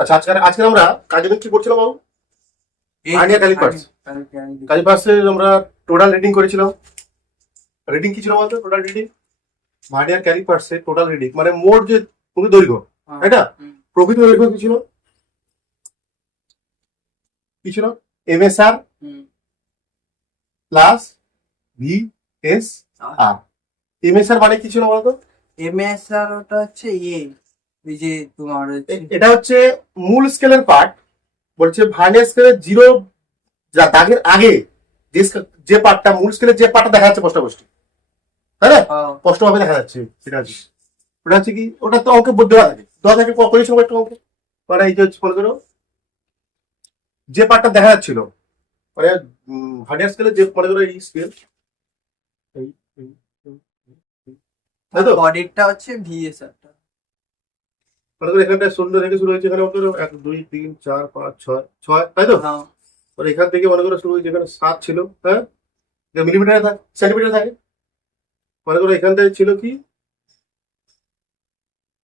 আচ্ছা, আজকে আজকে আমরা কাজে কি করছিলাম বাবু? Vernier callipers. ক্যালিপার্সে আমরা টোটাল রিডিং করেছিলাম। রিডিং কি ছিল বলতো? টোটাল রিডিং ভার্নিয়ার ক্যালিপার্সে টোটাল রিডিং মানে মোট যে প্রকৃত দৈর্ঘ্য, তাই না? প্রকৃত দৈর্ঘ্য কি ছিল? কি ছিল? MSR plus VSR. এমএসআর মানে কি ছিল বলতো? এমএসআর ওটা হচ্ছে এই যে তোমার এটা হচ্ছে মূল স্কেলের পার্ট। বলছে ভার্নিয়ার স্কেলের জিরো দাগের আগে যে পার্টটা মূল স্কেলের যে পার্টটা দেখা যাচ্ছে স্পষ্ট, তাই না? স্পষ্টভাবে দেখা যাচ্ছে সেটা হচ্ছে ওটা হচ্ছে কি, ওটা তো অঙ্কে দেওয়া থাকে করেছিল একটা অঙ্কে। মানে এই যে মনে করো যে পার্টটা দেখা যাচ্ছিল মানে ভার্নিয়ার স্কেলের যে মনে করো এই স্কেল, তাই তো? বডিটা হচ্ছে ভিএসআরটা। মনে করো এখানটা 0 থেকে শুরু হয়েছে, এখানে মনে করো 1 2 3 4 5 6 6, তাই তো? আর এখান থেকে মনে করো শুরু হয়েছে, এখানে 7 ছিল, হ্যাঁ? মিলিমিটারে থাকে, সেন্টিমিটার থাকে। মনে করো এখান থেকে ছিল কি,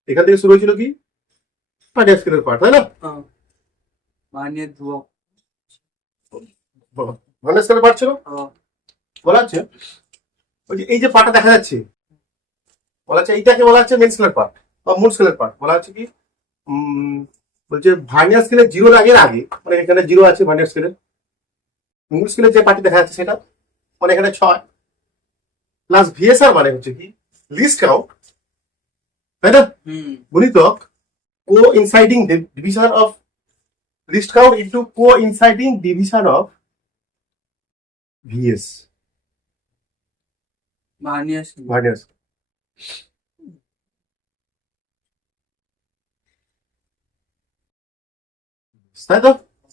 এখান থেকে শুরু হয়েছিল কি ভার্নিয়ার স্কেলের পার্ট, তাই না? ভার্নিয়ার ধ্রুবক, ভার্নিয়ার স্কেলের পার্ট ছিল। বলা হচ্ছে ওই যে এই যে পার্টটা দেখা যাচ্ছে, বলা হচ্ছে এইটাকে বলা হচ্ছে মেন স্কেলের পার্ট বা মূল স্কেলের পার্ট। বলা হচ্ছে কি বলছে ভার্নিয়ার স্কেলের জিরো আগের আগে, মানে এখানে জিরো আছে ভার্নিয়ার স্কেলের, মূল স্কেলের যে পার্টটি দেখা যাচ্ছে সেটা মানে এখানে 6 প্লাস ভিএসআর মানে হচ্ছে কি লিস্ট কাউন্ট, তাই না? গুণিতক coinciding division of least count into coinciding division of VS vernier. তাই তো?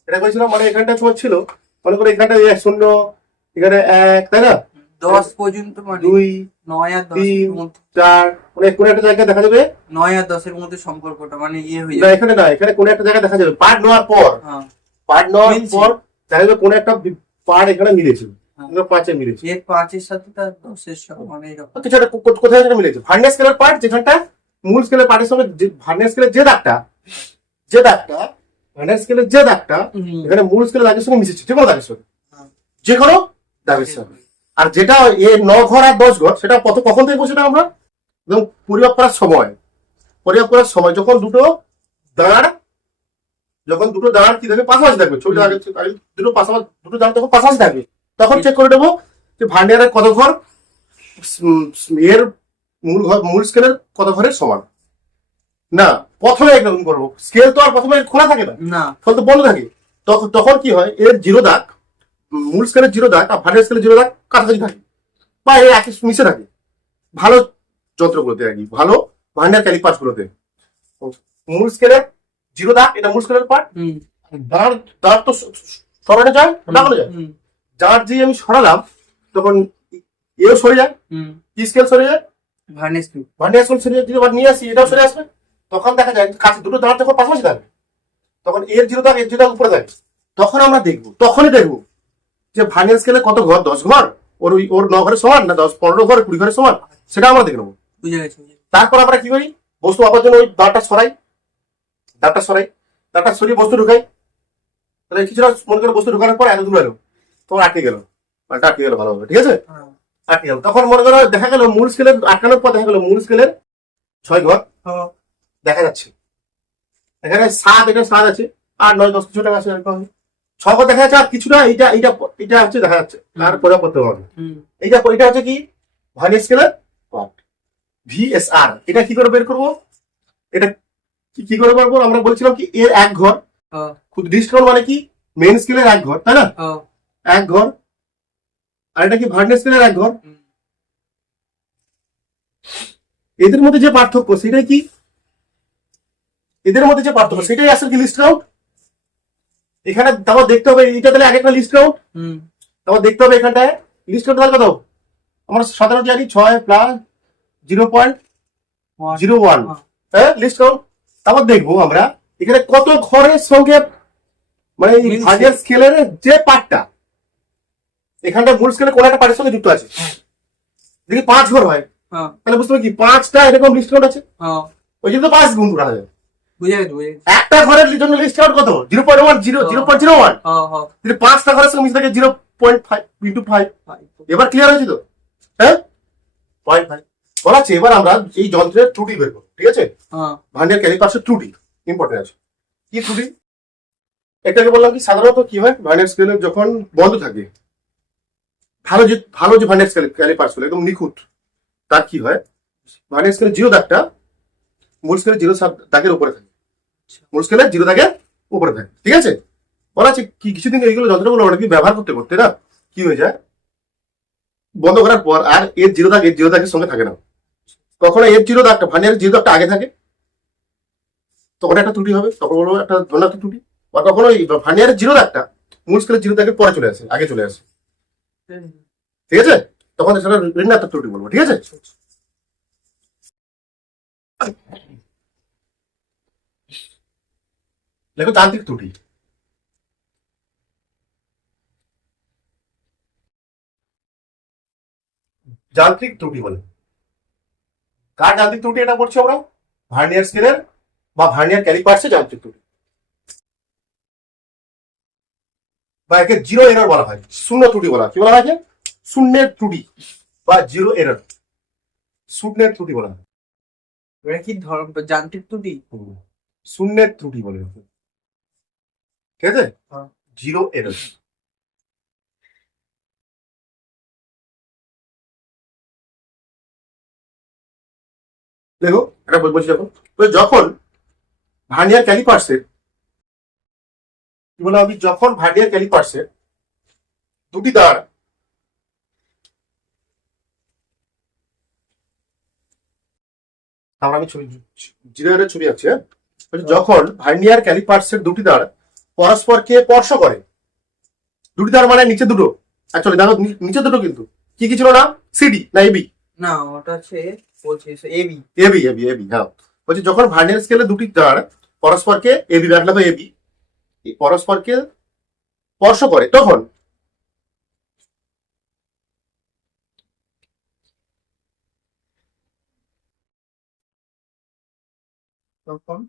এটা করেছিলাম মানে এখানটা তোমার ছিল মনে করো এখানটা 0 এখানে 1, তাই না? 10 পর্যন্ত, মানে 2 9 আর 10 3 এর মধ্যে, 4 মানে কোন একটা জায়গায় দেখা যাবে 9 আর 10 এর মধ্যে সম্পর্কটা মানে হয়ে না, যাবে। এখানে না, এখানে কোন একটা জায়গায় দেখা যাবে পার্ট নেওয়ার পর, পার্ট নেওয়ার পর দেখা যাবে কোন একটা পার্ট এখানে মিলেছে, 5 এ মিলেছে, এর 5 এর সাথে তার 10 এর সাথে মানে এরকম কিছু একটা কোথায় যেটা মিলেছে। ভার্নিয়ার স্কেলের পার্ট যেখানটা মূল স্কেলের পার্টের সঙ্গে ভার্নিয়ার স্কেলের যে দাগটা ভার্নিয়ার স্কেলের যে দাগটা এখানে মূল স্কেলের দাগের সঙ্গে মিশেছে, যে কোনো দাগের সঙ্গে, যে কোনো দাগের সঙ্গে। আর যেটা এর 9 ঘর আর 10 ঘর সেটা কখন থেকে সেটা আমরা এবং পরিমাপ করার সময় যখন দুটো দাঁড় কি থাকবে পাশাপাশি থাকবে, ছবিটা আগে দুটো দাঁড় তখন পাশাপাশি থাকবে, তখন চেক করে নেবো যে ভার্নিয়ারের কত ঘর এর মূল স্কেলের কত ঘরের সমান। না, প্রথমে একরকম করবো, স্কেল তো আর প্রথমে খোলা থাকে না, ফলে তো বন্ধ থাকে। তখন কি হয়, এর জিরো দাগ মূল স্কেলের জিরো দাগ আর ভার্নিয়ার স্কেলের জিরো দাগ কাছাকাছি থাকে বা এর একই মিশে থাকে ভালো যন্ত্রগুলোতে আর কি, ভালো ভার্নিয়ার ক্যালিপার্স গুলোতে। মূল স্কেলের জিরো দাগ এটা মূল স্কেলের পার্ট, দাঁড় তো সরানো যায় না, যায় যার যে আমি সরালাম তখন এও সরে যায়, কি স্কেল সরে যায় ভার্নিয়ার স্কেল সরে যায়, যদি আবার নিয়ে আসি এটাও সরে আসবে, তখন দেখা যায় কাছে দুটো দাঁড় যখন পাশাপাশি থাকবে তখন এর জিরো দাগ উপরে থাকে। তখন আমরা তখনই দেখবো যে ভার্নিয়ার স্কেলে কত ঘর, 10 ঘর ওর 9 ঘরের সমান না 10 15 ঘর 20 ঘরের সমান, সেটা আমরা দেখে নেবো। তারপর আমরা কি করি, বস্তু আবার জন্য ওই দাঁড়টা সরিয়ে বস্তু ঢুকাই, তাহলে কিছুটা মনে করে বস্তু ঢুকানোর পর এত দূর এলো তোমার আটকে গেল ভালোভাবে, ঠিক আছে? আটকে গেল, তখন মনে করো দেখা গেল মূল স্কেলের আটকানোর পর দেখা গেল মূল স্কেলের 6 ঘর দেখা যাচ্ছে, এখানে 7 আছে আর 9 10 কিছুটা আছে 6 ঘর দেখা যাচ্ছে, আর কিছুটা এটা হচ্ছে দেখা যাচ্ছে, আর পরে করতে হবে। এটা হচ্ছে কি ভার্নিয়ার স্কেলের পার্ট ভিএসআর। এটা কি করে বের করবো, এটা কি করে পারবো, আমরা বলছিলাম কি এর 1 ঘর ডিসকাউন্ট মানে কি মেন স্কেলের 1 ঘর, তাই না? 1 ঘর, আর এটা কি ভার্নিয়ার স্কেলের 1 ঘর। এদের মধ্যে যে পার্থক্য সেটাই কি, সেটাই আসলে কি লিস্ট কাউন্ট। এখানে তারপর দেখতে হবে এটা তাহলে এক একটা লিস্ট কাউন্ট, তারপর দেখতে হবে এখানটায় লিস্ট কাউন্ট তাহলে কত, আমরা সাধারণত জানি 6 প্লাস 0.01, হ্যাঁ লিস্ট কাউন্ট। তারপর দেখবো আমরা এখানে কত ঘরের সঙ্গে মানে ভার্নিয়ার স্কেলের যে পার্টটা এখানটা মূল স্কেলের কোন একটা পার্টের সঙ্গে যুক্ত আছে, যদি 5 ঘর হয় তাহলে বুঝতে পারছি 5টা এরকম লিস্ট কাউন্ট আছে, ওই জন্য 5 গুণ করা যায়। বুঝে গেছি বুঝে গেছি। একটা ঘরের জন্য লিস্ট আউট কত 0.1 0.01, হ্যাঁ যদি 5টা ঘরের সঙ্গে মিশে থাকে 0.5 ইন্টু 5। হ্যাঁ এবার ক্লিয়ার হয়েছে তো? হ্যাঁ, 0.5 বলা আছে। এবার আমরা এই যন্ত্রের ত্রুটি বের করবো, ঠিক আছে? হ্যাঁ ভান্ডার ক্যালিপার্সের ত্রুটি ইম্পর্টেন্ট আছে। কি ত্রুটি? এটাকে বললাম কি, সাধারণত কি হয় ভার্নিয়ার স্কেলে যখন বন্ধ থাকে, ভালো যে ভার্নিয়ার স্কেল ক্যালিপার্স গুলো একদম নিখুঁত, তার কি হয় ভার্নিয়ার স্কেলের জিরো দাগটা মূল স্কেলের জিরো দাগের উপরে থাকে, মূল স্কেলের জিরো দাগের উপরে থাকে, ঠিক আছে? বলা আছে কি কিছুদিন এইগুলো যন্ত্রগুলো অনেক ব্যবহার করতে করতে না কি হয়ে যায়, বন্ধ করার পর আর এর জিরো দাগের সঙ্গে থাকে না। কখনো এর জিরো দাগটা ভার্নিয়ার জিরো দাগটা আগে থাকে, তখন একটা ত্রুটি হবে, তখন বলবো একটা ধনাত্মক ত্রুটি। বা কখনো এই ভার্নিয়ারের জিরো দাগটা মূল স্কেলের জিরো দাগের পরে চলে আসে, আগে চলে আসে, ঠিক আছে? তখন সেটা ঋণাত্মক ত্রুটি বলবো, ঠিক আছে? দেখো যান্ত্রিক ত্রুটি। যান্ত্রিক ত্রুটি বলে কার যান্ত্রিক ত্রুটি এটা বলছি আমরা? ভার্নিয়ার স্কেলের বা ভার্নিয়ার ক্যালিপার্সের যান্ত্রিক ত্রুটি, বা একে জিরো এরর বলা হয়, শূন্য ত্রুটি বলা হয়। কি বলা হয়? শূন্যের ত্রুটি বা জিরো এরর, শূন্যের ত্রুটি বলা হয়। এটা কি ধরন যান্ত্রিক ত্রুটি? শূন্যের ত্রুটি বলে, ঠিক আছে? হ্যাঁ। Zero error. দেখো এটা বলছি, দেখো যখন ভার্নিয়ার ক্যালিপার্সের কি বলা হবে, যখন ভার্নিয়ার ক্যালিপার্সের দুটি দাঁড় তাহলে আমি ছবি জিরো এর ছবি আঁকছি, হ্যাঁ? যখন ভার্নিয়ার ক্যালিপার্সের দুটি দাঁড় পরস্পরকে স্পর্শ করে, দুটি দাঁড় মানে নিচে দুটো, অ্যাকচুয়ালি দেখো নিচে দুটো, কিন্তু কি কি ছিল না, সিডি না এবি? না ওটা হচ্ছে বলছি এবি। এবি এবি এবি, হ্যাঁ। বলছি যখন ভার্নিয়ার স্কেলে দুটি দাঁড় পরস্পরকে এবি রাখলে তো এবি পরস্পরকে স্পর্শ করে, তখন তখন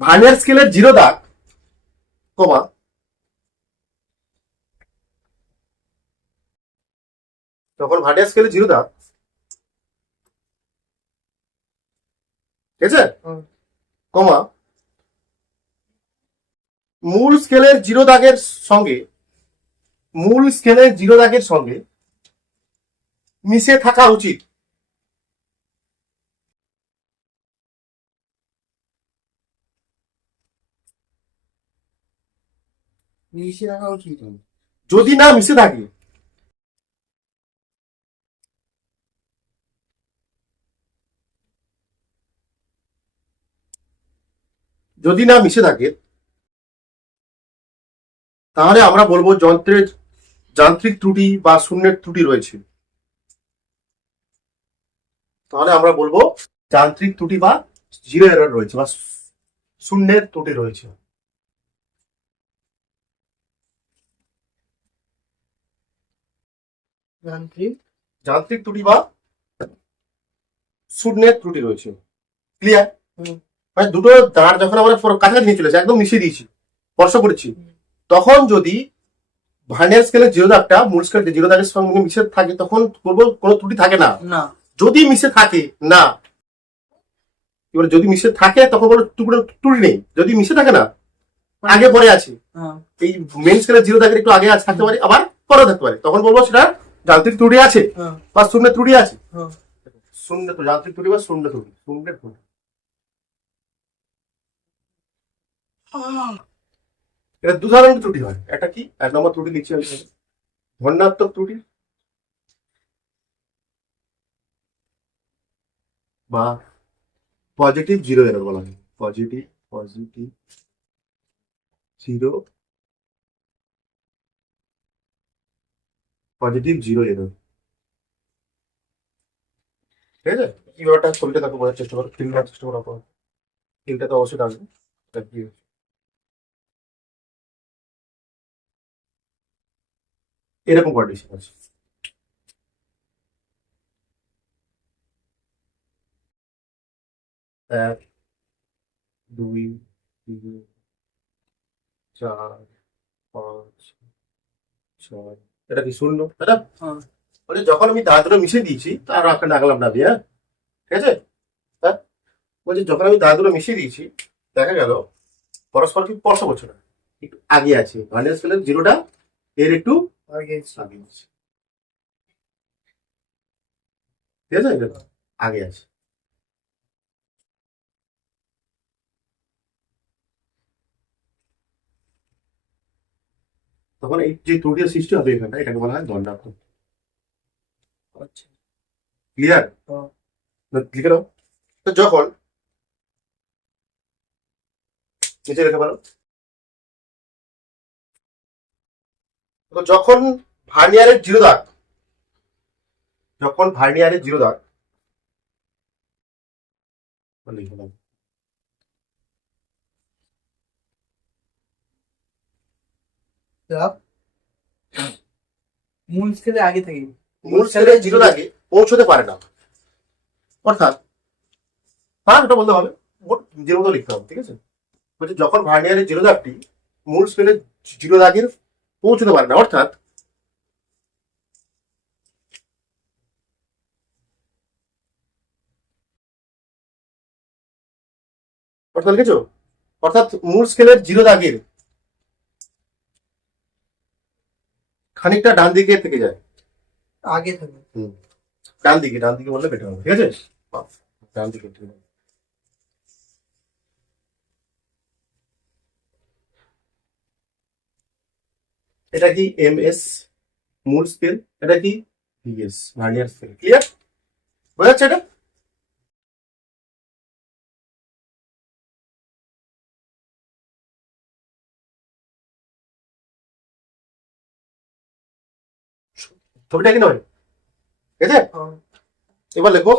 ভার্নিয়ার স্কেলের জিরো দাগ কমা তখন ভার্নিয়ার স্কেলের জিরো দাগ, ঠিক আছে, কমা মূল স্কেলের জিরো দাগের সঙ্গে মিশে থাকা উচিত। মিশিয়ে রাখা উচিত। যদি না মিশে থাকে, যদি না মিশে থাকে তাহলে আমরা বলবো যন্ত্রের যান্ত্রিক ত্রুটি বা শূন্যের ত্রুটি রয়েছে। তাহলে আমরা বলবো যান্ত্রিক ত্রুটি বা জিরো এরর রয়েছে বা শূন্যের ত্রুটি রয়েছে। যান্ত্রিক যান্ত্রিক ত্রুটি বা শূন্যের ত্রুটি রয়েছে, ক্লিয়ার? মানে দুটো দাঁড় যখন আমরা কাছাকাছি নিয়ে চলেছে, একদম মিশিয়ে দিয়েছি, স্পর্শ করেছি, তখন যদি ভার্নিয়ার স্কেলের জিরো দাগটা মূল স্কেলের জিরো দাগের সঙ্গে মিশে থাকে, তখন বলবো কোনো ত্রুটি থাকে না। না যদি মিশে থাকে না, এবার যদি মিশে থাকে তখন বলো ত্রুটি নেই। যদি মিশে থাকে না, আগে পরে আছে, এই মেন স্কেলের জিরো দাগের একটু আগে আছে থাকতে পারে, আবার পরে থাকতে পারে, তখন বলবো সেটা যান্ত্রিক ত্রুটি আছে বা শূন্য ত্রুটি আছে। শূন্য তো যান্ত্রিক ত্রুটি বা শূন্য ত্রুটি, শূন্যের ত্রুটি। এটা দু ধরনের ত্রুটি হয়। একটা কি, এক নম্বর ত্রুটি লিখছি আমি, ধনাত্মক ত্রুটি বা পজিটিভ জিরো এরর বলা হয়। পজিটিভ জিরো এরর, ঠিক আছে? কি ব্যাপারটা ছবিটা তাকে বোঝার চেষ্টা করো, ফিল করার চেষ্টা করো। ফিলটা তো অবশ্যই থাকবে। এরকম কন্ডিশন আছে। 1 2 তিন, চার, পাঁচ, ছয়, এটা কি শূন্য, তাই না? হ্যাঁ। বলে যখন আমি দাঁত দুটো মিশিয়ে দিয়েছি তার একটা ডাকলাম না দিয়ে, হ্যাঁ, ঠিক আছে? হ্যাঁ, বলছি যখন আমি দাঁত দুটো মিশিয়ে দিয়েছি দেখা গেল পরস্পর কি স্পর্শ করছে না, একটু আগে আছে, ভার্নিয়ার স্কেলের জিরোটা এর একটু আগে আগে আছে, ঠিক আছে, এটা আগে আছে। তখন এই যে ত্রুটির সৃষ্টি হবে এখানটা, এটাকে বলা হয় দণ্ডাত্মক। আচ্ছা। ক্লিয়ার? হ্যাঁ। লিখে নাও। তো যখন নিচে রেখে পারো, তো যখন ভার্নিয়ারের জিরো দাগ, যখন ভার্নিয়ারের জিরো দাগ লিখে নাও, দাগ মূল স্কেলে আগে থেকে মূল স্কেলের জিরো দাগে পৌঁছতে পারে না, অর্থাৎ হ্যাঁ ওটা বলতে হবে, নিজের মতো লিখতে হবে, ঠিক আছে? বলছে যখন ভার্নিয়ারের জিরো দাগটি মূল স্কেলের জিরো দাগের পৌঁছতে পারে না, অর্থাৎ অর্থাৎ লিখেছো, অর্থাৎ মূল স্কেলের জিরো দাগের খানিকটা ডান দিকে থেকে যায়, আগে থেকে। ডান দিকে, ডান দিকে বললে বেটার হবে, ঠিক আছে? ডান দিকে, ঠিক আছে। এটা কি এম এস মূল স্কেল, এটা কি ভিএস ভার্নিয়ার স্কেল, ক্লিয়ার? বোঝা যাচ্ছে এটা? ছবিটা কি নয়, ঠিক আছে? হ্যাঁ। এবার লেখো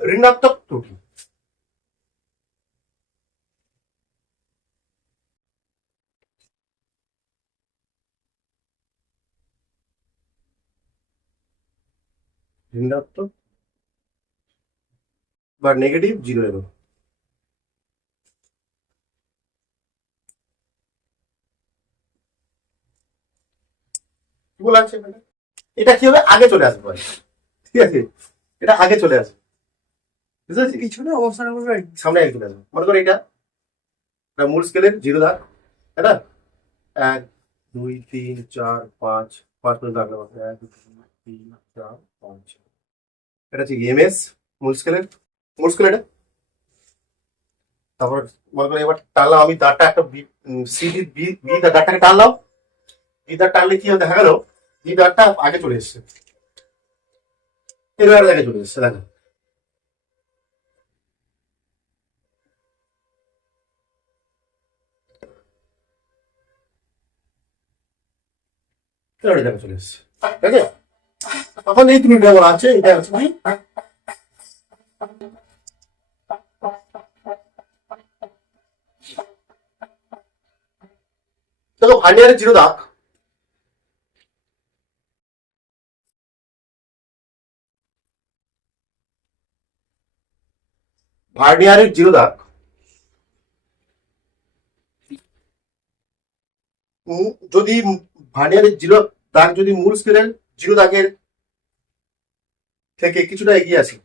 ঋণাত্মক ত্রুটি। ঋণাত্মক বা নেগেটিভ জিরো এরর। কি বলা আছে এখানে? এটা কি হবে, আগে চলে আসবে, ঠিক আছে? এটা আগে চলে আসবে, বুঝতে পারছি? পিছনে অবস্থান করবে আর কি। সামনে আগে চলে আসবে। মনে করো এটা মূল স্কেলের জিরো দাগ, তাই না? এক, দুই, তিন, চার, পাঁচ, পাঁচ পর্যন্ত আঁকলাম, এক, দুই, তিন, চার, পাঁচ। এটা হচ্ছে এমএস মূল স্কেলের, মূল স্কেল এটা। তারপর মনে করো এবার টানলাম আমি দাঁড়টা একটা সি বি, বি দাঁড়টাকে টানলাম, বি দাঁড় টানলে কি হবে দেখা গেল বি দাঁড়টা আগে চলে এসছে, এর আগে চলে এসছে, দেখো দেখো চলে এসছে, ঠিক আছে? তখন এই ত্রুটিটা বলা আছে, এটা হচ্ছে কি দেখো ভার্নিয়ারের জিরো দাগ ভার্নিয়ারের জিরো দাগ যদি ভার্নিয়ারের জিরো দাগ যদি মূল স্কেলের জিরো দাগের থেকে কিছুটা এগিয়ে আসে,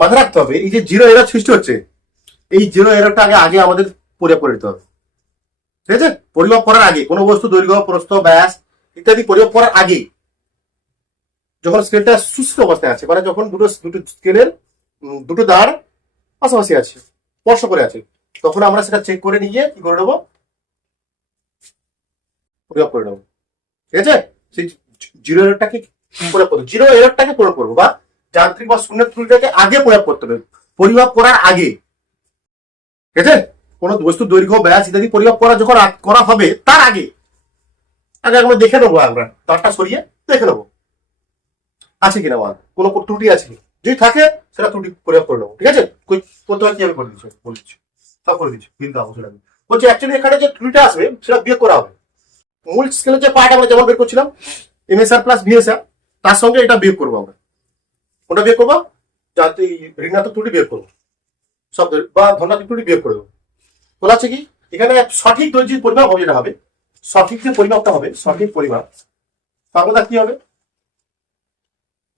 মাথায় রাখতে হবে এই যে জিরো এরর সৃষ্টি হচ্ছে, এই জিরো এররটা আগে আগে আমাদের পরিমাপ করে নিতে হবে, ঠিক আছে? পরিমাপ করার আগে কোনো বস্তু দৈর্ঘ্য, প্রস্থ, ব্যাস ইত্যাদি পরিমাপ করার আগে, যখন স্কেলটা সুস্থ অবস্থায় আছে, মানে যখন দুটো দুটো স্কেলের দুটো দাঁড় পাশাপাশি আছে, স্পর্শ করে আছে, তখন আমরা সেটা চেক করে নিয়ে কি করে নেবো, পরিমাপ করে নেবো, ঠিক আছে? সেই জিরো এররটাকে প্রয়োগ করবো, জিরো এররটাকে প্রয়োগ করবো, বা যান্ত্রিক বা শূন্য ত্রুটিটাকে আগে প্রয়োগ করতে হবে, পরিমাপ করার আগে, ঠিক আছে? কোনো বস্তুর দৈর্ঘ্য ব্যাস ইত্যাদি পরিমাপ করা হবে তার আগে আগে আমরা দেখে নেবো, আমরা তারটা সরিয়ে দেখে নেবো আছে কিনা আমার কোনো ত্রুটি আছে কি, যদি থাকে সেটা ত্রুটি পরিমাপ করে নেবো। ঠিক আছে, করতে হয় কি আমি করে দিচ্ছি, বলছি সব করে দিচ্ছি, বিল দাও সেটা বলছি। অ্যাকচুয়ালি এখানে যে ত্রুটিটা আসবে সেটা বিয়োগ করা হবে। মূল স্কেলের যে পার্ট আমরা যেমন বের করছিলাম এমএসআর প্লাস ভিএসআর, তার সঙ্গে এটা বিয়োগ করবো আমরা। ওটা বিয়োগ করবো, যাতে ঋণাত্মক ত্রুটি বিয়োগ করবো, সব বা ধনাত্মক ত্রুটি বিয়োগ করে দেবো। বলা আছে কি এখানে সঠিক দৈর্ঘ্যের পরিমাপ হবে, যেটা হবে সঠিক যে পরিমাপটা হবে, সঠিক পরিমাপ সর্বদা কি হবে,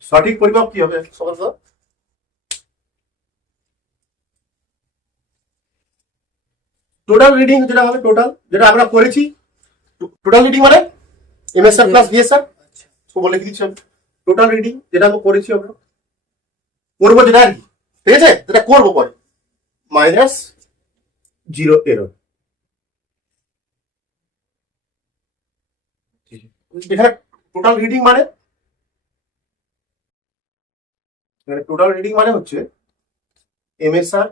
সঠিক পরিমাপ কি হবে সর্বদা টোটাল রিডিং, যেটা হবে টোটাল, যেটা আমরা করেছি টোটাল রিডিং মানে এমএসআর প্লাস ভিএসআর, আচ্ছা তো বলে কি দিচ্ছি টোটাল রিডিং যেটা আমরা করেছি, আমরা করবো যেটা আর কি, ঠিক আছে, যেটা করবো পরে মাইনাস 0 এরর। এখানে টোটাল রিডিং মানে, এখানে টোটাল রিডিং মানে হচ্ছে এমএসআর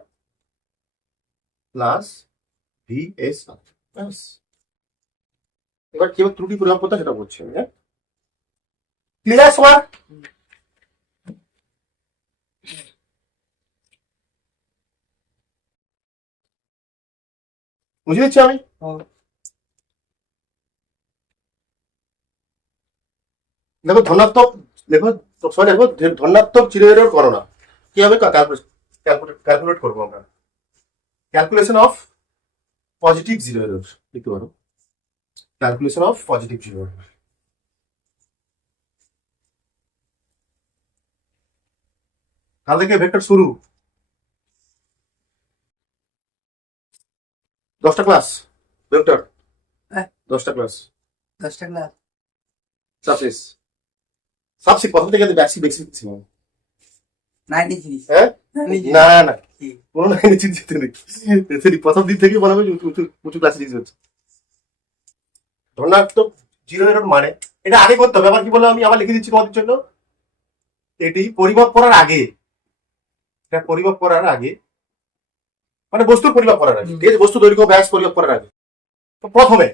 প্লাস ভিএসআর। এবার কিভাবে ত্রুটি পরিমাপ করতে হয় সেটা বলছি আমি। হ্যাঁ, ক্লিয়ার সবার? বুঝে দিচ্ছি আমি। দেখো ধনাত্মক, দেখো সরি দেখো ধনাত্মক 0 এরর গণনা কিভাবে ক্যালকুলেট করবো আমরা। ক্যালকুলেশন অফ পজিটিভ 0 এরর লিখতে পারো, ক্যালকুলেশন অফ পজিটিভ 0 এরর। কাল থেকে ভেক্টর শুরু, 10টা ক্লাস ভেক্টর, হ্যাঁ। 10টা ক্লাস 10টা ক্লাস সাবসিস সাবসিস প্রথম থেকে বেসিক বেসিক ছিল। 93 হ্যাঁ 93 না না কি? কোনো না চিন্তিত নেই, প্রথম দিন থেকে বলা হবে উঁচু ক্লাসে জিনিস হচ্ছে। ধনাত্মক 0 এরর মানে এটা আগে করতে হবে। আবার কি বললাম আমি, আবার লিখে দিচ্ছি তোমাদের জন্য, এটি পরিমাপ করার আগে, এটা পরিমাপ করার আগে মানে বস্তুর পরিমাপ করার আগে, ঠিক আছে, বস্তু দৈর্ঘ্য ব্যাস পরিমাপ করার আগে, তো প্রথমে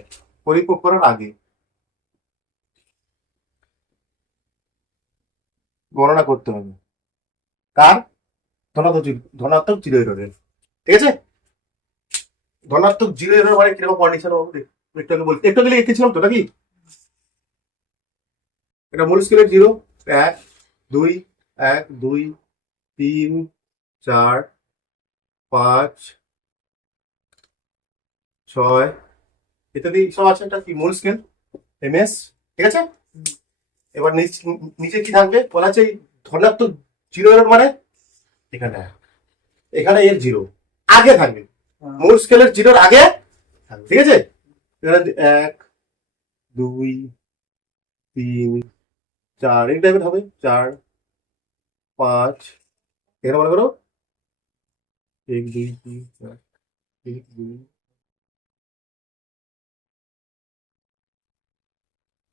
পরিমাপ করার আগে গণনা করতে হবে কার, ধনাত্মক 0 এররের। ঠিক আছে, ধনাত্মক 0 এরর মানে কিরকম কন্ডিশন হবে একটু আগে বলছি, একটু আগে লিখেছিলাম তো নাকি। এটা মূল স্কেলের 0 1 2 1 2 3 4 5 6 ইত্যাদি সব আছে। এটা কি মূল স্কেল এমএস, ঠিক আছে। এবার নিচে কি থাকবে বলা আছে, ধনাত্মক 0 এরর মানে এখানে এখানে এর 0 আগে থাকবে, মূল স্কেলের 0 আগে থাকবে, ঠিক আছে। এখানে 1 2 3 4 এই টাইপের হবে, 4 5 এখানে মনে করো 1 2 3 4 1 2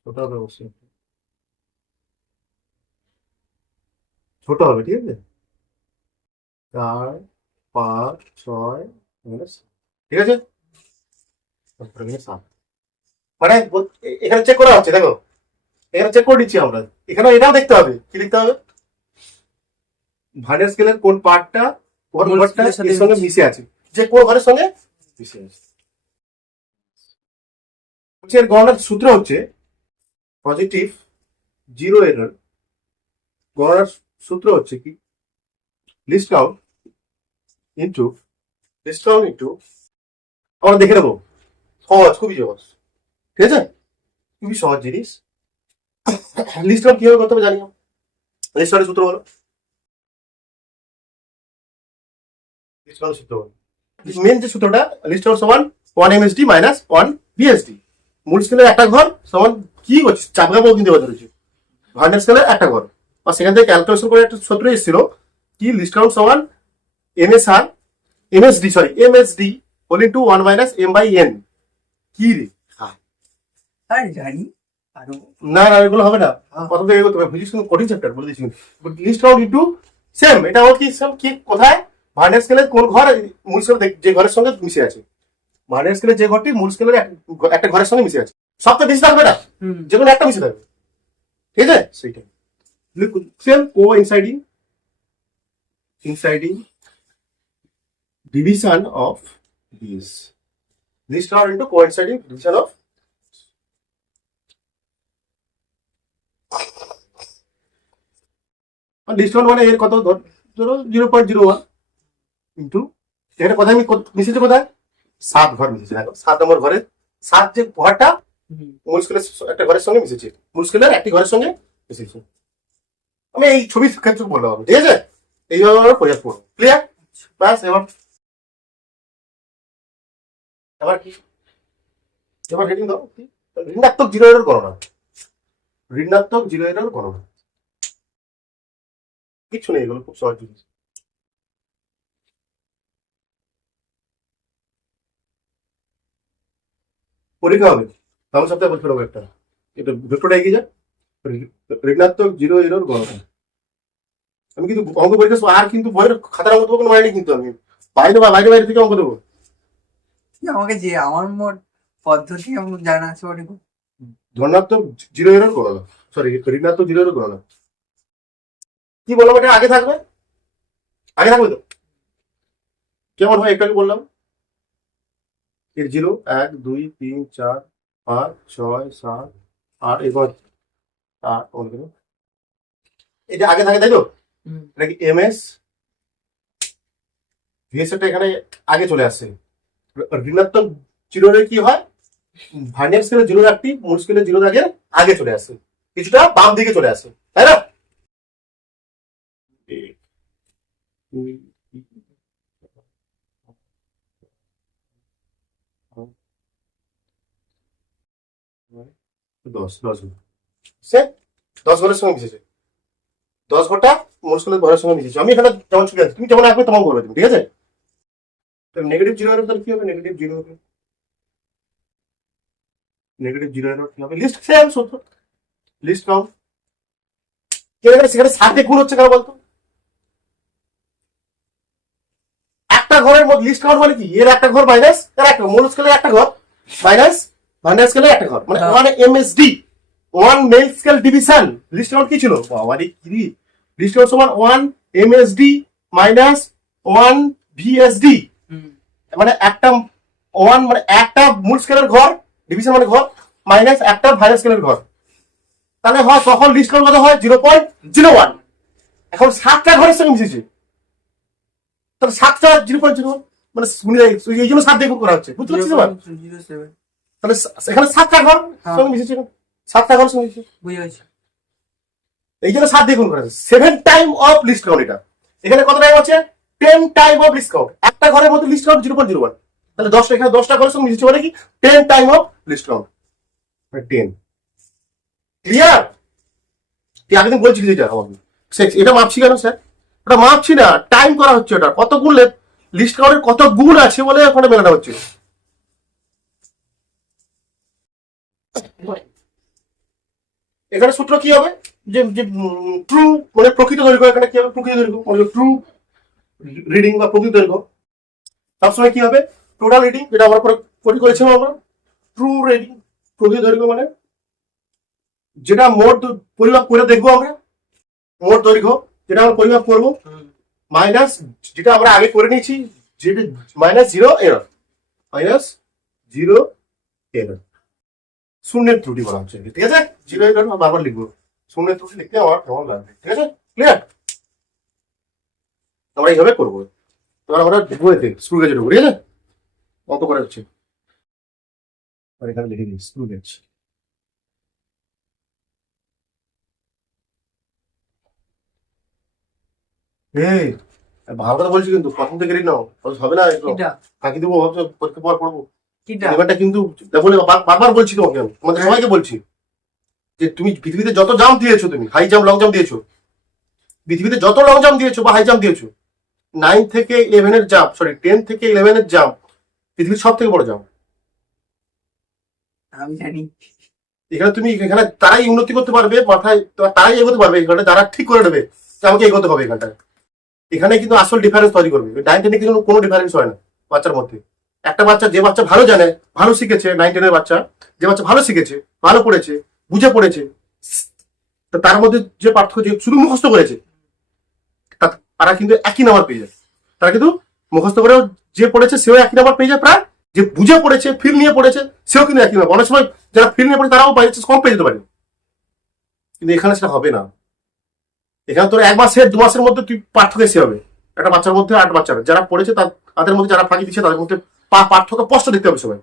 ছোট হবে অবশ্যই, ছোট হবে, ঠিক আছে। 4 5 6 ঠিক আছে, তারপরে এখানে 7 মানে এখানে চেক করা হচ্ছে, দেখো এখানে চেক করে দিচ্ছি আমরা। এখানে এটাও দেখতে হবে, কি দেখতে হবে, ভার্নিয়ার স্কেলের কোন পার্টটা কোন ঘরটা এর সঙ্গে মিশে আছে, যে কোন ঘরের সঙ্গে মিশে আছে। এর গণনার সূত্র হচ্ছে পজিটিভ 0 এরর গণনার সূত্র হচ্ছে কি, লিস্ট কাউন্ট ইনটু আমরা দেখে নেবো, সহজ, খুবই সহজ, ঠিক আছে, খুবই সহজ জিনিস। লিস্ট কাউন্ট কিভাবে করতে হবে জানি, লিস্ট কাউন্টের সূত্র হলো, লিস্ট কাউন্টের সূত্র হলো মেন যে সূত্রটা, লিস্ট কাউন্ট সমান 1 MSD মাইনাস 1 VSD। মূল স্কেলের একটা ঘর সমান কি করছিস চাপকাবো কিন্তু কথা রয়েছে, ভার্নিয়ার স্কেলের একটা ঘর, আর সেখান থেকে ক্যালকুলেশন করে একটা সূত্র এসেছিল কি, লিস্ট কাউন্ট সমান MSD whole into 1 minus M/N। কি রে আরে জানি আরো না না এগুলো হবে না, প্রথম থেকে এগোতে হবে, ফিজিক্স কঠিন চ্যাপ্টার বলে দিচ্ছি। লিস্ট কাউন্ট ইনটু সেম, এটা কি সেম কি কোথায়, ভার্নিয়ার স্কেলের কোন ঘর মূল স্কেল যে ঘরের সঙ্গে মিশে আছে, ভার্নিয়ার স্কেলের যে ঘরটি মূল স্কেলের একটা ঘরের সঙ্গে মিশে আছে, সব তো মিশে থাকবে না, হুম। যে কোনো একটা মিশে থাকবে, ঠিক আছে? সেইটাই same coinciding division of these. These are into coinciding division of discount মানে এর কত ধরো 0.01 ইন্টু এখানে কোথায় মিশেছে, কোথায় 7 ঘর মিশেছে। দেখো 7 নম্বর ঘরে 7 যে ঘরটা মূল স্কেলের একটা ঘরের সঙ্গে মিশেছে, মূল স্কেলের একটি ঘরের সঙ্গে মিশেছে। আমি এই ছবির ক্ষেত্রে বললাম, ঠিক আছে? এইভাবে আমরা প্রয়োগ করবো, ক্লিয়ার? ব্যাস এবার কি, এবার হেডিং দাও, ঋণাত্মক 0 এর গণনা, ঋণাত্মক 0 এর গণনা। কিছু নেই, এগুলো খুব সহজ জিনিস। পরীক্ষা হবে তাহলে সপ্তাহে পরীক্ষা হবে একটা, এটা ভেক্টরটা এগিয়ে যা, ঋণাত্মক 0 এর গণনা। আমি কিন্তু অঙ্ক পরীক্ষা আর কিন্তু বইয়ের খাতার অঙ্ক দেবো কোনো মানে নেই, কিন্তু আমি বাইরে বাইরে থেকে অঙ্ক দেবো। আমাকে যে আমার মোট পদ্ধতি আমার জানা আছে ওটা ধনাত্মক 0 এর গণনা, সরি ঋণাত্মক 0 এর গণনা। কি বললাম, এটা আগে থাকবে, আগে থাকবে তো কেমন হয়, একটু বললাম এর 0 1 2 3 4 5 6 7 8 এবার 8 এটা আগে থাকে, তাই তো? এটা কি এমএস ভিএসটা এখানে আগে চলে আসছে। ঋণাত্মক 0 এর কি হয়, ভার্নিয়ার স্কেলে 0 একটি মূল স্কেলে 0 আগে আগে চলে আসে, কিছুটা বাম দিকে চলে আসে, তাই না? 10 ঘরের সঙ্গে মিশেছে, 10 ঘরটা মূল স্কেলের ঘরের সঙ্গে মিশেছে। আমি এখানে যেমন ছবি আছে, তুমি যেমন আসবে তেমন করবে তুমি, ঠিক আছে? নেগেটিভ 0 এর তাহলে কি হবে, নেগেটিভ 0 হবে, নেগেটিভ 0 এর কি হবে, লিস্ট সেম সূত্র, লিস্ট কাউন্ট। সেখানে 7 দিয়ে গুণ হচ্ছে কেন বলতো? একটা ঘরের মধ্যে লিস্ট কাউন্ট মানে কি, এর একটা ঘর মাইনাস এর একটা, মূল স্কেলের একটা ঘর মাইনাস ভার্নিয়ার স্কেলের একটা ঘর, মানে 1 MSD, 1 main scale division. Least count কি ছিল বাবা রে, কি লিস্ট কাউন্ট সমান 1 এমএসডি মাইনাস 1 ভিএসডি, মানে একটা 1 মানে একটা মূল স্কেলের ঘর, ডিভিশন মানে ঘর, মাইনাস একটা ভার্নিয়ার স্কেলের ঘর, তাহলে হয় তখন লিস্ট কাউন্ট কত হয় 0.01। এখন 7টা ঘরের সঙ্গে মিশেছে, তাহলে 7টা 0.01 মানে এই জন্য 7 দিয়ে গুণ করা হচ্ছে, বুঝতে পারছিস? এবার তাহলে এখানে 7টা ঘর সঙ্গে মিশেছে, 7টা ঘর সঙ্গে মিশেছে, বুঝে গেছি। এই জন্য 7 দিয়ে গুণ করা হচ্ছে। 7 টাইম অফ লিস্ট কাউন্ট, এটা এখানে কত টাইম আছে, 10 টাইম অফ লিস্ট কাউন্ট। একটা ঘরের মধ্যে লিস্ট কাউন্ট 0.01, তাহলে 10টা, এখানে 10টা ঘরের সঙ্গে মিশেছে মানে কি 10 time of least count, 10। Clear? তুই আগে দিন বলছিস এটা আমাকে, এটা মাপছি কেন স্যার? ওটা মাপছি না, টাইম করা হচ্ছে, ওটা কত গুণ লিস্ট কাউন্টের কত গুণ আছে বলে ওখানে মেলানো হচ্ছে। এখানে সূত্র কি হবে, যে ট্রু মানে প্রকৃত দৈর্ঘ্য, এখানে কি হবে প্রকৃত দৈর্ঘ্য, ট্রু রিডিং বা প্রকৃত দৈর্ঘ্য। সবসময় কি হবে, টোটাল রিডিং, যেটা আমরা পরে করেছিলাম আমরা, ট্রু রিডিং প্রকৃত দৈর্ঘ্য মানে যেটা মোট পরিমাপ করে দেখবো আমরা, মোট দৈর্ঘ্য যেটা আমরা পরিমাপ করবো, মাইনাস যেটা আমরা আগে করে নিয়েছি, যেটা মাইনাস 0 এরর, মাইনাস 0 এরর, শূন্যের ত্রুটি বলা হচ্ছে, ঠিক আছে? 0 এরর বারবার লিখবো, শূন্যের ত্রুটি লিখতে আমার কেমন লাগবে, ঠিক আছে? ক্লিয়ার? আমরা এইভাবে করবো। এবার আমরা বইতে স্ক্রু গেজে ঢুকবো, ঠিক আছে? অঙ্ক করা হচ্ছে, আর এখানে লিখে দিই স্ক্রু গেজ। এই ভালো কথা বলছি, কিন্তু প্রথম থেকে নাও, হবে না, ফাঁকি দেবো ভাবছো, পরীক্ষা পর পড়বো। এবারটা কিন্তু দেখো, বারবার বলছি তোমাকে, তোমাদের সবাইকে বলছি যে তুমি পৃথিবীতে যত জাম্প দিয়েছো, তুমি হাই জাম্প লং জাম্প দিয়েছো, পৃথিবীতে যত লং জাম্প দিয়েছো বা হাই জাম্প দিয়েছো, 9 থেকে 11 এর জাম্প, সরি 10 থেকে 11 এর জাম্প পৃথিবীর সব থেকে বড় জাম্প। আমি জানি এখানে তুমি, এখানে তারাই উন্নতি করতে পারবে, মাথায় তারাই এগোতে পারবে, এখানে তারা ঠিক করে নেবে যে আমাকে এগোতে হবে এখানটায়। এখানে কিন্তু আসল ডিফারেন্স তৈরি করবে, 9 10 কিন্তু কোনো ডিফারেন্স হয় না বাচ্চার মধ্যে, একটা বাচ্চা, যে বাচ্চা ভালো জানে, ভালো শিখেছে, 9-10 বাচ্চা, যে বাচ্চা ভালো শিখেছে, ভালো পড়েছে, বুঝে পড়েছে, তো তার মধ্যে যে পার্থক্য, যে শুধু মুখস্থ করেছে, তারা কিন্তু একই নাম্বার পেয়ে যায়। তারা কিন্তু মুখস্থ করেও যে পড়েছে সেও একই নাম্বার পেয়ে যায় প্রায়, যে বুঝে পড়েছে, ফিল নিয়ে পড়েছে, সেও কিন্তু একই নাম্বার। অনেক সময় যারা ফিল নিয়ে পড়ে তারাও বাই চান্স কম পেয়ে যেতে পারে, কিন্তু এখানে সেটা হবে না। এখানে তোর 1 মাসের 2 মাসের মধ্যে তুই পার্থক্য এসে হবে একটা বাচ্চার মধ্যে আর একটা বাচ্চার। যারা পড়েছে তাদের মধ্যে, যারা ফাঁকি দিচ্ছে তাদের মধ্যে পার্থক্য স্পষ্ট দেখতে হবে সবাই,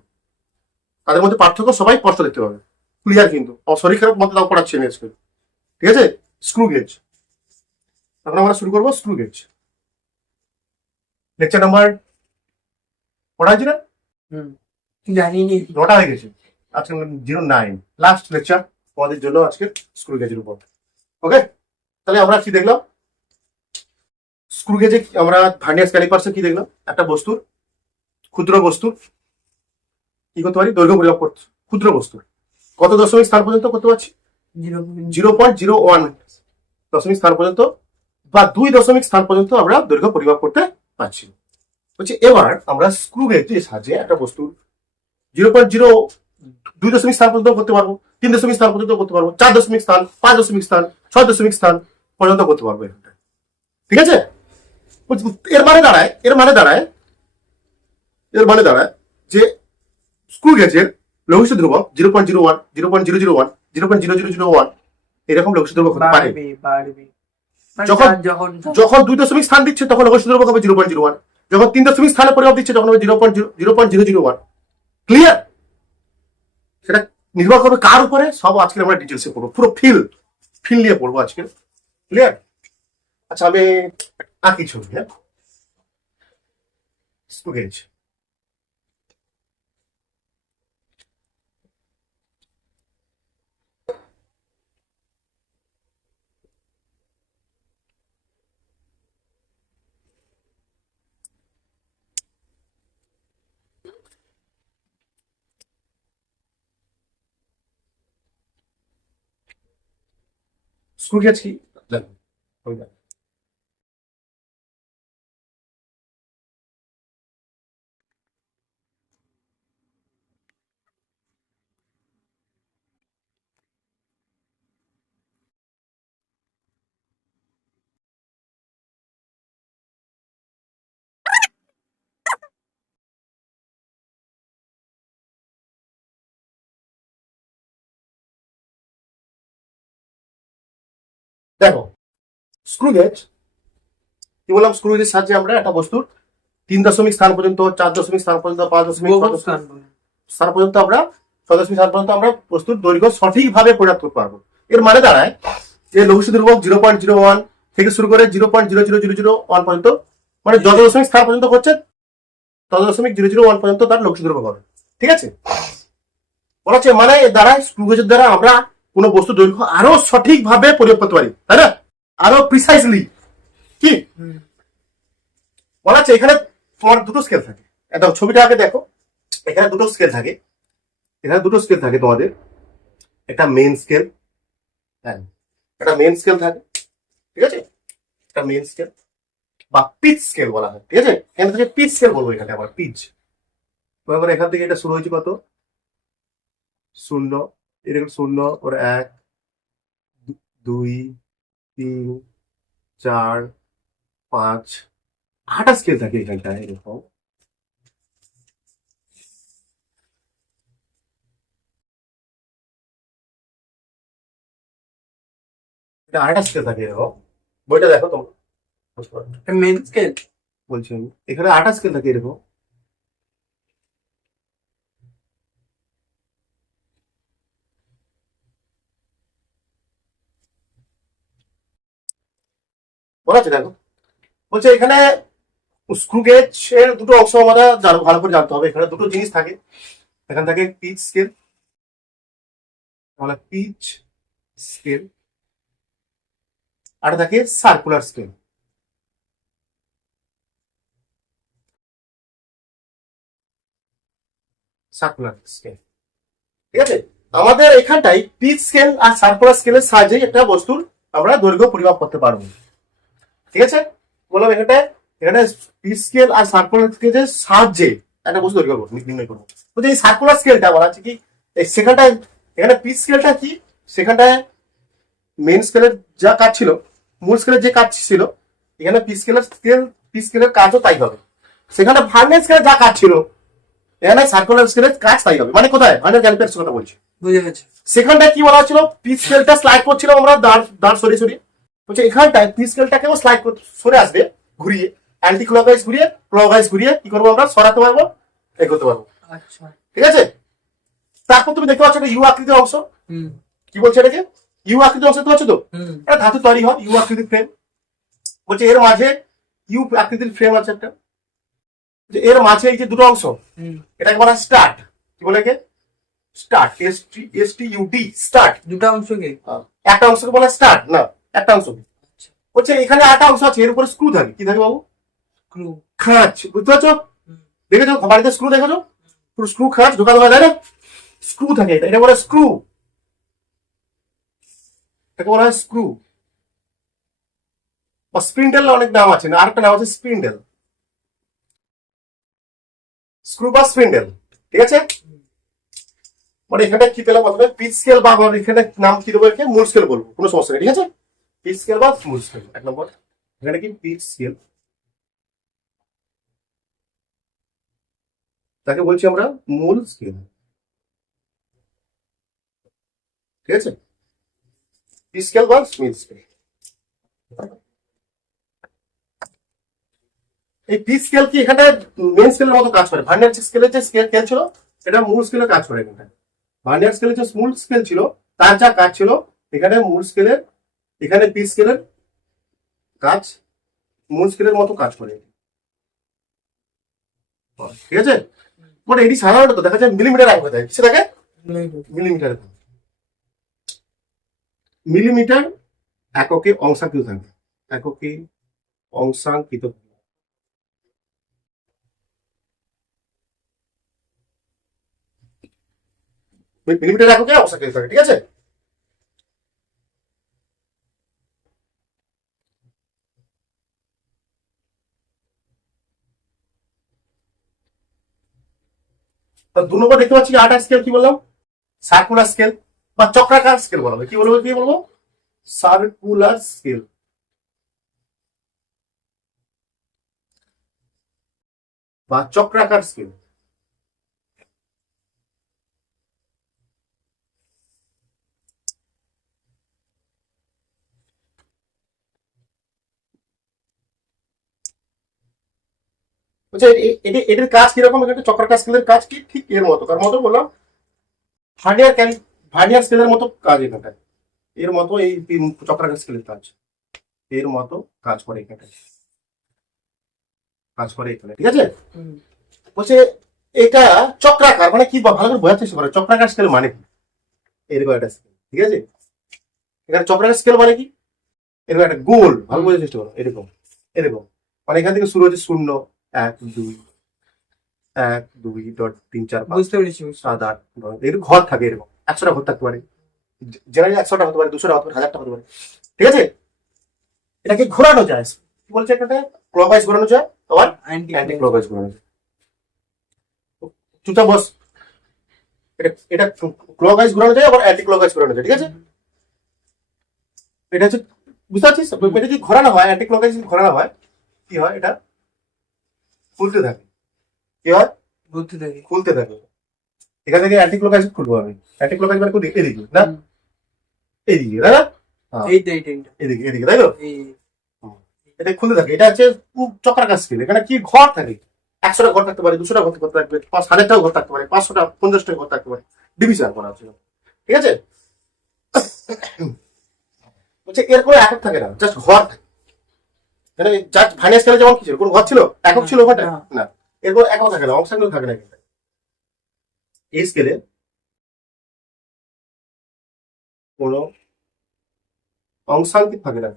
তাদের মধ্যে পার্থক্য সবাই স্পষ্ট দেখতে পাবে, ক্লিয়ার। কিন্তু শরীর খারাপ মধ্যে তাও পড়াচ্ছে আমি আজকে, ঠিক আছে? Screw gauge. এখন আমরা শুরু করবো স্ক্রু গেজ। লেকচার নাম্বার পড়াচ্ছি না, জানি নি। 9টা হয়ে গেছে, আজকে 09 লাস্ট লেকচার তোমাদের জন্য আজকে স্ক্রু গেজের উপর। ওকে, তাহলে আমরা কি দেখলাম? স্ক্রু গেজে আমরা ভার্নিয়ার ক্যালিপার্সে কি দেখলাম? একটা বস্তুর, ক্ষুদ্র বস্তুর কি করতে পারি? দৈর্ঘ্য পরিমাপ করতে। ক্ষুদ্র বস্তুর কত দশমিক স্থান পর্যন্ত করতে পারছি? 0.01 দশমিক স্থান পর্যন্ত বা 2 দশমিক স্থান পর্যন্ত আমরা দৈর্ঘ্য পরিমাপ করতে পারছি। বলছি এবার আমরা স্ক্রু গেজের সাহায্যে একটা বস্তুর 0.02 দশমিক স্থান পর্যন্ত করতে পারবো, 3 দশমিক স্থান পর্যন্ত করতে পারবো, 4 দশমিক স্থান, 5 দশমিক স্থান, 6 দশমিক স্থান পর্যন্ত করতে পারবো। ঠিক আছে? এর মানে দাঁড়ায় যে স্ক্রু গেজের লঘিষ্ঠ ধ্রুবক 0.01, 0.001, 0.0001 এরকম লঘিষ্ঠ ধ্রুবক হতে পারে। মানে যখন 2 দশমিক স্থান দিচ্ছে তখন লঘিষ্ঠ ধ্রুবক হবে 0.01, যখন 3 দশমিক স্থানে পরিমাপ দিচ্ছে তখন হবে 0.001। ক্লিয়ার? সেটা নির্ভর করবে কার উপরে, সব আজকে আমরা ডিটেলসে পড়বো, পুরো ফিল নিয়ে পড়বো আজকে। ক্লিয়ার? আচ্ছা, আমি আঁকি ছবি। হ্যাঁ, স্ক্রু গেজ। স্ক্রু গেজ কি দেখো, দেখো স্ক্রু গেজ কি বললাম? স্ক্রু গেজের সাহায্যে আমরা একটা বস্তুর 3 দশমিক স্থান পর্যন্ত, 4 দশমিক স্থান পর্যন্ত, 5 দশমিক স্থান পর্যন্ত আমরা, 6 দশমিক স্থান পর্যন্ত আমরা বস্তুর দৈর্ঘ্য সঠিকভাবে পরিমাপ করতে পারবো। এর মানে দাঁড়ায় যে লঘিষ্ঠ ধ্রুবক 0.01 থেকে শুরু করে 0.00001 পর্যন্ত, মানে যত দশমিক স্থান পর্যন্ত করছে তত দশমিক 001 পর্যন্ত তার লঘিষ্ঠ ধ্রুবক হবে। ঠিক আছে? বলা হচ্ছে মানে এর দ্বারা, স্ক্রু গেজের দ্বারা আমরা কোনো বস্তুর দৈর্ঘ্য আরো সঠিকভাবে পরিমাপ করতে পারি, তাই না? আরো প্রিসাইজলি। কি বলা হচ্ছে? এখানে তোমার দুটো স্কেল থাকে। একটা ছবিটা আগে দেখো, এখানে দুটো স্কেল থাকে, তোমাদের একটা মেইন স্কেল, হ্যাঁ একটা মেইন স্কেল থাকে, ঠিক আছে? একটা মেইন স্কেল বা পিচ স্কেল বলা হয়, ঠিক আছে? এখান থেকে পিচ স্কেল বলবো, এখানে আবার পিচ। এখান থেকে এটা শুরু হয়েছে কত? 0, এরকম 0, ওর 1, 2, 3, 4, 5, 8টা স্কেল থাকে এখানটায়, এরকম। আরেকটা স্কেল থাকে এরকম, বইটা দেখো তোমরা বুঝতে পারবে। মেন স্কেল বলছি আমি, এখানে 8টা স্কেল থাকে এরকম। বলা আছে দেখো, বলছে এখানে স্ক্রু গেজ এর দুটো অংশ আমরা ভালো করে জানতে হবে। এখানে দুটো জিনিস থাকে, এখানে থাকে পিচ স্কেল, পিচ স্কেল, আর থাকে সার্কুলার স্কেল। সার্কুলার স্কেল, ঠিক আছে? আমাদের এখানটাই পিচ স্কেল আর সার্কুলার স্কেলের সাহায্যে একটা বস্তুর আমরা দৈর্ঘ্য পরিমাপ করতে পারবো। ঠিক আছে? বললাম এখানে পিচ স্কেল আর সার্কুলার স্কেলের সাহায্যে একটা বস্তু তৈরি করবো, নির্ণয় করবো। বলছে এই সার্কুলার স্কেলটা বলা আছে কি, এই সেখানটায় এখানে পিচ স্কেলটা কি, সেখানটায় মেন স্কেলের যা কাজ ছিল, মূল স্কেলের যে কাজ ছিল, এখানে পিচ স্কেলের কাজও তাই হবে। সেখানে ভার্নিয়ার স্কেলের যা কাজ ছিল, এখানে সার্কুলার স্কেলের কাজ তাই হবে। মানে কোথায় ভার্নিয়ার ক্যালিপারের কথা বলছি। বুঝে গেছে। সেখানটায় কি বলা হচ্ছিল, পিচ স্কেলটা স্লাইড করছিলাম আমরা দাঁড় সরিয়ে সরিয়ে। বলছে এখানটায় পিচ স্কেলটাকেও স্লাইড সরে আসবে, ঘুরিয়ে অ্যান্টি ক্লকওয়াইজ ঘুরিয়ে ক্লকওয়াইজ ঘুরিয়ে কি করবো আমরা, সরাতে পারবো, এগোতে পারবো। আচ্ছা। ঠিক আছে, তারপর তুমি দেখতে পাচ্ছ একটা ইউ আকৃতির অংশ। হুম কি বলছে এটাকে, ইউ আকৃতির অংশ দেখতে পাচ্ছ তো, হুম এটা ধাতু তৈরি হয় ইউ আকৃতির ফ্রেম। বলছে এর মাঝে ইউ আকৃতির ফ্রেম আছে একটা, যে এর মাঝে এই যে দুটো অংশ, হুম। এটাকে বলা স্টার্ট। কি বলে একে, স্টার্ট, STUD, স্টার্ট। দুটো অংশকে একটা অংশকে বলা স্টার্ট না, একটা অংশ। বলছে এখানে আটা অংশ আছে, এর উপরে স্ক্রু থাকে। কি থাকে বাবু, স্ক্রু। খাঁচ। বুঝতে পারছো, দেখেছো বাড়িতে স্ক্রু দেখেছো, পুরো স্ক্রু খাঁচ ঢোকা দেওয়া যায় না, স্ক্রু থাকে। এটা বলে স্ক্রু, এটাকে বলা হয় স্ক্রু বা স্পিন্ডেল। অনেক নাম আছে, না আরেকটা নাম আছে স্পিন্ডেল, স্ক্রু বা স্পিন্ডেল। ঠিক আছে, মানে এখানে কি পেলাম প্রথমে, পিচ স্কেল বা এখানে নাম কি দেবো, এখানে মূল স্কেল বলবো, কোনো সমস্যা নেই। ঠিক আছে, পিচ স্কেল বা মূল স্কেল। এক নম্বর এখানে কি পিচ স্কেল, তাকে বলছি আমরা মূল স্কেল। ঠিক আছে, পিচ স্কেল বা স্মিথ স্কেল। এই পিচ স্কেল কি এখানে মেন স্কেলের মতো কাজ করে। ভার্নিয়ার স্কেলের যে স্কেল ছিল, এটা মূল স্কেলের কাজ করে। এখানে ভার্নিয়ার স্কেলের যে মূল স্কেল ছিল, তার যা কাজ ছিল, এখানে মূল স্কেলের, এখানে পিচ স্কেলের কাজ মূল স্কেলের মতো কাজ করে। ঠিক আছে, মানে এটি সাধারণত দেখা যায় মিলিমিটার এককে থাকে। কিসে থাকে, মিলিমিটার, মিলিমিটার এককে অংশাঙ্কিত থাকে, এককে অংশাঙ্কিত। মিলিমিটার এককে অংশাঙ্কিত থাকে। ঠিক আছে, তো 2 নম্বর দেখতে পাচ্ছি আটা স্কেল। কি বললাম, সার্কুলার স্কেল বা চক্রাকার স্কেল বলা হবে। কি বলবো, কি বলবো, সার্কুলার স্কেল বা চক্রাকার স্কেল। বলছে এটির কাজ কিরকম, এটা চক্রাকার স্কেলের কাজ কি, ঠিক এর মতো, কার মতো বললাম, ভার্নিয়ার স্কেলের মতো কাজ এখানটা, এর মতো এই চক্রাকার স্কেলের কাজ, এর মতো কাজ করে এখানে, কাজ করে এখানে। ঠিক আছে, বলছে এটা চক্রাকার মানে কি, ভালো করে বোঝার চেষ্টা করে, চক্রাকার স্কেল মানে কি, এরকম একটা স্কেল। ঠিক আছে, এখানে চক্রাকার স্কেল মানে কি, এরকম একটা গোল, ভালো বোঝার চেষ্টা করো, এরকম এরকম। মানে এখান থেকে শুরু হচ্ছে 0 1 2 1 2 3 4 5 বুঝতে পেরেছি। 7 8 9 এরকম ঘর থাকে, এরকম 100টা ঘর থাকতে পারে, জেনারেলি 100টা হতে পারে, 200টা হতে পারে, 1000টা হতে পারে। ঠিক আছে, এটাকে ঘোরানো যায়। কি বলছে, এখানে ক্লকওয়াইজ ঘোরানো যায়, আবার অ্যান্টি ক্লকওয়াইজ ঘোরানো যায়। চুপচাপ বস, এটা এটা ক্লকওয়াইজ ঘোরানো যায়, আবার অ্যান্টি ক্লকওয়াইজ ঘোরানো যায়। ঠিক আছে, এটা হচ্ছে, বুঝতে পারছিস, এটা যদি ঘোরানো হয়, অ্যান্টি ক্লকওয়াইজ যদি ঘোরানো হয়, কি হয়, এটা খুলতে থাকে। কি হয়, বুঝতে থাকি। খুলতে থাকে। এখান থেকে অ্যান্টি ক্লকওয়াইজ খুলবো আমি, অ্যান্টি ক্লকওয়াইজ মানে কোন এদিকে না, এইদিকে, তাই না, এইটা এইটা এইটা এদিকে এদিকে, তাই তো, এই এটা খুলতে থাকে। এটা হচ্ছে চক্রাকার স্কেল। এখানে কি ঘর থাকে, 100টা ঘর থাকতে পারে, 200টা ঘর থাকতে পারে, 1000টাও ঘর থাকতে পারে, 500টা 50টা ঘর থাকতে পারে, ডিভিশন করা হচ্ছে। ঠিক আছে, বলছে এর কোনো একক থাকে না, জাস্ট ঘর থাকে। মানে জাস্ট ভার্নিয়ার স্কেলে যেমন কি ছিল, কোন ঘর ছিল, একক ছিল ওখানে না, এর কোনো একক থাকে না, অংশাঙ্গ থাকে না। কিন্তু এই স্কেলে কোনো অংশাঙ্কিত থাকে না।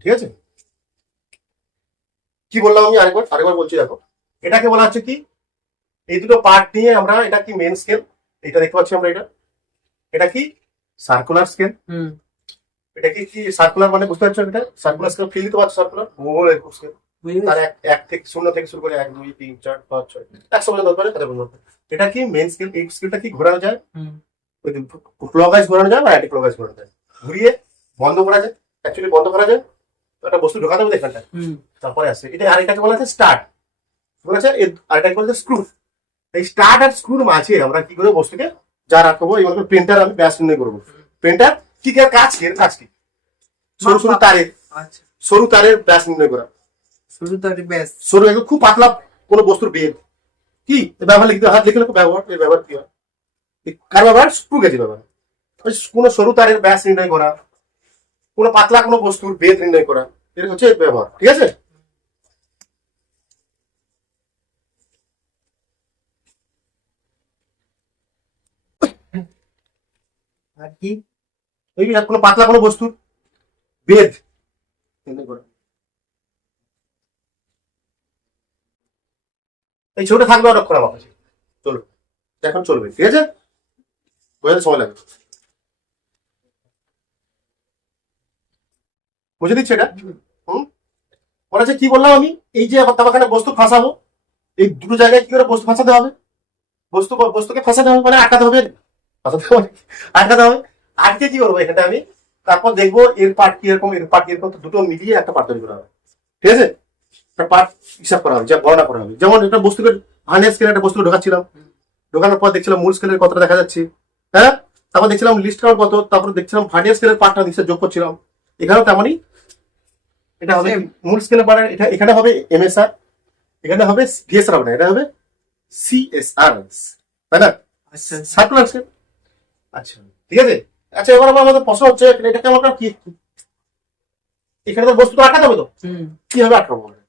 ঠিক আছে, কি বললাম আমি, আরেকবার বলছি, দেখো এটাকে বলা হচ্ছে কি, এই দুটো পার্ট নিয়ে আমরা, এটা কি মেন স্কেল, এটা দেখতে পাচ্ছি আমরা, এটা এটা কি সার্কুলার স্কেল, এটা কি কি সার্কুলার মানে বুঝতে পারছো? এটা সার্কুলার স্কেল ফিল দিতে পারছো? সার্কুলার গোল এরকম scale। বুঝলি? তার এক থেকে শূন্য থেকে শুরু করে 1 2 3 4 5 6 100 পর্যন্ত হতে পারে, কত পর্যন্ত। এটা কি মেইন স্কেল? এই স্কেলটা কি ঘোরানো যায়? হুম। ওই ক্লকওয়াইজ ঘোরানো যায় বা অ্যান্টি ক্লকওয়াইজ ঘোরানো যায়। ঘুরিয়ে বন্ধ করা যায়, অ্যাকচুয়ালি বন্ধ করা যায়। তো একটা বস্তু ঢোকাতে হবে এখানটা, হুম। তারপরে আসে এটা। আর এটাকে বলা আছে স্টার্ট, বলেছে। আর এটাকে বলা আছে স্ক্রু। এই স্টার্ট আর স্ক্রুর মাঝে আমরা কি করে বস্তুকে যা রাখবো, এই মতো প্রিন্টার আমি ব্যাস নির্ণয় করবো। প্রিন্টার কি এর কাজ কি? এর কাজ কি? সরু সরু তারের, আচ্ছা, সরু তারের ব্যাস নির্ণয় করা। শুরু তো একটা ব্যাস। সরু একদম খুব পাতলা কোনো বস্তুর বেদ কি এর ব্যবহার লিখতে হাত লিখলে ব্যবহার, এর ব্যবহার কি হয়? কার ব্যবহার? স্ক্রু গেজের ব্যবহার। কোনো সরু তারের ব্যাস নির্ণয় করা, কোনো পাতলা কোনো বস্তুর বেদ নির্ণয় করা, এর হচ্ছে এর ব্যবহার। ঠিক আছে? আর কি? এই কোনো পাতলা কোনো বস্তুর বেদ নির্ণয় করা। এই ছবিটা থাকবে অনেকক্ষণ আমার কাছে, চলো এখন চলবে। ঠিক আছে, বোঝাতে সময় লাগবে। বুঝে দিচ্ছে এটা? হুম। বলেছে কি বললাম আমি, এই যে তারপরে বস্তু ফাঁসাবো, এই দুটো জায়গায় কি করে বস্তু ফাঁসাতে হবে? বস্তুকে ফাঁসাতে হবে মানে আটকাতে হবে, ফাঁসাতে হবে, আটকাতে হবে। আটকে কি করবো এখানে আমি, তারপর দেখবো এর পার্ট কি এরকম, এর পার্ট কি এরকম, তো দুটো মিলিয়ে একটা পার্ট তৈরি করা হবে। ঠিক আছে, একটা পার্ট হিসাব করা হবে, যা গণনা করা হবে। যেমন একটা বস্তুকে ভার্নিয়ার স্কেলে একটা বস্তু ঢোকাচ্ছিলাম, ঢোকানোর পর দেখছিলাম মূল স্কেলের কতটা দেখা যাচ্ছে, হ্যাঁ। তারপর দেখছিলাম লিস্ট কাউন্ট কত, তারপর দেখছিলাম ভার্নিয়ার স্কেলের পার্টটা নিশ্চয় যোগ করছিলাম। এখানেও তেমনই, এটা হবে মূল স্কেলের পার্ট, এটা এখানে হবে এমএসআর, এখানে হবে ভিএসআর, হবে না, এটা হবে সিএসআর, তাই না? আচ্ছা, সার্কুলার স্কেল। আচ্ছা ঠিক আছে। আচ্ছা এবার আমাদের প্রশ্ন হচ্ছে এটাকে আমরা কি, এখানে তো বস্তুটা আটকাতে হবে, তো হুম। কিভাবে আটকাবো আমরা?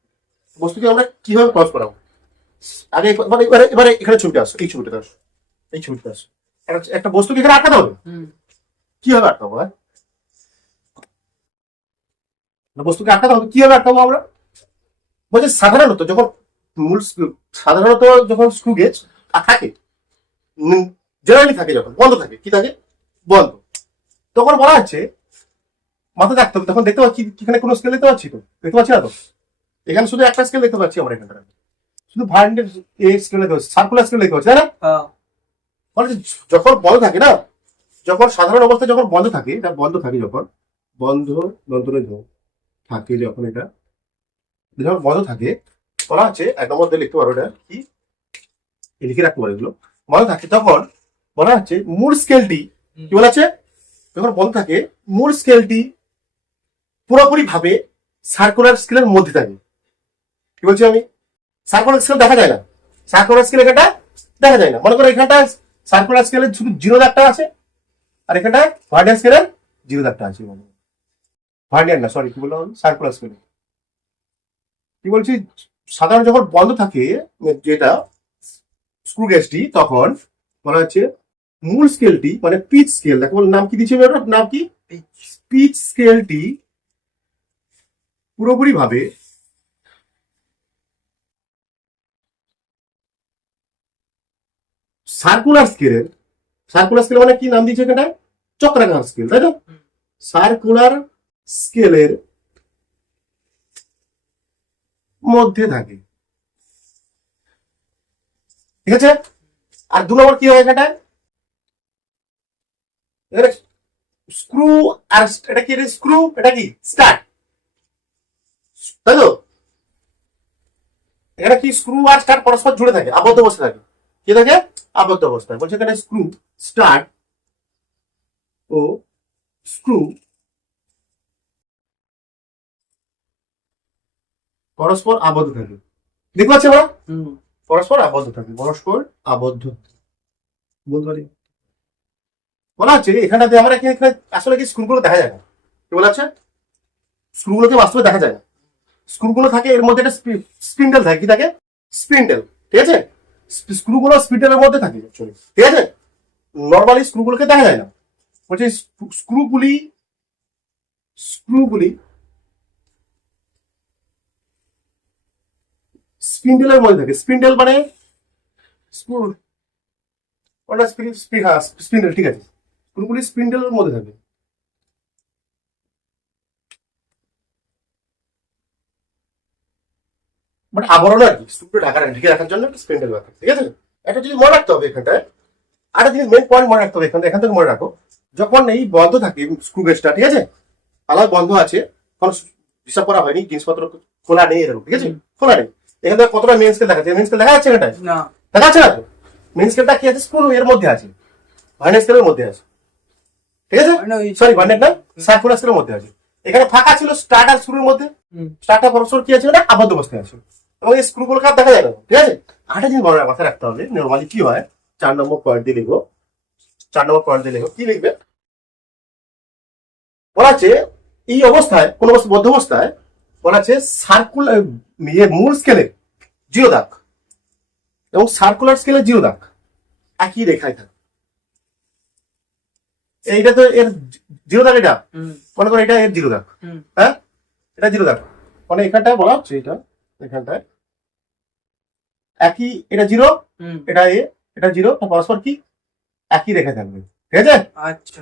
বস্তুকে আমরা কিভাবে ক্রস করাবো? আগে এবারে এবারে এখানে ছবিটা আসো, এই ছবিটা আসো, এই ছবিটা আসো। একটা বস্তুকে এখানে আটকাতে হবে, হুম। কিভাবে আটকাবো? হ্যাঁ, বস্তুকে আটকাতে হবে, কিভাবে আটকাবো আমরা? বলছে সাধারণত যখন মূল সাধারণত যখন স্ক্রু গেজ থাকে, জেনারেলি থাকে, যখন বন্ধ থাকে, কি থাকে? বন্ধ। তখন বলা হচ্ছে মাথায় রাখতে হবে, তখন দেখতে পাচ্ছি এখানে কোনো স্কেল দেখতে পাচ্ছি, তো দেখতে পাচ্ছি না তো, এখানে শুধু একটা স্কেল দেখতে পাচ্ছি আমরা, এখানটা শুধু ভার্নিয়ার স্কেল দেখতে পাচ্ছি, সার্কুলার স্কেল দেখতে পাচ্ছি, তাই না? হ্যাঁ। মানে যখন বন্ধ থাকে না, যখন সাধারণ অবস্থায় যখন বন্ধ থাকে, এটা বন্ধ থাকে যখন, বন্ধ যন্ত্রে থাকে যখন, এটা যখন বন্ধ থাকে, বলা হচ্ছে এক নম্বর দিয়ে লিখতে পারো, এটা কি লিখে রাখতে পারো এগুলো। বন্ধ থাকে তখন বলা হচ্ছে মূল স্কেলটি, কি বলা আছে? যখন বন্ধ থাকে মূল স্কেলটি পুরোপুরি ভাবে সার্কুলার স্কেলের মধ্যে থাকে। কি বলছি আমি? সার্কুলার স্কেল দেখা যায় না, সার্কুলার স্কেল এখানটা দেখা যায় না। মনে করো এখানটা সার্কুলার স্কেলের শুধু জিরো দাগটা আছে, আর এখানটা ভার্নিয়ার স্কেলের জিরো দাগটা আছে। ভার্নিয়ার না, সরি, কি বললাম আমি? সার্কুলার স্কেলে কি বলছি, সাধারণ যখন বন্ধ থাকে যেটা স্ক্রু গেজটি, তখন বলা হচ্ছে মূল স্কেলটি মানে পিচ স্কেল, দেখো নাম কি দিচ্ছে, ওটার নাম কি? পিচ স্কেলটি পুরোপুরি ভাবে সার্কুলার স্কেলের, সার্কুলার স্কেল মানে কি নাম দিচ্ছে এখানটা? চক্রাকার স্কেল, তাই তো? সার্কুলার স্কেলের মধ্যে থাকে। ঠিক আছে। আর 2 নম্বর কি হয় এখানটা? স্ক্রু আর এটা কি? স্ক্রু, এটা কি? স্টার্ট, তাই তো? এখানে কি স্ক্রু আর স্টার্ট পরস্পর জুড়ে থাকে, আবদ্ধ অবস্থায় থাকে। কি থাকে? আবদ্ধ অবস্থায়। বলছে এখানে স্ক্রু স্টার্ট ও স্ক্রু পরস্পর আবদ্ধ থাকে। দেখতে পাচ্ছি আমরা, হুম। পরস্পর আবদ্ধ থাকে, পরস্পর আবদ্ধ বলতে পারি। বলা হচ্ছে এখানটাতে আমরা এখানে আসলে কি স্ক্রুগুলো দেখা যায় না। কি বলা হচ্ছে? স্ক্রুগুলোকে বাস্তবে দেখা যায় না। স্ক্রুগুলো থাকে এর মধ্যে একটা স্পিন্ডেল থাকে, কি থাকে? স্পিন্ডেল। ঠিক আছে, স্ক্রুগুলো স্পিন্ডেলের মধ্যে থাকে actually, ঠিক আছে। নর্মালি স্ক্রুগুলোকে দেখা যায় না। বলছে স্ক্রুগুলি স্ক্রুগুলি স্পিন্ডেলের মধ্যে থাকে। স্পিন্ডেল মানে স্ক্রু, ওটা স্পিন্ডেল, ঠিক আছে। স্ক্রুগুলি স্পিন্ডেলের মধ্যে থাকে। মানে আবরণ আর কি, স্ক্রুটা ঢেকে রাখার জন্য একটা স্প্যান্ডেল ব্যাপার, ঠিক আছে। একটা জিনিস মনে রাখতে হবে এখানটায়, আরেকটা জিনিস মেন পয়েন্ট মনে রাখতে হবে এখান থেকে মনে রাখো, যখন এই বন্ধ থাকে স্ক্রু গেজটা, ঠিক আছে, আলাদা বন্ধ আছে, কোনো হিসাব করা হয়নি, জিনিসপত্র খোলা নেই এরকম, ঠিক আছে, খোলা নেই, এখান থেকে কতটা মেন স্কেল দেখা যাচ্ছে, মেন স্কেল দেখা যাচ্ছে এখানটায়, না দেখা যাচ্ছে না তো, মেন স্কেলটা কি আছে, স্ক্রু এর মধ্যে আছে, ভার্নিয়ার স্কেলের মধ্যে আছে, ঠিক আছে, মানে ওই সরি ভার্নিয়ার না, সার্কুলার স্কেলের মধ্যে আছে। এখানে ফাঁকা ছিল স্টার্ট আর স্ক্রুর মধ্যে, স্টার্টটা পরস্পর কি আছে, ওটা আবদ্ধ অবস্থায় আছে, এবং এই স্ক্রু গুলো কার দেখা যায় না, ঠিক আছে। আরেকটা জিনিস বড় মাথায় রাখতে হবে, নর্মালি কি হয়, 4 নম্বর পয়েন্ট দিয়ে লিখবো, 4 নম্বর পয়েন্ট দিয়ে লিখবো, কি লিখবে, বলা আছে এই অবস্থায়, কোন অবস্থা বদ্ধ অবস্থায় বলা আছে সার্কুলার মূল স্কেলে 0 দাগ এবং সার্কুলার স্কেলে 0 দাগ একই রেখায় থাকে। এইটা তো এর 0 দাগ, এটা মনে করো এটা এর 0 দাগ, হ্যাঁ এটা 0 দাগ, মানে এখানটায় বলা হচ্ছে এটা এখানটায় একই, এটা 0, এটা এ, এটা 0, পরস্পর কি একই রেখায় থাকবে, ঠিক আছে, আচ্ছা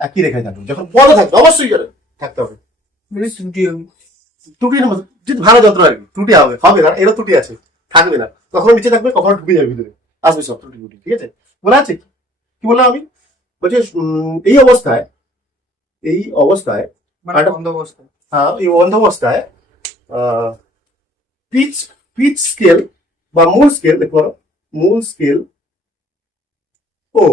একই রেখায় থাকবে, যখন বন্ধ থাকবে অবশ্যই থাকতে হবে, মানে ত্রুটি হবে। ত্রুটির মতো যদি ভালো যন্ত্র আর কি, ত্রুটি হবে হবে না, এরও ত্রুটি আছে, থাকবে না, কখনো নিচে থাকবে কখনো ঢুকে যাবে ভিতরে, আসবে সব ত্রুটি ত্রুটি, ঠিক আছে। বলা আছে কি বললাম আমি, বলছি এই অবস্থায়, এই অবস্থায় মানে একটা- বন্ধ অবস্থা। হ্যাঁ এই বন্ধ অবস্থায় পিচ পিচ স্কেল বা মূল স্কেল, দেখো মূল স্কেল ও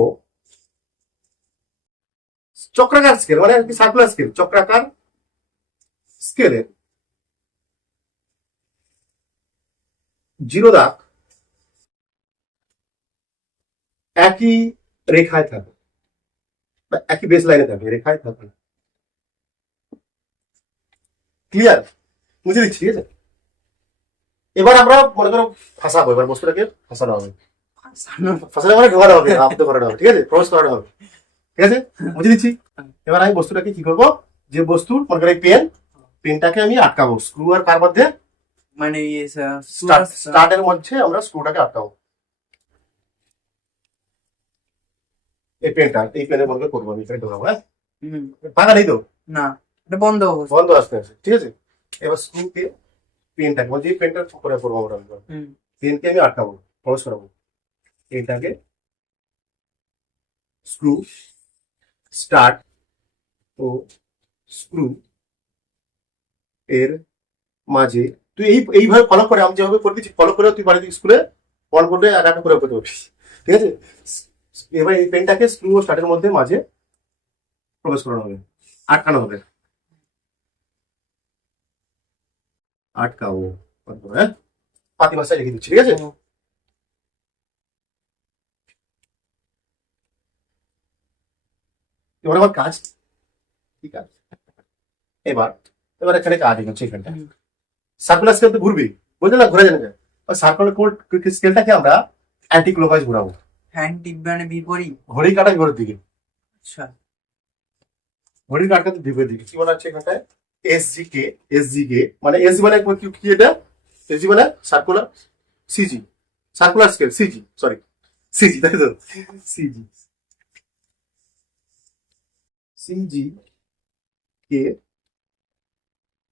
চক্রাকার স্কেল, মানে আর কি সার্কুলার স্কেল, চক্রাকার স্কেলের 0 দাগ একই রেখায় থাকে বা একই বেস লাইনে থাকে, রেখায় থাকে, ক্লিয়ার, বুঝে দিচ্ছি, ঠিক আছে। এবার আমরা মনে করো ফাঁসাবো, এবার বস্তুটাকে ফাঁসানো হবে, ফাঁসানো মানে ঢোকানো হবে, আবদ্ধ করানো হবে, ঠিক আছে, প্রবেশ করানো হবে, ঠিক আছে, বুঝে দিচ্ছি। এবার আমি বস্তুটাকে কি করবো, যে বস্তু মনে করো পেনটাকে আমি আটকাবো স্ক্রু আর কার মধ্যে, মানে স্টার্টের মধ্যে আমরা স্ক্রুটাকে আটকাবো, এই পেনের মধ্যে করবো আমি, এখানে ঢোকাবো, হ্যাঁ ফাঁকা নেই তো, না এটা বন্ধ অবস্থা। বন্ধ আসতে আছে, ঠিক আছে। এবার স্ক্রুকে পেনটাকে বলছি, পেনটা করে করবো আমরা, পেনকে আমি আটকাবো, প্রবেশ করাবো, পেনটাকে স্ক্রু স্টার্ট ও স্ক্রু এর মাঝে, তুই এইভাবে ফলো করে, আমি যেভাবে করে দিচ্ছি ফলো করে তুই বাড়িতে স্কুলে অন করলে আর একটা করে করতে পারবি, ঠিক আছে। এবার এই পেনটাকে স্ক্রু ও স্টার্টের মধ্যে মাঝে প্রবেশ করানো হবে, আটকানো হবে, আটকাবো, হ্যাঁ পাতি মাছটা রেখে দিচ্ছি, ঠিক আছে। এবার আমার কাজ, ঠিক আছে, এবার এবার এখানে কাজ হচ্ছে, এখানটা সার্কুলার স্কেল তো ঘুরবি, বুঝলে না, ঘুরে যাবে, সার্কুলার স্কেলটাকে আমরা অ্যান্টি ক্লকওয়াইজ ঘোরাবো, হ্যান্ড টিপ মানে বিপরীত। ঘড়ির কাঁটা বিপরীত দিকে, আচ্ছা ঘড়ির কাঁটা বিপরীত দিকে, কি বলা হচ্ছে এখানটায়, এসজি কে মানে এসজি মানে কি এটা, এসজি মানে circular, CG circular scale, CG তাই তো, সিজি কে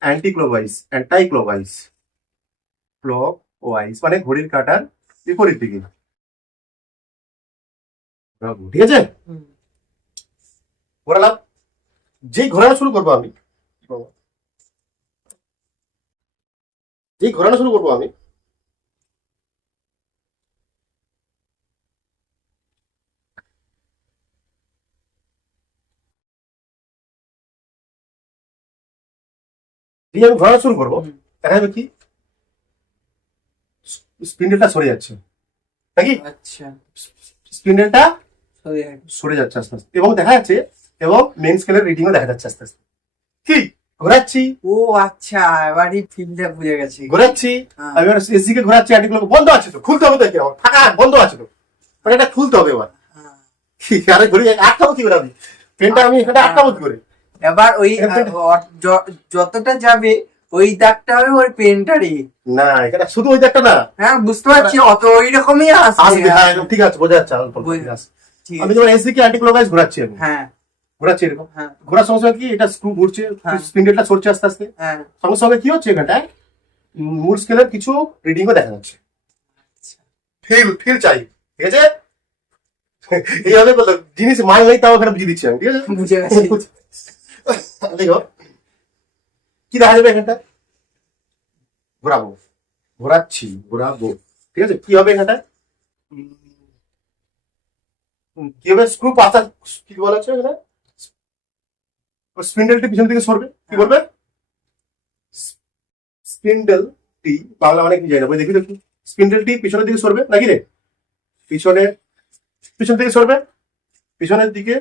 অ্যান্টি ক্লকওয়াইজ মানে ঘড়ির কাঁটার বিপরীত দিকে, ঠিক আছে, ঘোরালাম, যেই ঘোরানো শুরু করবো আমি, যেই আমি ঘোরানো শুরু করবো, দেখা যাবে কি স্পিন্ডেলটা সরে যাচ্ছে, নাকি আচ্ছা স্পিন্ডেলটা সরি সরে যাচ্ছে আস্তে আস্তে, এবং দেখা যাচ্ছে, এবং মেন স্কেলের রিডিংও দেখা যাচ্ছে আস্তে আস্তে, কি ঘোরাচ্ছি, ও আচ্ছা এবারই ফিল্ডটা বুঝে গেছি। ঘোরাচ্ছি, হ্যাঁ। আমি এসজি কে ঘোরাচ্ছি, অ্যান্টিগুলো বন্ধ আছে তো, খুলতে হবে তো, কি আমার ফাঁকা বন্ধ আছে তো, মানে এটা খুলতে হবে এবার, হ্যাঁ। আরে ঘড়ি আটকাবো কি করে, আমি পেনটা আমি এখানে আটকাবো কি করে, এবার ওই যতটা যাবে ওই দাগটা হবে ওই পেনটারই। না এখানে শুধু ওই একটা না, হ্যাঁ বুঝতে পারছি, অত ওই রকমই আসবে, আসবে। হ্যাঁ একদম ঠিক আছে, বোঝা যাচ্ছে অল্প অল্প, ঠিক আছে। ঠিক আমি আছে। যেমন এসজি কে অ্যান্টিক্লকওয়াইজ ঘোরাচ্ছি, আমি হ্যাঁ ঘোরাচ্ছি এরকম, হ্যাঁ ঘোরার সঙ্গে সঙ্গে কি এটা স্ক্রু ঘুরছে, হ্যাঁ। স্পিন্ডেলটা সরছে আস্তে আস্তে, হ্যাঁ সঙ্গে সঙ্গে কি হচ্ছে এখানটায় মূল স্কেলের কিছু রিডিংও দেখা যাচ্ছে। ফিল চাই, ঠিক আছে? এইভাবে বলতো জিনিস মাল নেই তাও এখানে বুঝিয়ে দিচ্ছি আমি, ঠিক আছে? বুঝে গেছি। দেখো কি দেখা যাবে এখানটা, ঘোরাবো, ঠিক আছে? কি হবে এখানটা, কি হবে, স্ক্রু পাতা, কি বলা হচ্ছে এখানে, স্পিন্ডেলটি পিছন দিকে সরবে, কি করবে, স্পিন্ডেলটি বাংলা মানে কি জানি না, বই দেখি দেখি, স্পিন্ডেলটি পিছনের দিকে সরবে নাকি রে, পিছন দিকে সরবে, পিছনের দিকে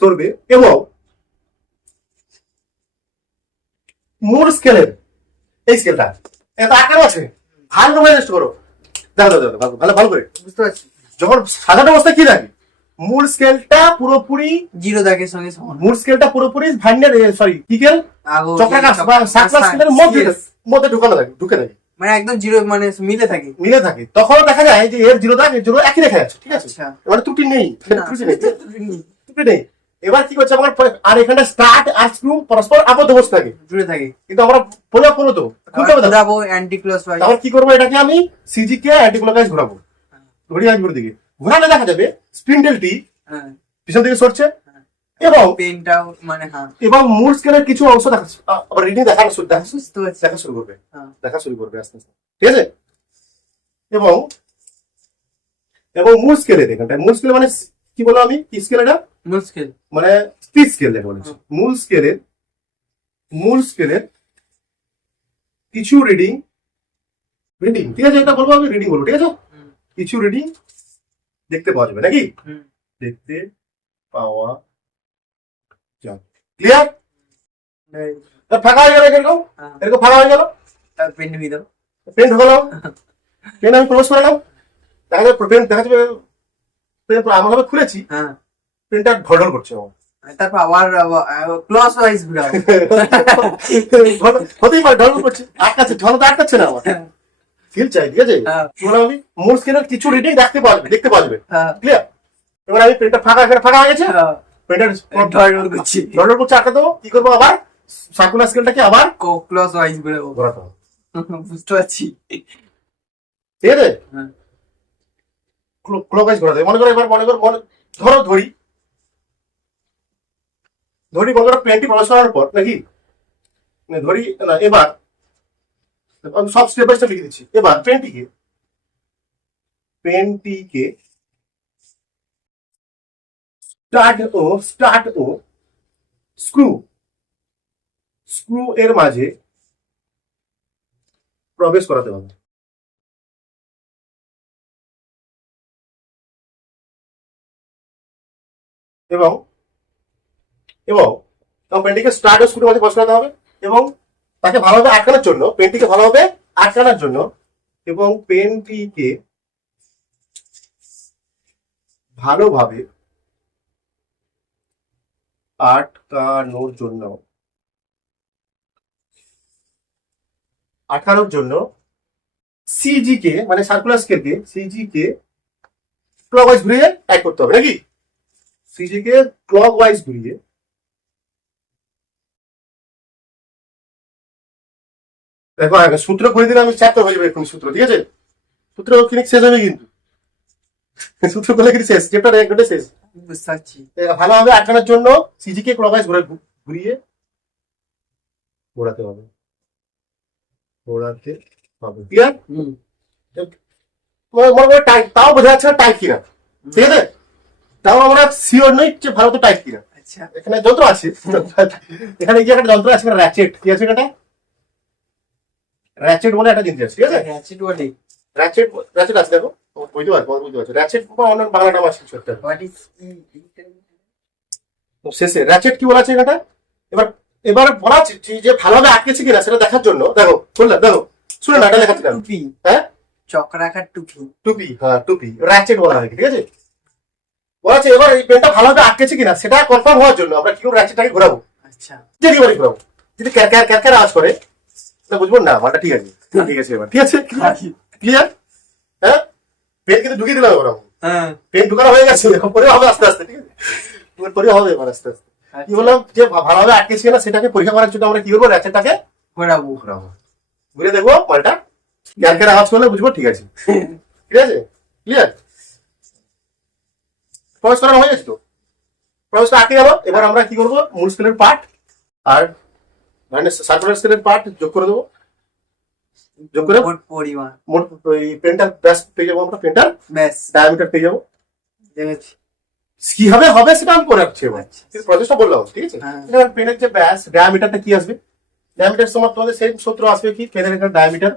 সরবে এবং মূল স্কেলের এই স্কেলটা এত আকার আছে, ভালো করে রেস্ট করো, দেখো ভালো করে বুঝতে পারছি। যখন সাজানো অবস্থা কি থাকে, মূল স্কেলটা পুরোপুরি জিরো দাগের সঙ্গে সমান। মূল স্কেলটা পুরোপুরি ভান্ডার সরি কিকেল চক্রাকার বা সার্কুলার স্কেলের মধ্যে ঢুকে থাকে, মানে একদম জিরো, মানে মিলে থাকে। তখন দেখা যায় যে এর জিরো দাগ এর জিরো একই রেখা আছে, ঠিক আছে? আচ্ছা। মানে ত্রুটি নেই, না, ত্রুটি নেই। এবার কি করছে আমার, আর এখানটা স্টার্ট আর স্ক্রু পরস্পর আবদ্ধ অবস্থা থাকে, জুড়ে থাকে। কিন্তু আমরা পরিমাপ করবো তো খুলতে হবে, ঘোরাবো অ্যান্টি ক্লস ওয়াইজ। তারপর কি করবো, এটাকে আমি সিজি কে অ্যান্টি ক্লকওয়াইজ ঘোরাবো, ঘুরিয়ে দিকে ঘোরালে দেখা যাবে স্পিন্ডেলটি হ্যাঁ, পিছন দিকে সরছে এবং পেনটাও মানে হ্যাঁ, এবং মূল স্কেলের কিছু অংশ আবার রিডিং বুঝতে পারছি। দেখা শুরু করবে, হ্যাঁ। আস্তে আস্তে, ঠিক আছে? এবং মূল স্কেলের এখানটায়, মূল স্কেল মানে কি বললাম আমি, কি স্কেল এটা, মুশকিল। মানে স্পিড স্কেল যেটা বলেছি, মূল স্কেলের কিছু রিডিং, ঠিক আছে? এটা বলবো আমি, রিডিং বলবো, ঠিক আছে? কিছু রিডিং দেখতে পাওয়া যাবে নাকি, দেখতে পাওয়া যাবে, ক্লিয়ার? ফাঁকা হয়ে গেল, এরকম ফাঁকা হয়ে গেল, পেন ঢুকিয়ে দাও। পেন ঢোকালাম, পেন আমি ক্লোজ করে নাম, দেখা যাবে পেন, দেখা যাবে পেন আমার ভাবে খুলেছি, হ্যাঁ, পেনটা ঢলঢল করছে আমার, তারপর আবার ক্লস ওয়াইজ ঘোরাও। হতেই পারে ঢলঢল করছে, আটকাচ্ছে, ঢল তো আটকাচ্ছে না আমার, ফিল চাই, ঠিক আছে? হ্যাঁ। কি বললাম আমি, মূল স্কেলের কিছু রিডিং দেখতে পাওয়া যাবে, হ্যাঁ, ক্লিয়ার? এবার আমি পেনটা ফাঁকা হয়ে গেছে, হ্যাঁ, পেনটা ঢলঢল করছি। ঢলঢল করছে, আটকা দেবো, কি করবো, আবার সার্কুলার স্কেলটাকে আবার ক্লস ওয়াইজ ঘোরাবো। ঘোরাতে হবে, বুঝতে পারছি। ঠিক আছে? হ্যাঁ, ক্লকওয়াইজ ঘোরাতে হবে। মনে করো ধরি মনে করো পেনটি প্রবেশ করার পর নাকি, ধরি না, এবার আমি সব স্টেপ বাই স্টেপ লিখে দিচ্ছি। এবার পেনটিকে স্টার্ট ও স্ক্রু এর মাঝে প্রবেশ করাতে হবে, এবং পেনটিকে স্টার্ট ও স্ক্রুর মাঝে প্রবেশ করাতে হবে, এবং তাকে ভালোভাবে আটকানোর জন্য, পেনটিকে ভালোভাবে আটকানোর জন্য এবং পেনটিকে ভালোভাবে আটকানোর জন্য সিজি কে মানে সার্কুলার স্কেলকে ক্লকওয়াইজ ঘুরিয়ে টাইট করতে হবে নাকি, সিজি কে ক্লকওয়াইজ ঘুরিয়ে দেখো, সূত্র করে দিলে আমি চ্যাপ্টার হয়ে যাবে এখন সূত্র, ঠিক আছে? সূত্র ক্লিনিক শেষ হবে কিন্তু, সূত্র করলে কিন্তু শেষ, চ্যাপ্টার এক ঘন্টা শেষ। বুঝতে পারছি। ভালোভাবে আটকানোর জন্য সিজি কে ক্লকওয়াইজ ঘুরিয়ে ঘোরাতে হবে, ক্লিয়ার? মনে করে টাইট, তাও বোঝা যাচ্ছে না টাইট কিনা, ঠিক আছে? তাও আমরা শিওর নই যে ভালো তো টাইট কিনা। আচ্ছা, এখানে যন্ত্র আছে, এখানে যে একটা যন্ত্র আছে, র্যাচেট, কি আছে এটা, র্যাচেট বলে একটা জিনিস আছে, ঠিক আছে? র্যাচেট আছে, দেখো বুঝতে পারছো, র্যাচেট বা অন্য বাংলা নাম আছে একটা, শেষে র্যাচেট কি বলা আছে এটা। এবার বলা আছে যে ভালোভাবে আটকেছে কিনা সেটা দেখার জন্য, দেখো শুনে না, এটা লেখাচ্ছি না, টুপি, হ্যাঁ, চক্রাকার টুপি, হ্যাঁ টুপি, র্যাচেট বলা হয়, ঠিক আছে? বলা আছে এবার এই পেনটা ভালোভাবে আটকেছে কিনা সেটা কনফার্ম হওয়ার জন্য আমরা কি র্যাচেটটাকে ঘোরাবো, আচ্ছা, যেদিকে ঘোরাবো, যদি ক্যার আওয়াজ করে বুঝবো না মালটা ঠিক আছে, এবার ঠিক আছে, ক্লিয়ার? হ্যাঁ, পেন কিন্তু ঢুকিয়ে দিলাম, হ্যাঁ, পেন ঢুকানো হয়ে গেছে, পরে হবে আস্তে আস্তে, ঠিক আছে? পরে হবে এবার আস্তে আস্তে, কি হলো যে ভালোভাবে আটকেছে না সেটাকে পরীক্ষা করার জন্য আমরা কি করবো, র্যাচেটটাকে ঘোরাবো। ঘুরে দেখবো মালটা ক্যারকের আওয়াজ করলে বুঝবো ঠিক আছে। ঠিক আছে, ক্লিয়ার? প্রবেশ করানো হয়ে গেছে তো, প্রবেশটা আটকে গেল। এবার আমরা কি করবো, মূল স্কেলের পার্ট আর মানে সার্কুলার স্কেলের পার্ট যোগ করে দেবো। যোগ করে মোট পরিমাণ, মোট ওই পেনটার ব্যাস পেয়ে যাবো আমরা, পেনটার ব্যাস ডায়ামিটার পেয়ে যাবো। দেখেছি। কি হবে হবে সেটা আমি করে রাখছি এবার, আচ্ছা। প্রসেসটা বললাম, ঠিক আছে? হ্যাঁ। এবার পেনের যে ব্যাস ডায়ামিটারটা কি আসবে, ডায়ামিটার সময় তোমাদের সেম সূত্র আসবে কি, পেনের এখানে ডায়ামিটার,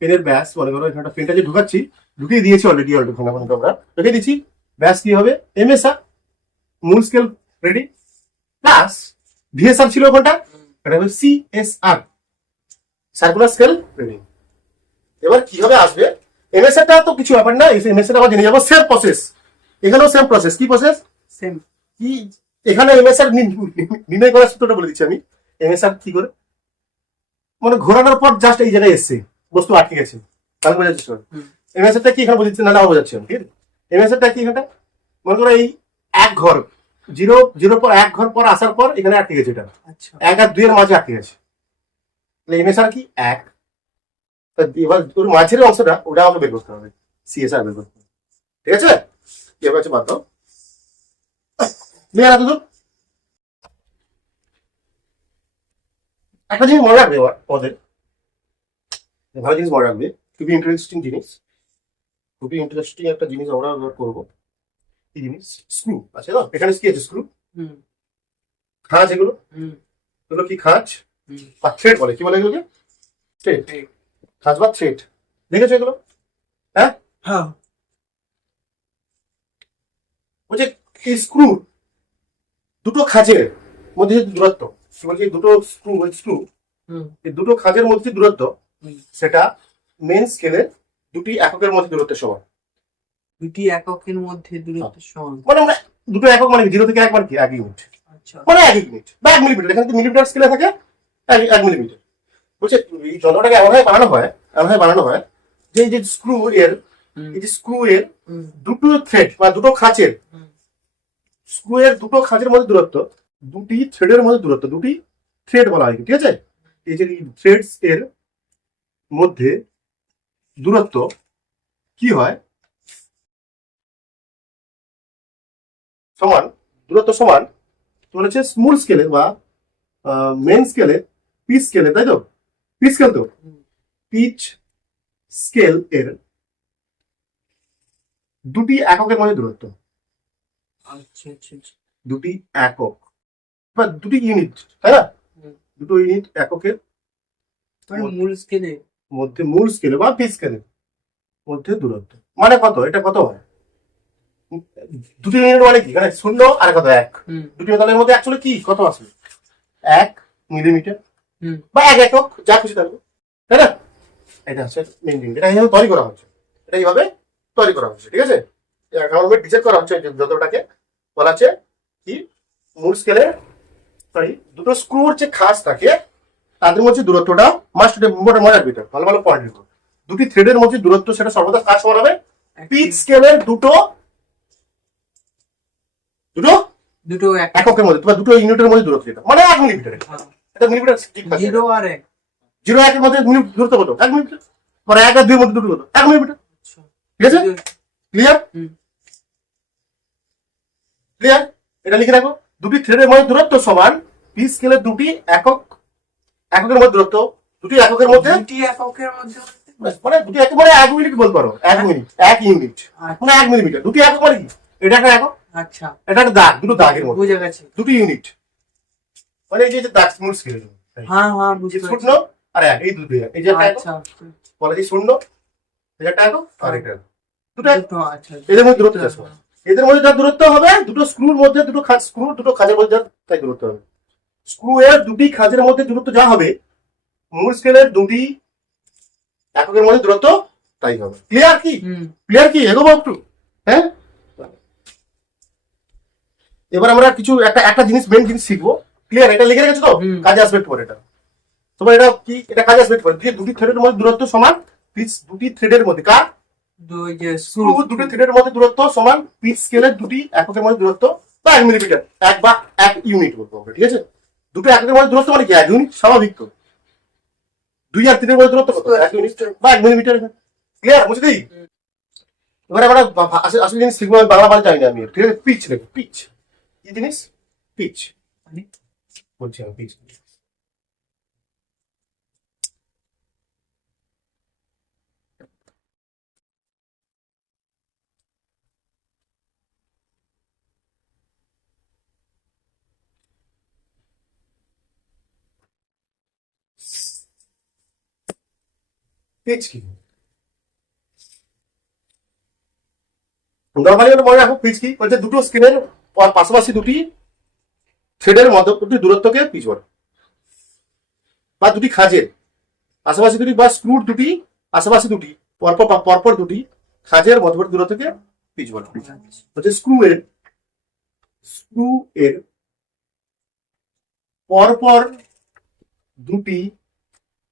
পেনের ব্যাস মনে করো এখানে পেনটা যে ঢুকাচ্ছি, ঢুকিয়ে দিয়েছি অলরেডি আমরা ঢুকিয়ে দিচ্ছি, ব্যাস কি হবে এমএসআর, মূল স্কেল রেডি, প্লাস ভিএসআর ছিল ওখানটা, এটা হবে সিএসআর, সার্কুলার স্কেল রেডি। এবার কিভাবে আসবে এমএসআরটা তো কিছু ব্যাপার না, এমএসআর আবার জেনে যাবো সেম প্রসেস, এখানেও সেম প্রসেস। কি প্রসেস? সেম। কি এখানে এমএসআর নির্ণয় করার সূত্রটা বলে দিচ্ছি আমি। এমএসআর কি করে, মানে ঘোরানোর পর জাস্ট এই জায়গায় এসছে, বস্তু আটকে গেছে, তাহলে বোঝাচ্ছি। এমএসআরটা কি এখানে বোঝাচ্ছি, না না বোঝাচ্ছি আমি, ঠিক আছে? এমএসআরটা কি এখানটা, মনে করো এই এক ঘর, জিরো পর এক ঘর পর আসার পর এখানে আটকে গেছে, এটা আচ্ছা, 1 আর 2 এর মাঝে আটকে গেছে। এমএসআর কি 1, এবার ওর মাঝের অংশটা ওটা আমাকে বের করতে হবে, সিএসআর বের করতে হবে, ঠিক আছে? এবার হচ্ছে বাদ দাও, ক্লিয়ার এতদূর? একটা জিনিস মনে রাখবে এবার ওদের, ভালো জিনিস মনে রাখবে, খুবই ইন্টারেস্টিং জিনিস, খুবই ইন্টারেস্টিং একটা জিনিস আমরা ব্যবহার করবো। কি জিনিস? স্ক্রু আছে না, এখানে কি আছে, স্ক্রু, হুম খাঁজ, এগুলো হুম এগুলো কি খাঁজ হুম। বা থ্রেড বলে, কি বলে এগুলোকে? থ্রেড, খাঁজ বা থ্রেড, দেখেছো এগুলো? হ্যাঁ, হ্যাঁ, বলছে এই স্ক্রু দুটো খাঁজের মধ্যে যে দূরত্ব, কি বলছে, দুটো স্ক্রু হুম এই দুটো খাঁজের মধ্যে দূরত্ব, হুম। সেটা মেন স্কেলে দুটি এককের মধ্যে দূরত্বের সমান। দুটি এককের মধ্যে দূরত্ব সমান। মানে আমরা দুটো একক মানে 0 থেকে 1 মানে কি 1 ইউনিট, আচ্ছা, মানে 1 ইউনিট বা 1 মিলিমিটার, এখানে মিলিমিটার স্কেলে থাকে 1 মিলিমিটার। বলছে এই যন্ত্রটাকে এমনভাবে বানানো হয় যে এই যে স্ক্রু এর, হুম এই যে স্ক্রু এর হুম দুটো থ্রেড বা দুটো খাঁচের, হুম। স্ক্রু এর দুটো খাঁচের মধ্যে দূরত্ব, দুটি থ্রেডের মধ্যে দূরত্ব, দুটি থ্রেড বলা হয়, ঠিক আছে? এই যে থ্রেডস এর মধ্যে দূরত্ব কি হয়, সমান, দূরত্ব সমান তোমার হচ্ছে স্মল স্কেলে বা মেন স্কেলে, পিচ স্কেলে, তাই তো? পিচ স্কেল তো, হুম। পিচ স্কেল এর দুটি এককের মধ্যে দূরত্ব, আচ্ছা আচ্ছা আচ্ছা। দুটি একক বা দুটি ইউনিট, তাই না? হুম। দুটো ইউনিট এককের মানে মূল স্কেলে মধ্যে, মূল স্কেলে বা পিচ স্কেলের মধ্যে দূরত্ব মানে কত, এটা কত হয়, দুটি ইউনিট মানে কি, মানে 0 আর কত 1, হুম দুটি তালের মধ্যে অ্যাকচুয়ালি কি কত আছে, 1 মিলিমিটার হুম বা 1 একক, যা খুশি থাকবে, তাই না? এটা হচ্ছে মেন জিনিস, এটা এইভাবে তৈরি করা হচ্ছে, এটা এইভাবে তৈরি করা হচ্ছে, ঠিক আছে? গভর্নমেন্ট ডিজাইন করা হচ্ছে যে যন্ত্রটাকে বলা হচ্ছে কি, মূল স্কেলে, সরি, দুটো স্ক্রুর যে খাঁজ থাকে তাদের মধ্যে দূরত্বটা মাস্ট মনে রাখবি, ভালো ভালো পয়েন্ট লিখো, দুটি থ্রেডের মধ্যে দূরত্ব সেটা সর্বদা কাজ সমান হবে পিচ স্কেলের দুটো দুটো এককের মধ্যে বা দুটো ইউনিটের মধ্যে দূরত্ব, যেটা মানে 1 মিলিমিটার, এটা মিলিমিটার ঠিক আছে। 0 আর 1। 0 1 এর মধ্যে দূরত্ব কত, 1 মিলিমিটার, মানে 1 আর 2 এর মধ্যে দূরত্ব কত, 1 মিলিমিটার, ঠিক আছে? ক্লিয়ার? হুম। ক্লিয়ার? এটা লিখে রাখো, দুটি থ্রেডের মধ্যে দূরত্ব সমান পিচ স্কেলের দুটি এককের মধ্যে দূরত্ব, দুটি এককের মধ্যে, দুটি এককের মধ্যে মানে দুটি একক মানে 1 মিনিট বলতে পারো, 1 মিনিট, 1 ইউনিট মানে 1 মিলিমিটার, দুটি একক মানে কি, এটা একটা একক, আচ্ছা, এটা একটা দাগ, দুটো দাগের মধ্যে বুঝে গেছে। দুটি ইউনিট, মানে এই যে দাগ স্মল স্কেলের, হ্যাঁ হ্যাঁ বুঝে গেছে। 0 আর 1, এই দুটো, এই যে একটা একক আচ্ছা বলে যে 0, এই যে একটা একক আর এটা দুটো একক, দুটো, আচ্ছা এদের মধ্যে দূরত্ব আছে, এদের মধ্যে যা দূরত্ব হবে, দুটো স্ক্রুর মধ্যে, দুটো খাঁজের মধ্যে তাই দূরত্ব হবে, স্ক্রু এর দুটি খাঁজের মধ্যে দূরত্ব যা হবে, মূল স্কেলের দুটি এককের মধ্যে দূরত্ব তাই হবে। ক্লিয়ার কি? হুম ক্লিয়ার কি? এগোবো একটু, হ্যাঁ? এবার আমরা কিছু একটা জিনিস, মেন জিনিস শিখবো। ক্লিয়ার? এটা লিখে রেখেছো তো, হুম। কাজে আসবে পরে, এটা তোমার, এটা কি, এটা কাজে আসবে পরে, দুটি থ্রেডের মধ্যে দূরত্ব সমান পিচ, দুটি থ্রেডের মধ্যে কার, দুই যে স্ক্রু দুটি থ্রেডের মধ্যে দূরত্ব সমান পিচ স্কেলের দুটি এককের মধ্যে দূরত্ব বা 1 মিলিমিটার, 1 বা 1 ইউনিট বলবো আমরা, ঠিক আছে? দুটো একের মধ্যে দূরত্ব মানে কি 1 ইউনিট, স্বাভাবিক তো। 2 আর 3 এর মধ্যে দূরত্ব কত? 1 ইউনিট বা 1 মিলিমিটার। ক্লিয়ার, বুঝলি? এবার আমরা আসলে জিনিস শিখবো, আমি বাংলা বলতে জানি না আমি, ঠিক আছে? পিচ লেখো, পিচ কি জিনিস? পিচ বলছি আমি, পিচ। পিচ কি? নর্মালি মনে রাখো পিচ কি বলছে, দুটো স্ক্রিনের পাশাপাশি দুটি থ্রেডের মধ্যবর্তী দূরত্বকে পিচ বলে, বা দুটি খাঁজের পাশাপাশি দুটি বা স্ক্রুর দুটি পাশাপাশি দুটি পরপর দুটি খাঁজের মধ্যবর্তী দূরত্বকে পিচ বলে। হচ্ছে স্ক্রু এর পরপর দুটি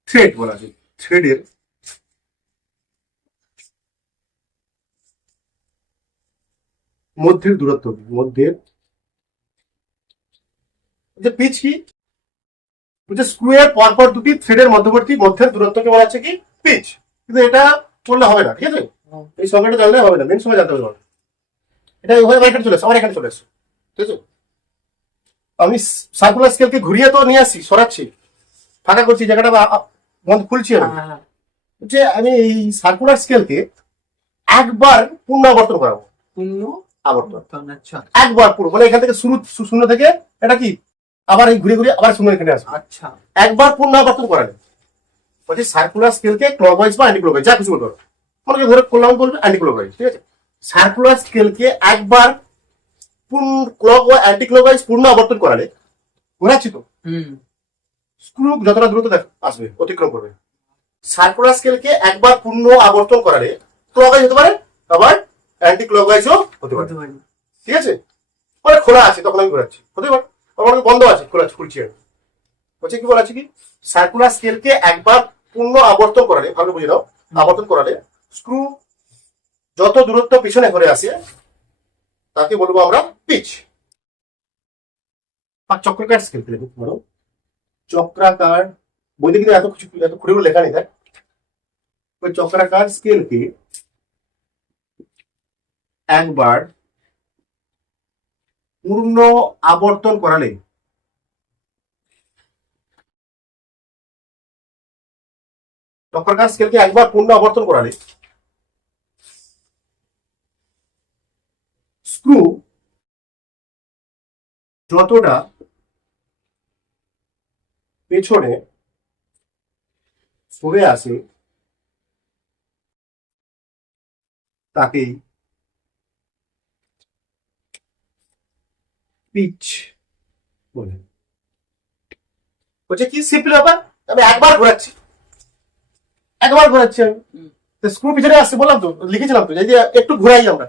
থ্রেড বলা আছে, থ্রেডের মধ্যের দূরত্ব, মধ্যের পিচ কি বলছে, স্ক্রু এর পরপর দুটি থ্রেডের মধ্যের দূরত্বকে বলা হচ্ছে কি পিচ। কিন্তু এটা করলে হবে না, ঠিক আছে? এই সংখ্যাটা জানলে হবে না, মেন সময় জানতে হবে। এটা এখানে চলে আসছে, আমার এখানে চলে আসছে, ঠিক আছে? আমি সার্কুলার স্কেলকে ঘুরিয়ে তো নিয়ে আসছি, সরাচ্ছি, ফাঁকা করছি জায়গাটা, বন্ধ খুলছি আমি। যে আমি এই সার্কুলার স্কেলকে একবার পূর্ণ আবর্তন করাবো, পূর্ণ আবর্তন আচ্ছা একবার পুরো, মানে এখান থেকে শূন্য থেকে এটা কি আবার এই ঘুরে ঘুরে আবার শূন্য এখানে আসবে। আচ্ছা, একবার পূর্ণ আবর্তন করালে বলছি সার্কুলার স্কেলকে ক্লকওয়াইজ বা অ্যান্টি ক্লকওয়াইজ, যা কিছু বলতে পারো, মনে ধরে করলাম বলবে অ্যান্টি ক্লকওয়াইজ, ঠিক আছে? সার্কুলার স্কেলকে একবার ক্লক বা অ্যান্টি ক্লকওয়াইজ পূর্ণ আবর্তন করালে, ঘোরাচ্ছি তো, স্ক্রু যতটা দ্রুত আসবে অতিক্রম করবে। সার্কুলার স্কেলকে একবার পূর্ণ আবর্তন করালে ক্লকওয়াইজ হতে পারে, আবার অ্যান্টি ক্লকওয়াইজও হতে পারে, ঠিক আছে? মানে খোলা আছে তখন আমি ঘোরাচ্ছি, হতে পারে আমার বন্ধ আছে, খুলছি আমি। বলছে কি বলা আছে কি, সার্কুলার স্কেলকে একবার পূর্ণ আবর্তন করালে, ভালো বুঝে দাও, আবর্তন করালে স্ক্রু যত দূরত্ব পিছনে ঘুরে আসে তাকে বলবো আমরা পিচ। আর চক্রাকার স্কেল ধরো, চক্রাকার বইতে কিন্তু এত কিছু এত খুঁড়ে লেখা নেই, দেখ ওই চক্রাকার স্কেলকে একবার পূর্ণ আবর্তন করালে চক্রাকার স্কেলকে একবার পূর্ণ আবর্তন করালে স্ক্রু যতটা পেছনে সরে আসে তাকেই পিচ বলে। বলছে কি সিম্পল ব্যাপার, আমি একবার ঘোরাচ্ছি আমি, স্ক্রু পিছনে আসছে, বললাম তো, লিখেছিলাম তো, যে একটু ঘোরাই আমরা,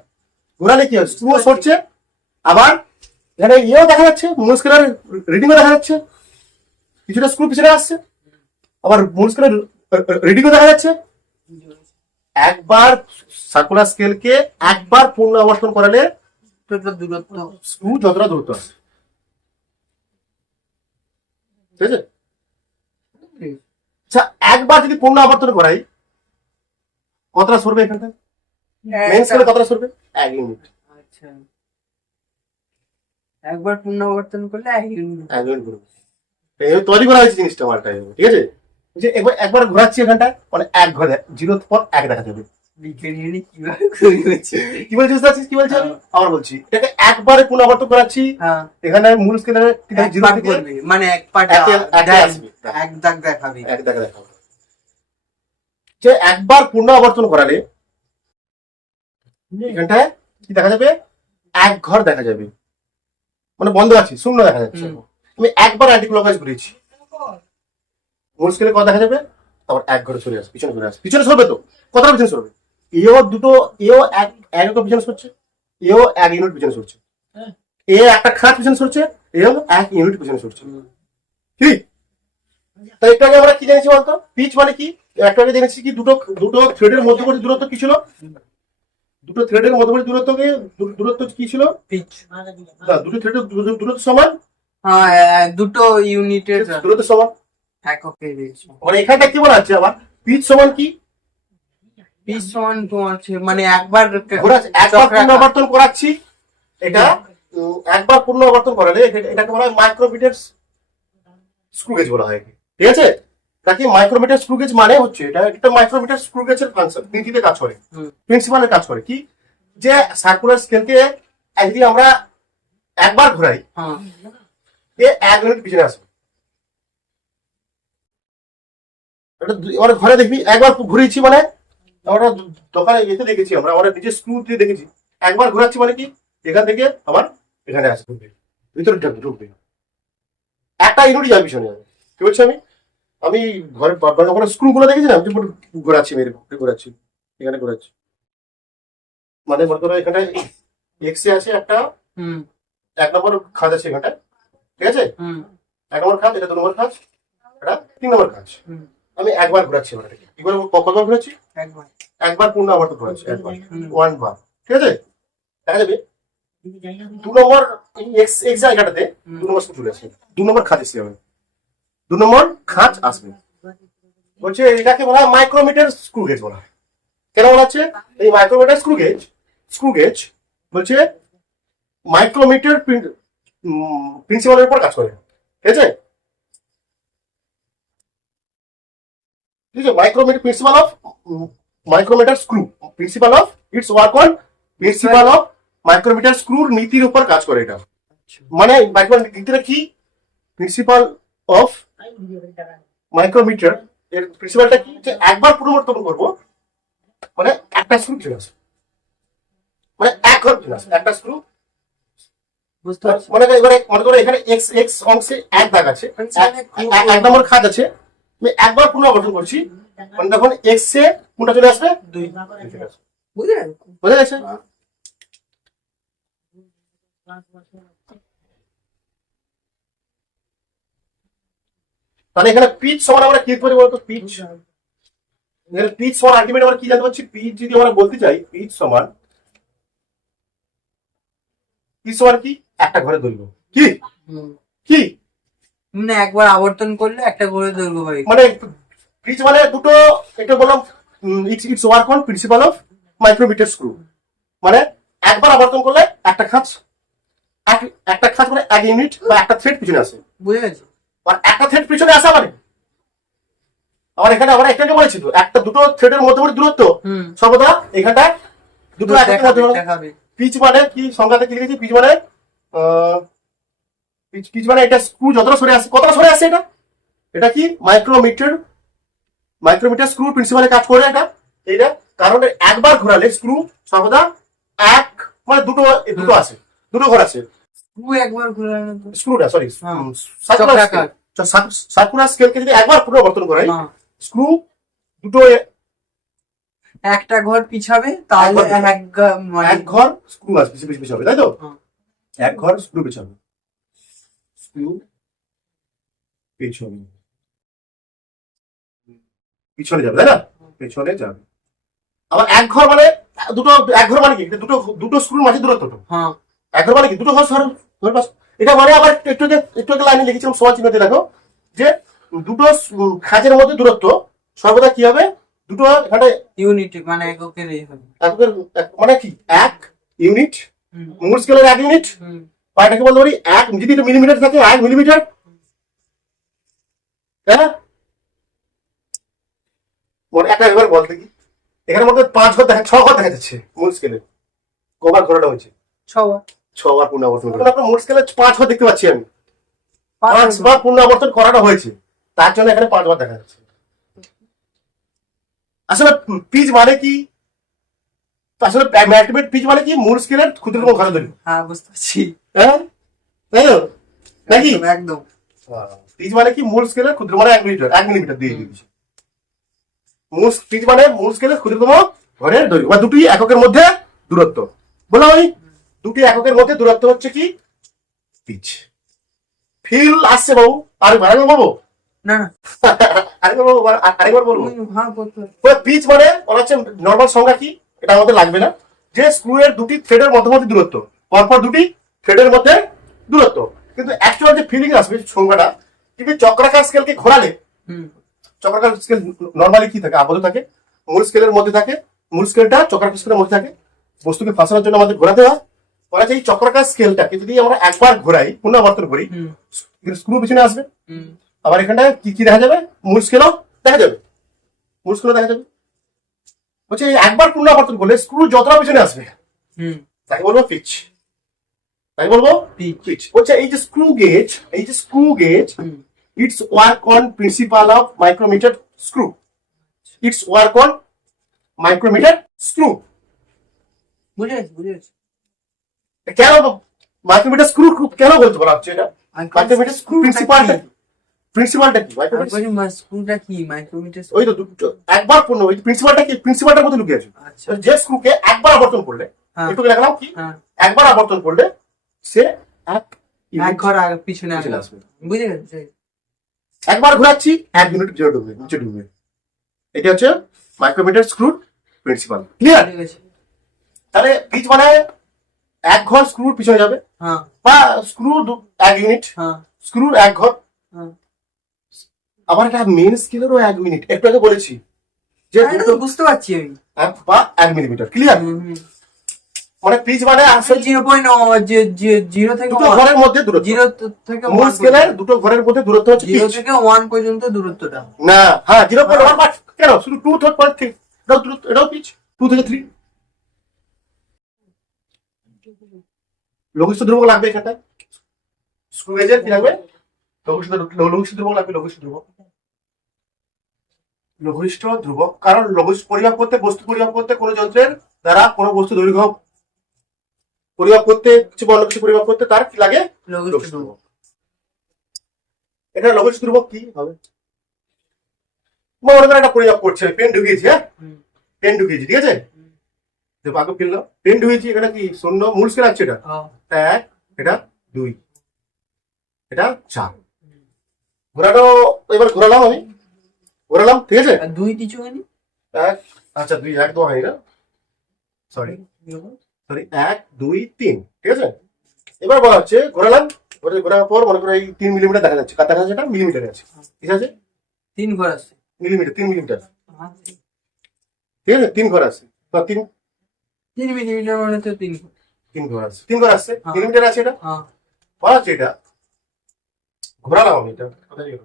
ঘোরালে কি হয়, স্ক্রু সরছে, আবার এখানে ইয়েও দেখা যাচ্ছে, মুস্কুলার রিডিংও দেখা যাচ্ছে, কিছুটা স্ক্রু পিছনে আসছে, আবার মুস্কুলার রিডিংও দেখা যাচ্ছে। একবার সার্কুলার স্কেলকে একবার পূর্ণ আবর্তন করালে দূরত্ব স্ক্রু যতটা দূরত্ব আছে, ঠিক আছে? আচ্ছা, একবার যদি পূর্ণ আবর্তন করাই কতটা সরবে এখান থেকে, মেন স্কেলে কতটা সরবে? 1 ইউনিট। আচ্ছা, একবার পুনরাবর্তন করলে 1 ইউনিট। 1 ইউনিট করবে, এই তৈরি করা হয়েছে জিনিসটা মালটা, ঠিক আছে? যে একবার ঘোরাচ্ছি এখানটায়, মানে 1 ঘরে 0 পর 1 দেখা যাবে। বিজ্ঞানী কিভাবে তৈরি হচ্ছে, কি বলছিস বুঝতে পারছিস কি বলছি আমি? আবার বলছি, এটাকে একবারে পুনরাবর্তন করাচ্ছি, এখানে মূল স্কেলে 0 থেকে মানে এক পার্ট এক দাগ দেখাবে, এক দাগ দেখাবে। যে একবার পূর্ণ আবর্তন করালে এখানটায় কি দেখা যাবে? 1 ঘর দেখা যাবে, মানে বন্ধ আছে, শূন্য দেখা যাচ্ছে। আমি একবার অ্যান্টি ক্লকওয়াইজ ঘুরেছি, মূল স্কেলে কত দেখা যাবে? আবার 1 ঘরে চলে আসবে, পিছনে চলে আসবে, পিছনে সরবে তো, কতটা পিছনে সরবে? এও দুটো, এও এক পিছনে সরছে, এও 1 ইউনিট পিছনে সরছে, এ একটা খাত পিছনে সরছে, এও 1 ইউনিট পিছনে সরছে, ঠিক? তাই একটু আগে আমরা কি জেনেছি বলতো, পিচ মানে কি? একটু আগে জেনেছি কি, দুটো থ্রেডের মধ্যবর্তী দূরত্ব কি ছিল? দুটো থ্রেডের মধ্যবর্তী দূরত্ব কি ছিল? পিচ। না, দুটো থ্রেডের দূরত্ব সমান, হ্যাঁ, দুটো ইউনিটের দূরত্ব সমান। এককে দিয়েছে। মানে এখানটা কি বলা আছে আবার, পিচ সমান কি? পিচ সমান তোমার মানে একবার ঘোরাচ্ছি, একবার পুনরাবর্তন করাচ্ছি। এটা একবার পুনরাবর্তন করালে এটাকে বলা হয় মাইক্রোমিটার স্ক্রু গেজ বলা হয়, ঠিক আছে? নাকি মাইক্রোমিটার স্ক্রু গেজ মানে হচ্ছে এটা একটা মাইক্রোমিটার স্ক্রু গেজের ফাংশন তিনটিতে কাজ করে, প্রিন্সিপালের কাজ করে কি, যে সার্কুলার স্কেলকে যদি আমরা একবার ঘোরাই এ 1 মিনিট পিছনে আসবে। এবার ঘরে দেখবি একবার ঘুরিয়েছি মানে, আমরা দোকানে এতে দেখেছি, আমরা নিজের স্ক্রু দিয়ে দেখেছি, একবার ঘোরাচ্ছি মানে কি এখান থেকে আবার এখানে আসবে, ভিতরে ঢুকবে, একটা ইউনিট যাবে পিছনে। কি বলছি আমি ঘরে ওখানে স্ক্রু গুলো দেখেছি না, আমি ঘোরাচ্ছি, মেরে ঘোরাচ্ছি, এখানে ঘোরাচ্ছি, মানে মনে করো এখানে এক্সে আছে একটা 1 নম্বর খাঁজ আছে এখানটায়, ঠিক আছে? 1 নম্বর খাঁজ, এটা 2 নম্বর খাঁজ, এটা 3 নম্বর খাঁজ। আমি একবার ঘোরাচ্ছি, এবার কতবার ঘোরাচ্ছি? একবার পূর্ণ আবর্তন ঘোরাচ্ছি, একবার 1 বার, ঠিক আছে? দেখা যাবে 2 নম্বর এক্স জায়গাটাতে 2 নম্বর স্ক্রু চলে আসবে, 2 নম্বর খাঁজ এসে যাবে, 2 নম্বর খাঁজ আসবে। বলছে এটাকে বলা হয় মাইক্রোমিটার স্ক্রু গেজ বলা হয়। কেন বলা হচ্ছে এই মাইক্রোমিটার স্ক্রু গেজ বলছে মাইক্রোমিটার প্রিন্সিপালের উপর কাজ করে, ঠিক আছে? ঠিক আছে, micrometer principle of its work on principle of micrometer স্ক্রুর নীতির উপর কাজ করে এটা। মানে নীতিটা কি, প্রিন্সিপাল অফ মাইক্রোমিটার এর প্রিন্সিপালটা কি, যে একবার পুনরাবর্তন করবো মানে একটা স্ক্রু চলে আসে, মানে এক ঘর চলে আসে একটা স্ক্রু, বুঝতে পারছি। মানে এবারে মনে করো এখানে এক্স অংশে 1 দাগ আছে, 1 নম্বর খাঁজ আছে, আমি একবার পুনরাবর্তন করছি মানে তখন এক্স এ কোনটা চলে আসবে? 2 চলে আসবে। বুঝে গেছে? তাহলে এখানে পিচ সমান আমরা কি করি বলতো, পিচ এখানে পিচ সমান আলটিমেট আমরা কি জানতে পারছি, পিচ যদি আমরা বলতে চাই পিচ সমান কি একটা ঘরে দৈর্ঘ্য, কি কি মানে একবার আবর্তন করলে একটা করে দৈর্ঘ্য হয়, মানে পিচ মানে দুটো, এটা বললাম it's work on principle of micrometer screw, মানে একবার আবর্তন করলে একটা খাঁজ মানে 1 ইউনিট বা একটা থ্রেড পিছনে আসে। বুঝে গেছি। আর একটা থ্রেড পিছনে আসা মানে আমার এখানে আমরা একটাকে বলেছি তো, একটা দুটো থ্রেডের মধ্যবর্তী দূরত্ব সর্বদা এখানটা দুটো দেখাবে। পিচ মানে কি, সংখ্যাতে কি লিখেছি, পিচ মানে পিচ মানে এটা স্ক্রু যতটা সরে আসে, কতটা সরে আসে এটা কি মাইক্রোমিটার স্ক্রু প্রিন্সিপালে কাজ করে এটা কারণ একবার ঘোরালে স্ক্রু সর্বদা এক মানে দুটো আসে, দুটো ঘর আছে। স্ক্রুটা সরি সার্কুলার স্কেলকে যদি একবার পুনরাবর্তন করাই, স্ক্রু দুটো একটা ঘর পিছাবে, তাহলে এক ঘর স্ক্রু আসবে পিছাবে, তাই তো? এক ঘর স্ক্রু পিছাবে, পিছনে যাবে, তাই না? পেছনে যাবে। আবার এক ঘর মানে এক ঘর মানে কি, দুটো স্ক্রুর মাঝে দূরত্ব, এক ঘর মানে কি দুটো ঘর এটা মানে আবার একটু লাইনে লিখেছিলাম সমান চিহ্নতে, দেখো যে দুটো খাঁজের মধ্যে দূরত্ব সর্বদা কি হবে, দুটো এখানে ইউনিট মানে এককের মানে কি 1 ইউনিট, মূল স্কেলের 1 ইউনিট, বা এটাকে বলতে পারি 1 যদি এটা মিলিমিটার থাকে 1 মিলিমিটার, হ্যাঁ? একটা একবার বলতে কি এখানে মধ্যে 6 ঘর দেখা যাচ্ছে মূল স্কেলে, কবার ঘোরানো হয়েছে? 6 বার পুনরাবর্তন করে আপনার মূল স্কেলে 5 ঘর দেখতে পাচ্ছি আমি, 5 বার পুনরাবর্তন করানো হয়েছে, তার জন্য এখানে 5 বার দেখা যাচ্ছে। আসলে পিচ মানে কি, আসলে ম্যাক্সিমাম পিচ মানে কি মূল স্কেলের ক্ষুদ্রতম ঘর দৈর্ঘ্য। হ্যাঁ, বুঝতে পারছি। হ্যাঁ তাই তো নাকি? একদম। পিচ মানে কি মূল স্কেলের ক্ষুদ্র মানে 1 মিলিমিটার দিয়ে দিয়েছি। পিচ মানে মূল স্কেলের ক্ষুদ্রতম ঘরের দৈর্ঘ্য বা দুটি এককের মধ্যে দূরত্ব, বলা হয় দুটি এককের মধ্যে দূরত্ব হচ্ছে কি পিচ। ফিল আসছে বাবু? আরেকবার বলবো না আরেকবার বলবো। পিচ মানে বলা হচ্ছে নর্মাল সংজ্ঞা কি, এটা আমাদের লাগবে না, যে স্ক্রু এর দুটি থ্রেডের মধ্যবর্তী দূরত্ব, পরপর দুটি থ্রেডের মধ্যে দূরত্ব। কিন্তু অ্যাকচুয়াল যে ফিলিং আসবে সংখ্যাটা, কিন্তু চক্রাকার স্কেলকে ঘোরালে, চক্রাকার স্কেল নর্মালি কি থাকে, আবদ্ধ থাকে, মূল স্কেলের মধ্যে থাকে, মূল স্কেলটা চক্রাকার স্কেলের মধ্যে থাকে, বস্তুকে ফাঁসানোর জন্য আমাদের ঘোরাতে হয়। পরে এই চক্রাকার স্কেলটাকে যদি আমরা একবার ঘোরাই, পুনরাবর্তন করি, স্ক্রু পিছনে আসবে, আবার এখানটা কি কি দেখা যাবে, মূল স্কেলও দেখা যাবে, মূল স্কেলও দেখা যাবে। বলছে একবার পুনরাবর্তন করলে স্ক্রু যতটা পিছনে আসবে তাকে বলবো পিচ, তাই বলবো পিচ। বলছে এই যে স্ক্রু গেজ, এই যে screw gauge, it's work on principle of micrometer screw, it's work on micrometer screw. বুঝেছি। কেন মাইক্রোমিটার স্ক্রু কেন বলতে বলা হচ্ছে এটা? মাইক্রোমিটার স্ক্রু প্রিন্সিপালটা কি? স্ক্রুটা কি মাইক্রোমিটার? ওই তো একবার পূর্ণ, ওই প্রিন্সিপালটা কি, প্রিন্সিপালটার মধ্যে লুকিয়ে আছে। আচ্ছা, যে স্ক্রুকে একবার আবর্তন করলে, একটু দেখালাম কি, একবার আবর্তন করলে সে এক ঘর আগে পিছনে আসবে। বুঝে গেছি। একবার ঘোরাচ্ছি 1 মিনিট ভিতরে ঢুকবে, নিচে ঢুকবে। এটা হচ্ছে মাইক্রোমিটার স্ক্রুর প্রিন্সিপাল। ক্লিয়ার? তাহলে পিচ মানে এক ঘর স্ক্রুর পিছনে যাবে, বা স্ক্রু 1 ইউনিট, স্ক্রুর 1 ঘর। আবার এটা মেন স্কেলেরও 1 মিনিট, একটু আগে বলেছি যে বুঝতে পারছি আমি, বা 1 মিলিমিটার। ক্লিয়ার? মানে পিচ মানে 0.0 থেকে দুটো ঘরের মধ্যে দূরত্ব, 0 থেকে মূল স্কেলের দুটো ঘরের মধ্যে দূরত্ব হচ্ছে 0 পিচ। থেকে 1 পর্যন্ত দূরত্বটা না, হ্যাঁ 0.1 কেন, শুধু 2.3 এটাও দূরত্ব, এটাও পিচ 2 থেকে 3। লঘিষ্ঠ ধ্রুবক লাগবে এখানটায়, স্ক্রু গেজের কি লাগবে, লঘিষ্ঠ ধ্রুবক লাগবে, লঘিষ্ঠ ধ্রুবক, লঘিষ্ঠ ধ্রুবক। কারণ লঘিষ্ঠ পরিমাপ করতে, বস্তু পরিমাপ করতে, কোনো যন্ত্রের দ্বারা কোনো বস্তু দৈর্ঘ্য পরিমাপ করতে, কিছু অন্য কিছু পরিমাপ করতে তার কি লাগে, লঘিষ্ঠ ধ্রুবক। এটা লঘিষ্ঠ ধ্রুবক কি হবে, মনে করেন একটা পরিমাপ করছে, পেন ঢুকিয়েছি, হ্যাঁ পেন ঢুকিয়েছি, ঠিক আছে, আগে ফেললাম, পেন ঢুকিয়েছি, এখানে কি শূন্য, মূল স্কেল আছে, এটা 1, এটা 2, এটা 4। ঘোরানো, এবার ঘোরালাম, আমি ঘোরালাম, ঠিক আছে, 2 কিছু হয়নি, 1, আচ্ছা 2, 1 2 হয় না, সরি 1 2 3, ঠিক আছে। এবার বলা হচ্ছে ঘোরালাম, ঘোরার পর মনে করো এই 3 মিলিমিটার দেখা যাচ্ছে, কার দেখা যাচ্ছে, এটা মিলিমিটারে আছে, ঠিক আছে, 3 ঘর আছে, মিলিমিটার, 3 মিলিমিটার, ঠিক আছে, 3 ঘর আছে, তো 3 মিলিমিটার মানে তো 3 ঘর আছে, 3 ঘর আছে, মিলিমিটার আছে, এটা বলা হচ্ছে, এটা ঘোরালাম আমি, এটা কোথায় গেল,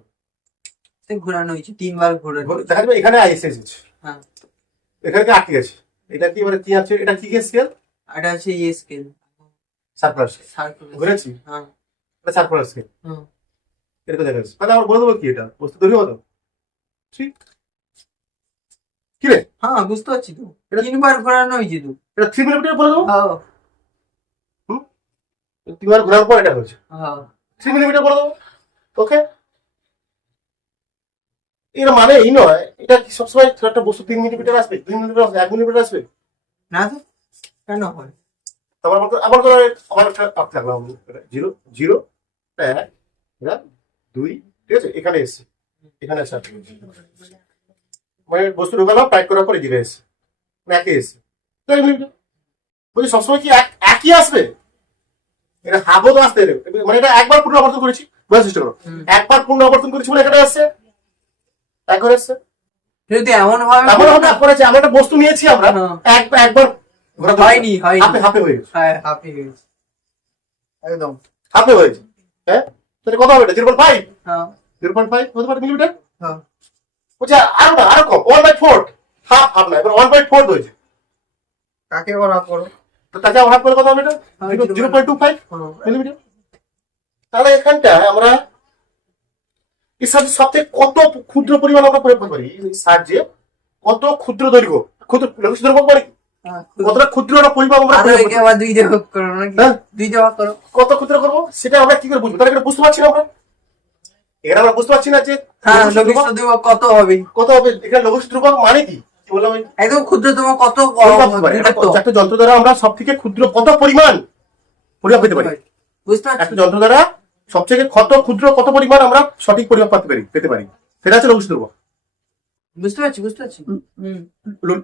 ঘোরানো হয়েছে 3 বার ঘোরানো, দেখা যাবে এখানে আইএসএস আছে, এখানে কি আটকে আছে, এটা কি মানে কি আছে, এটা কি স্কেল, এটা আছে এই স্কেল, সার্কুলার স্কেল, ঘুরেছি, এটা সার্কুলার স্কেল, এটা দেখা যাচ্ছে। তাহলে আমার বলে দেবো কি, এটা বস্তু তৈরি হতো, ঠিক কি রে, বুঝতে পারছি তো, এটা 3 বার ঘোরানো হয়েছে তো, এটা 3 মিলিমিটার বলে দেবো, 3 বার ঘোরার পর এটা হয়েছে, 3 মিলিমিটার বলে দেবো, ওকে। এর মানে এই নয়, এটা কি সবসময় একটা বস্তু 3 মিলিমিটার আসবে, 2 মিলিমিটার আসবে, 1 মিলিমিটার আসবে না, তো কেন হয়, তারপর আবার আবার একটা আঁকতে লাগলাম, 0 0 1 এটা 2, ঠিক আছে, এখানে এসছে, এখানে আসা, মানে বস্তু ঢোকালাম, টাইট করার পর এই জায়গায় এসছে, মানে একই এসছে, বলছি সবসময় কি একই আসবে, এটা হাবও তো আসতে, মানে এটা একবার পুনরাবর্তন করেছি, বোঝার চেষ্টা করো, একবার পুনরাবর্তন করেছি বলে এখানে আসছে, একবার এসছে, যদি এমন ভাবে করেছে, আমরা একটা বস্তু নিয়েছি, আমরা একবার হয়নি হাফে হয়ে গেছে, হাফে হয়েছে, একদম হাফে হয়েছে, হ্যাঁ, তাহলে কত হবে এটা, 0.5, 0.5 হতে পারে মিলিমিটার, বলছে আরো কম, 1/4, হাফ না, এবার 1/4 হয়েছে, কাকে আবার হাফ করো, তো তাকে হাফ করে কত হবে এটা, 0.25 মিলিমিটার। তাহলে এখানটায় আমরা এর সাথে সবথেকে কত ক্ষুদ্র পরিমাণ আমরা প্রয়োগ করতে পারি, এই সাহায্যে কত ক্ষুদ্র দৈর্ঘ্য, ক্ষুদ্র লঘিষ্ঠ ধ্রুবক মানে কতটা ক্ষুদ্র একটা পরিমাণ আমরা প্রয়োগ করতে পারি, 2 দিয়ে ভাগ করো নাকি, 2 দিয়ে ভাগ করো, কত ক্ষুদ্র করবো সেটা আমরা কি করে বুঝবো, তাহলে এটা বুঝতে পারছি না আমরা, এখানে আমরা বুঝতে পারছি না যে লঘিষ্ঠ ধ্রুবক কত হবে, এখানে লঘিষ্ঠ ধ্রুবক মানে কি বললাম, একদম ক্ষুদ্রতম কত একটা যন্ত্র দ্বারা আমরা সব থেকে ক্ষুদ্র কত পরিমাণ পরিমাপ পেতে পারি, বুঝতে পারছি, একটা যন্ত্র দ্বারা সবথেকে ক্ষুদ্র কত পরিমাণ আমরা সঠিক পরিমাপ পেতে পারি, সেটা হচ্ছে লঘিষ্ঠ ধ্রুবক, বুঝতে পারছি,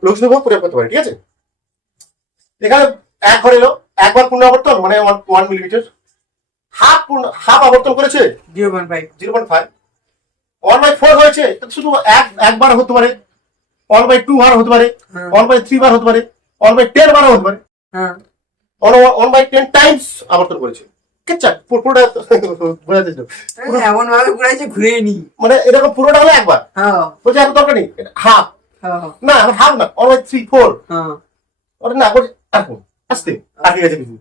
লঘিষ্ঠ ধ্রুবক পরিমাপ করতে পারি, ঠিক আছে। এখানে এক ঘর এলো, একবার পূর্ণ আবর্তন মানে 1 মিলিমিটার, হাফ আবর্তন করেছে 0.5 0.5, 1/4 হয়েছে, তাহলে শুধু একবার হতে পারে, 1/2 বার হতে পারে, হ্যাঁ। 1/3 বার হতে পারে, 1/10 বার হতে পারে, হ্যাঁ 1/10 টাইমস আবর্তন করেছে। কেচ্ছা পুরোটা বোঝা যাচ্ছে না। এমন ভাবে ঘুরাইছে ঘুরে নি। মানে এরকম পুরোটা হলে একবার হ্যাঁ বলছে এত দরকার নেই, হাফ হ্যাঁ না, হাফ না, 1/3/4 হ্যাঁ ওটা না বলছে এখন আস্তে আগে গেছে কিছু।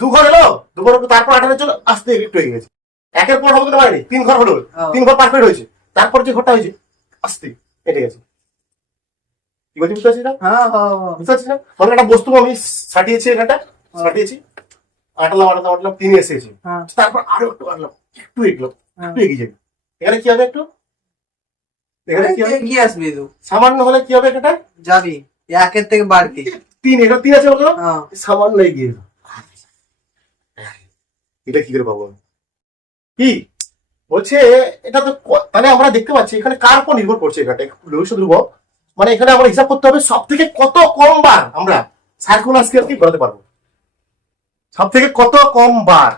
2 ঘর এলো, 2 ঘর তারপর 18 চলো আস্তে একটু এগিয়ে গেছে। একের পর হবে তো পারেনি, 3 ঘর হলো, হ্যাঁ। 3 ঘর পারফেক্ট হয়েছে, তারপর যে ঘরটা হয়েছে আস্তে এটে গেছে। কি বলছি বুঝতে পারছিস না? হ্যাঁ বুঝতে পারছিস না? মানে একটা বস্তু আমি সাটিয়েছি, এখানটা সাটিয়েছি, আটলাম 3 এসেছে, হ্যাঁ তারপর আরো একটু আটলাম, একটু এগলো, হ্যাঁ। একটু এগিয়ে যাবে। এখানে কি হবে একটু, এখানে কি হবে এগিয়ে আসবে তো, সামান্য হলে কি হবে এটা যাবি একের থেকে বাড়বি। 3, এটা 3 আছে বলতো, হ্যাঁ সামান্য এগিয়ে এলো। এটা কি করে পাবো কি বলছে? এটা তো তাহলে আমরা দেখতে পাচ্ছি এখানে কার উপর নির্ভর করছে, এটা লঘিষ্ঠ ধ্রুবক, মানে এখানে আমরা হিসাব করতে হবে সব থেকে কত কম বার আমরা সার্কুলার স্কেল কি ঘোরাতে পারবো, সব থেকে কত কম বার,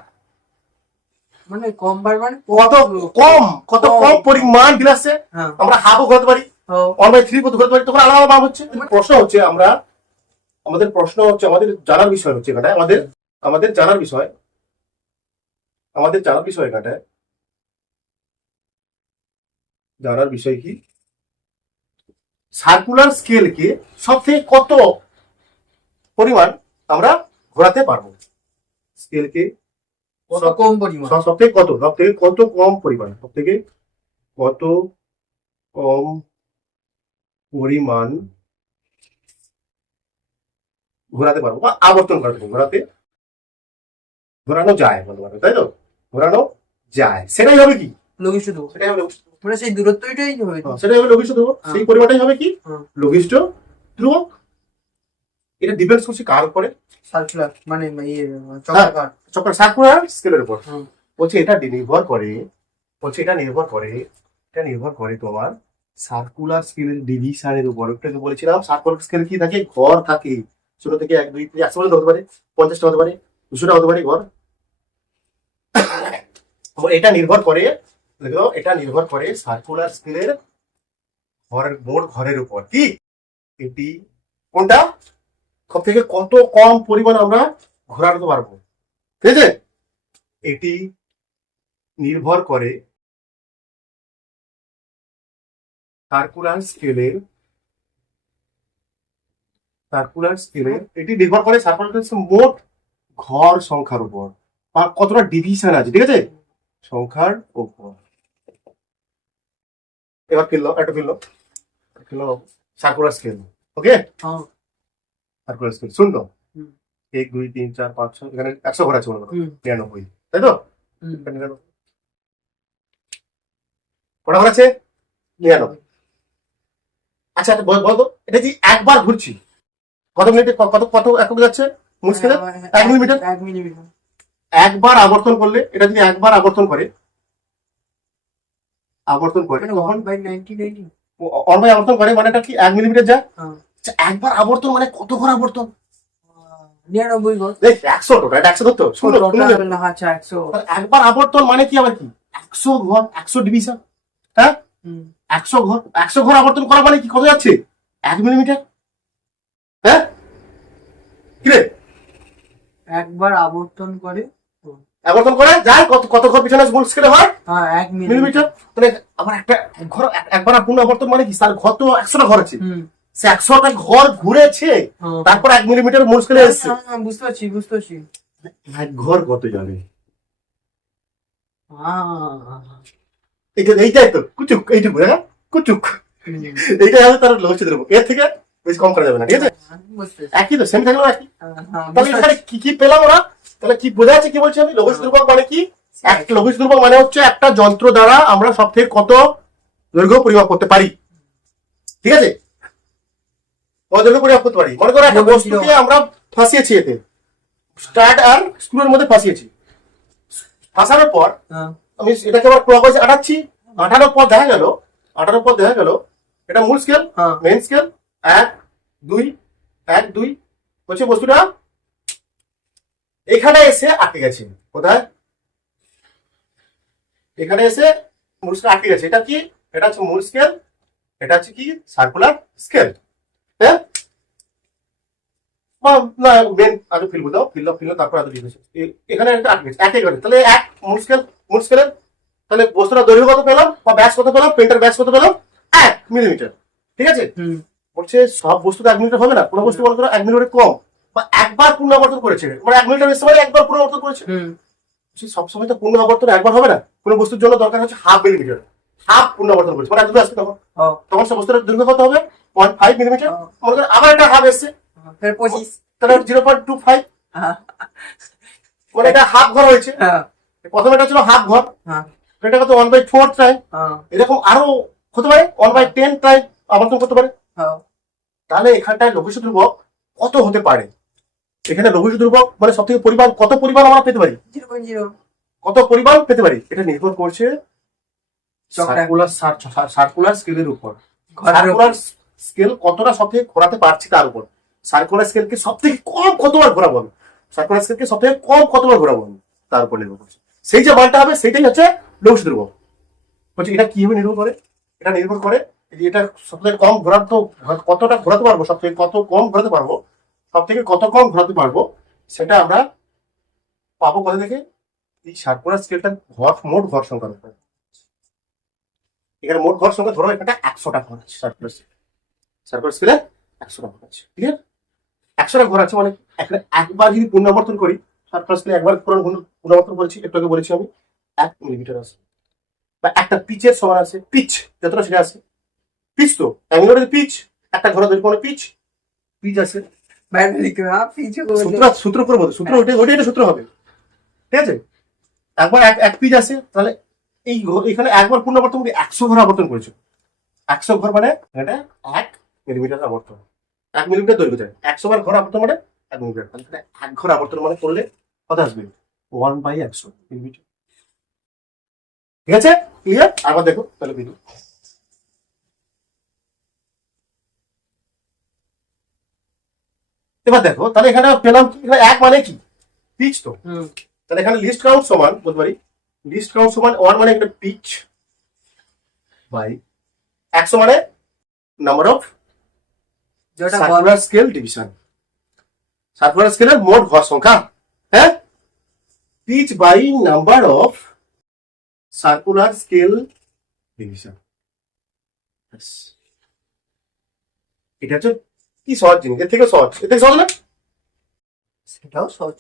মানে কম বার মানে কত কম পরিমাণ গ্লাসে হ্যাঁ আমরা হাফও ঘোরাতে পারি, ও 1/3 ঘোরাতে পারি, তখন আলাদা ভাব হচ্ছে। প্রশ্ন হচ্ছে আমাদের জানার বিষয় হচ্ছে এখানে, আমাদের জানার বিষয় এখানে জানার বিষয় কি, সার্কুলার স্কেলকে সব থেকে কত পরিমাণ আমরা ঘোরাতে পারবো, স্কেলকে কত কম পরিমাণ। সব থেকে কত কম পরিমাণ, সব থেকে কত কম পরিমাণ ঘোরাতে পারবো বা আবর্তন ঘোরানো যায় বলতে পারবো, তাই তো? ঘোরানো যায়, সেটাই হবে কি, লঘিষ্ঠ ধ্রুবক সেটাই হবে লঘিষ্ঠ ধ্রুবক। মানে সেই দূরত্বটাই হবে তো। সেটাই হবে লঘিষ্ঠ ধ্রুবক, হ্যাঁ। সেই পরিমাণটাই হবে কি হ্যাঁ। লঘিষ্ঠ ধ্রুবক। এটা ডিপেন্ডস করছে কার উপরে, সার্কুলার মানে ইয়ে চক্রাকার। সার্কুলার স্কেলের উপর। হুম। বলছে এটা নির্ভর করে তোমার সার্কুলার স্কেলের ডিভিশনের উপর। একটু বলেছিলাম সার্কুলার স্কেল কি থাকে, ঘর থাকে, ছোট থেকে 1 2 3 100 পর্যন্ত হতে পারে, 50টা হতে পারে, 200টা হতে পারে ঘর। এটা নির্ভর করে সার্কুলার স্কেলের মোট ঘরের উপর। কি এটি কোনটা সব থেকে কত কম পরিমাণ আমরা ঘোরাতে পারবো, ঠিক আছে? এটি নির্ভর করে সার্কুলার স্কেলের মোট ঘর সংখ্যার উপর বা কতটা ডিভিশন আছে, ঠিক আছে, সংখ্যার উপর। এবার ফিরলো সার্কুলার স্কেল। ওকে, হ্যাঁ সার্কুলার স্কেল শুনলো হুম। 1 2 3 4 5 6, এখানে 100 ঘর আছে মনে করো, হুম 99, তাই তো? হুম। কটা ঘর আছে? 99। আচ্ছা বলতো, এটা যে একবার ঘুরছি কত মিনিটে কত একক যাচ্ছে মূল স্কেলে? 1 মিলিমিটার। 1 মিলিমিটার। একবার আবর্তন করলে, এটা যদি একবার আবর্তন করে মানে তখন 1/90 অনবাই আবর্তন করে, মানে এটা কি 1 মিলিমিটার যায়। হ্যাঁ আচ্ছা, একবার আবর্তন মানে কত ঘর আবর্তন? 99 ঘর। দেখ 100, টোটাল 100 ধরতো, শুনো আচ্ছা 100। একবার আবর্তন মানে কি আবার কি 100 ঘর, 100 ডিভিশন, হ্যাঁ, হুম 100 ঘর আবর্তন করা মানে কি কত যাচ্ছে? 1 মিলিমিটার। হ্যাঁ কি রে, একবার আবর্তন করে আবর্তন করে যায় কত ঘর পিছনে মূল স্কেলে হয়? হ্যাঁ 1 মিলিমিটার। মিলিমিটার। তাহলে আবার একটা ঘর একবার পূর্ণ আবর্তন মানে কি, তার ঘর তো 100টা ঘর আছে, হুম সে 100টা ঘর ঘুরেছে, হ্যাঁ। তারপর 1 মিলিমিটার মূল স্কেলে এসেছে। হ্যাঁ, বুঝতে পারছি এক ঘর কত যাবে? হ্যাঁ। এইটাই তো কুচুক, এইটুকু, হ্যাঁ কুচুক, এইটাই হবে তার লঘিষ্ঠ ধ্রুবক। এর থেকে বেশি কম করা যাবে না, ঠিক আছে? বুঝতে পারছি। একই তো, সেম থাকলো একই। হ্যাঁ, তাহলে বুঝতে এখানে কি পেলাম ওরা? তাহলে কি বোঝা যাচ্ছে, কি বলছি আমি? লঘিষ্ঠ ধ্রুবক মানে কি? একটা লঘিষ্ঠ ধ্রুবক মানে হচ্ছে একটা যন্ত্র দ্বারা আমরা সব থেকে কত দৈর্ঘ্য পরিমাপ করতে পারি, ঠিক আছে? দৈর্ঘ্য পরিমাপ করতে পারি। মনে করো একটা বস্তুকে আমরা ফাঁসিয়েছি, এতে স্টার্ট আর স্ক্রুর মধ্যে ফাঁসিয়েছি। ফাঁসানোর পর হ্যাঁ। আমি এটাকে আবার ক্লকওয়াইজ আটাচ্ছি। আটানোর পর দেখা গেল এটা মূল স্কেল, হ্যাঁ। মেইন স্কেল 1 2 1 2 বলছে বস্তুটা এখানে এসে আটকে গেছে। কোথায়? এখানে এসে মূল স্কেল আটকে গেছে। এটা কি? এটা হচ্ছে মূল স্কেল, এটা হচ্ছে কি সার্কুলার স্কেল। হ্যাঁ, না মেন আগে ফিল দাও, ফিল দাও তারপর আগে লিখেছে এখানে একটা আটকে গেছে একেবারে। তাহলে এক মূল স্কেলের তাহলে বস্তুটা দৈর্ঘ্য কত পেলাম বা ব্যাস কত পেলাম, পেন্টার ব্যাস কত পেলাম 1 মিলিমিটার। ঠিক আছে, বলছে সব বস্তু তো 1 মিলিমিটার হবে না, কোনো বস্তু মনে করো 1 মিলিমিটার কম বা একবার পুনরাবর্তন করেছে, মানে 1 মিলিমিটার এসে মানে একবার পুনরাবর্তন করেছে। সবসময় তো পুনরাবর্তন একবার হবে না, কোনো বস্তুর জন্য দরকার হচ্ছে 1/2 মিলিমিটার, হাফ পুনরাবর্তন করেছে মানে একদম আসবে তখন তখন সব বস্তুটার দৈর্ঘ্য কত হবে 0.5 মিলিমিটার। মনে করো আবার একটা হাফ এসছে, ফের 25, তাহলে 0.25, মানে এটা হাফ ঘর হয়েছে। প্রথমে এটা ছিল হাফ ঘর, এটা কত 1/4 টাইম, এরকম আরো হতে পারে 1/10 টাইম আবর্তন করতে পারে। তাহলে এখানটায় লঘিষ্ঠ ধ্রুবক কত হতে পারে? এখানে লঘিষ্ঠ ধ্রুবক মানে সব থেকে পরিমাণ, কত পরিমাণ আমরা পেতে পারি, 0.0, কত পরিমাণ পেতে পারি, এটা নির্ভর করছে সার্কুলার স্কেলের উপর। সার্কুলার স্কেল কতটা সব থেকে ঘোরাতে পারছি তার উপর। সার্কুলার স্কেলকে সব থেকে কম কতবার ঘোরাবো, সার্কুলার স্কেলকে সব থেকে কম কতবার ঘোরাবো তার উপর নির্ভর করছে। সেই যে মানটা হবে সেইটাই হচ্ছে লঘিষ্ঠ ধ্রুবক। বলছে এটা কিভাবে নির্ভর করে? এটা নির্ভর করে যে এটা সব থেকে কম ঘোরাতে, কতটা ঘোরাতে পারবো, সব থেকে কত কম ঘোরাতে পারবো, সব থেকে কত কম ঘোরাতে পারবো, সেটা আমরা পাবো কোথা থেকে? এই সার্কুলার স্কেলটার মোট ঘর সংখ্যার উপর। এখানে মোট ঘর সংখ্যা ধরো এখানটা 100টা ঘর আছে, সার্কুলার স্কেলে 100টা ঘর আছে। ক্লিয়ার? 100টা ঘর আছে মানে এখানে একবার যদি পুনরাবর্তন করি, সার্কুলার স্কেলে একবার পুনরাবর্তন করেছি, একটু আগে বলেছি আমি 1 মিলিমিটার আছে, বা একটা পিচের সমান আছে, পিচ যতটা সেটা আছে, পিচ তো অ্যাঙ্গুলার পিচ, একটা ঘর দৈর্ঘ্য মানে পিচ আছে। সূত্র করে বলতে সূত্র ওইটা সূত্র হবে। ঠিক আছে, একবার এক পিচ আছে, তাহলে এই এখানে একবার পুনরাবর্তন করে 100 ঘর আবর্তন করেছে। 100 ঘর মানে এটা 1 মিলিমিটার আবর্তন, 1 মিলিমিটার দৈর্ঘ্য যায়। 100 বার ঘর আবর্তন মানে 1 মিলিমিটার, তাহলে 1 ঘর আবর্তন মানে করলে কত আসবে? 1/100 মিলিমিটার। ঠিক আছে, ক্লিয়ার? আবার দেখো তাহলে ভিডিও। এবার দেখো তাহলে এখানে পেলাম কি, এখানে 1 মানে কি পিচ তো, তাহলে এখানে লিস্ট কাউন্ট সমান বলতে পারি, লিস্ট কাউন্ট সমান 1 মানে একটা পিচ বাই 100 মানে number of circular scale division, circular স্কেলের মোট ঘর সংখ্যা। হ্যাঁ, pitch by number of circular scale division. এটা হচ্ছে কি সহজ জিনিস, এর থেকে সহজ, এর থেকে সহজ না? সেটাও সহজ,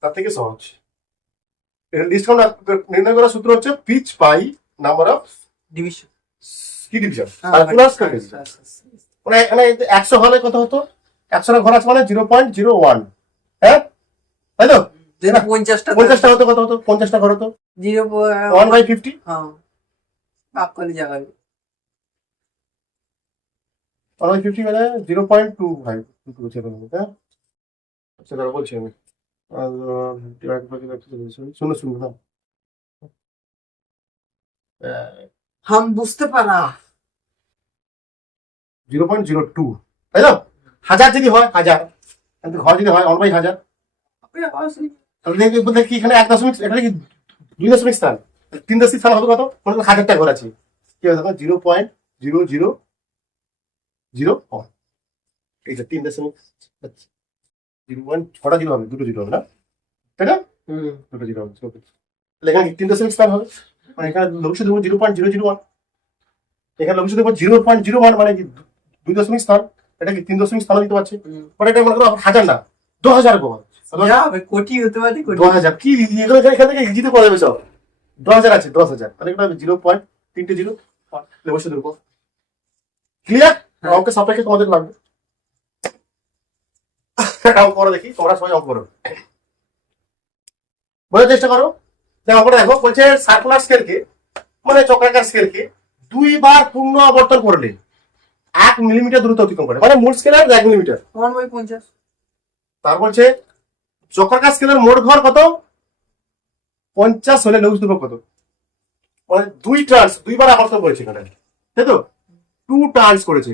তার থেকে সহজ। এটা লিস্ট কাউন্ট নির্ণয় করার সূত্র হচ্ছে pitch by number of division, কি ডিভিশন, সার্কুলার স্কেল ডিভিশন। মানে এখানে 100 হলে কত হতো? 100 ঘর আছে মানে 0.01। হ্যাঁ, তাই তো? 50টা হতো কত হতো? 50টা ঘর হতো 1/50। ভাগ করে যাবে 1/50 মানে 0.25। হ্যাঁ, আচ্ছা দাঁড়া বলছি আমি, শূন্য শূন্য। হাম বুঝতে পারা 0.02, তাই তো? 1000 যদি হয় 1000, কিন্তু ঘর যদি হয় 1/1000, তাহলে দেখি এখানে 1 দশমিক, এখানে কি 2 দশমিক স্থান, 3 দশমিক স্থান হবে কত? মনে করো 1000টা ঘর আছে, কি হবে তখন? 0.0001, এই যে 3 দশমিক 0.1, ছটা জিরো হবে, দুটো জিরো হবে না, তাই না? দুটো জিরো হবে, তাহলে এখানে 3 দশমিক স্থান হবে, মানে এখানে লঘিষ্ঠ ধ্রুবক 0.001, এখানে লঘিষ্ঠ ধ্রুবক 0.01 মানে কি 2 দশমিক স্থান, এটা কি 3 দশমিক স্থান দিতে পারছে, মানে এটা মনে করো 1000 না 2000 ঘর, কোটি হতে পারে, 2000 কি এখান থেকে ইজিতে করা যাবে সব, 2000 আছে 10,000, তাহলে এটা 0.30 লঘিষ্ঠ ধ্রুবক। ক্লিয়ার? অঙ্কের সাপেক্ষে তোমাদের লাগবে, অঙ্ক করো দেখি, তোমরা সবাই অঙ্ক করো, বোঝার চেষ্টা করো। অঙ্কটা দেখো, বলছে সার্কুলার স্কেলকে মানে চক্রাকার স্কেলকে 2 বার পূর্ণ আবর্তন করলে 1 মিলিমিটার দূরত্ব অতিক্রম করে, মানে মূল স্কেলের 1 মিলিমিটার। 1/50। তার বলছে চক্রাকার স্কেলের মোট ঘর কত? 50 হলে লঘিষ্ঠ ধ্রুবক কত? মানে 2 টার্নস, 2 বার আবর্তন করেছে এখানে, তাই তো? 2 টার্নস করেছে,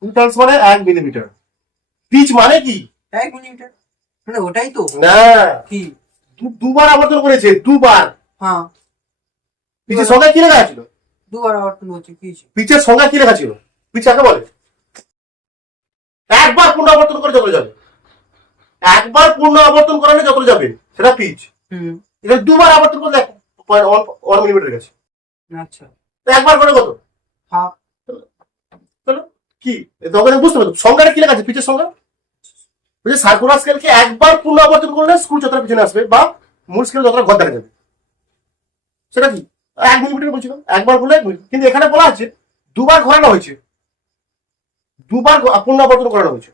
2 টার্নস মানে 1 মিলিমিটার। পিচ মানে কি? 1 মিলিমিটার, মানে ওটাই তো না, কি? দুবার আবর্তন করেছে, দুবার। হ্যাঁ, পিচের সংখ্যা কি লেখা ছিল? দুবার আবর্তন হচ্ছে কি? পিচের সংখ্যা কি লেখা ছিল? পিচ কাকে বলে? একবার পূর্ণ আবর্তন করে যত যাবে, একবার পূর্ণ আবর্তন করালে যত যাবে সেটা পিচ। হুম, এটা দুবার আবর্তন করলে 1 মিলিমিটার গেছে। আচ্ছা, তো একবার করে কত? হ্যাঁ, তাহলে কি তখন বুঝতে পারছো সংখ্যাটা কি লেখা আছে? পিচের সংখ্যা বলছে সার্কুলার স্কেলকে একবার পূর্ণ আবর্তন করলে স্ক্রু যতটা পিছনে আসবে বা মূল স্কেল যতটা ঘর দেখা যাবে সেটা কি 1 মিলিমিটার বলছিল, একবার করলে 1 মিলিমিটার। কিন্তু এখানে বলা আছে দুবার ঘোরানো হয়েছে, দুবার পূর্ণ আবর্তন করানো হয়েছে,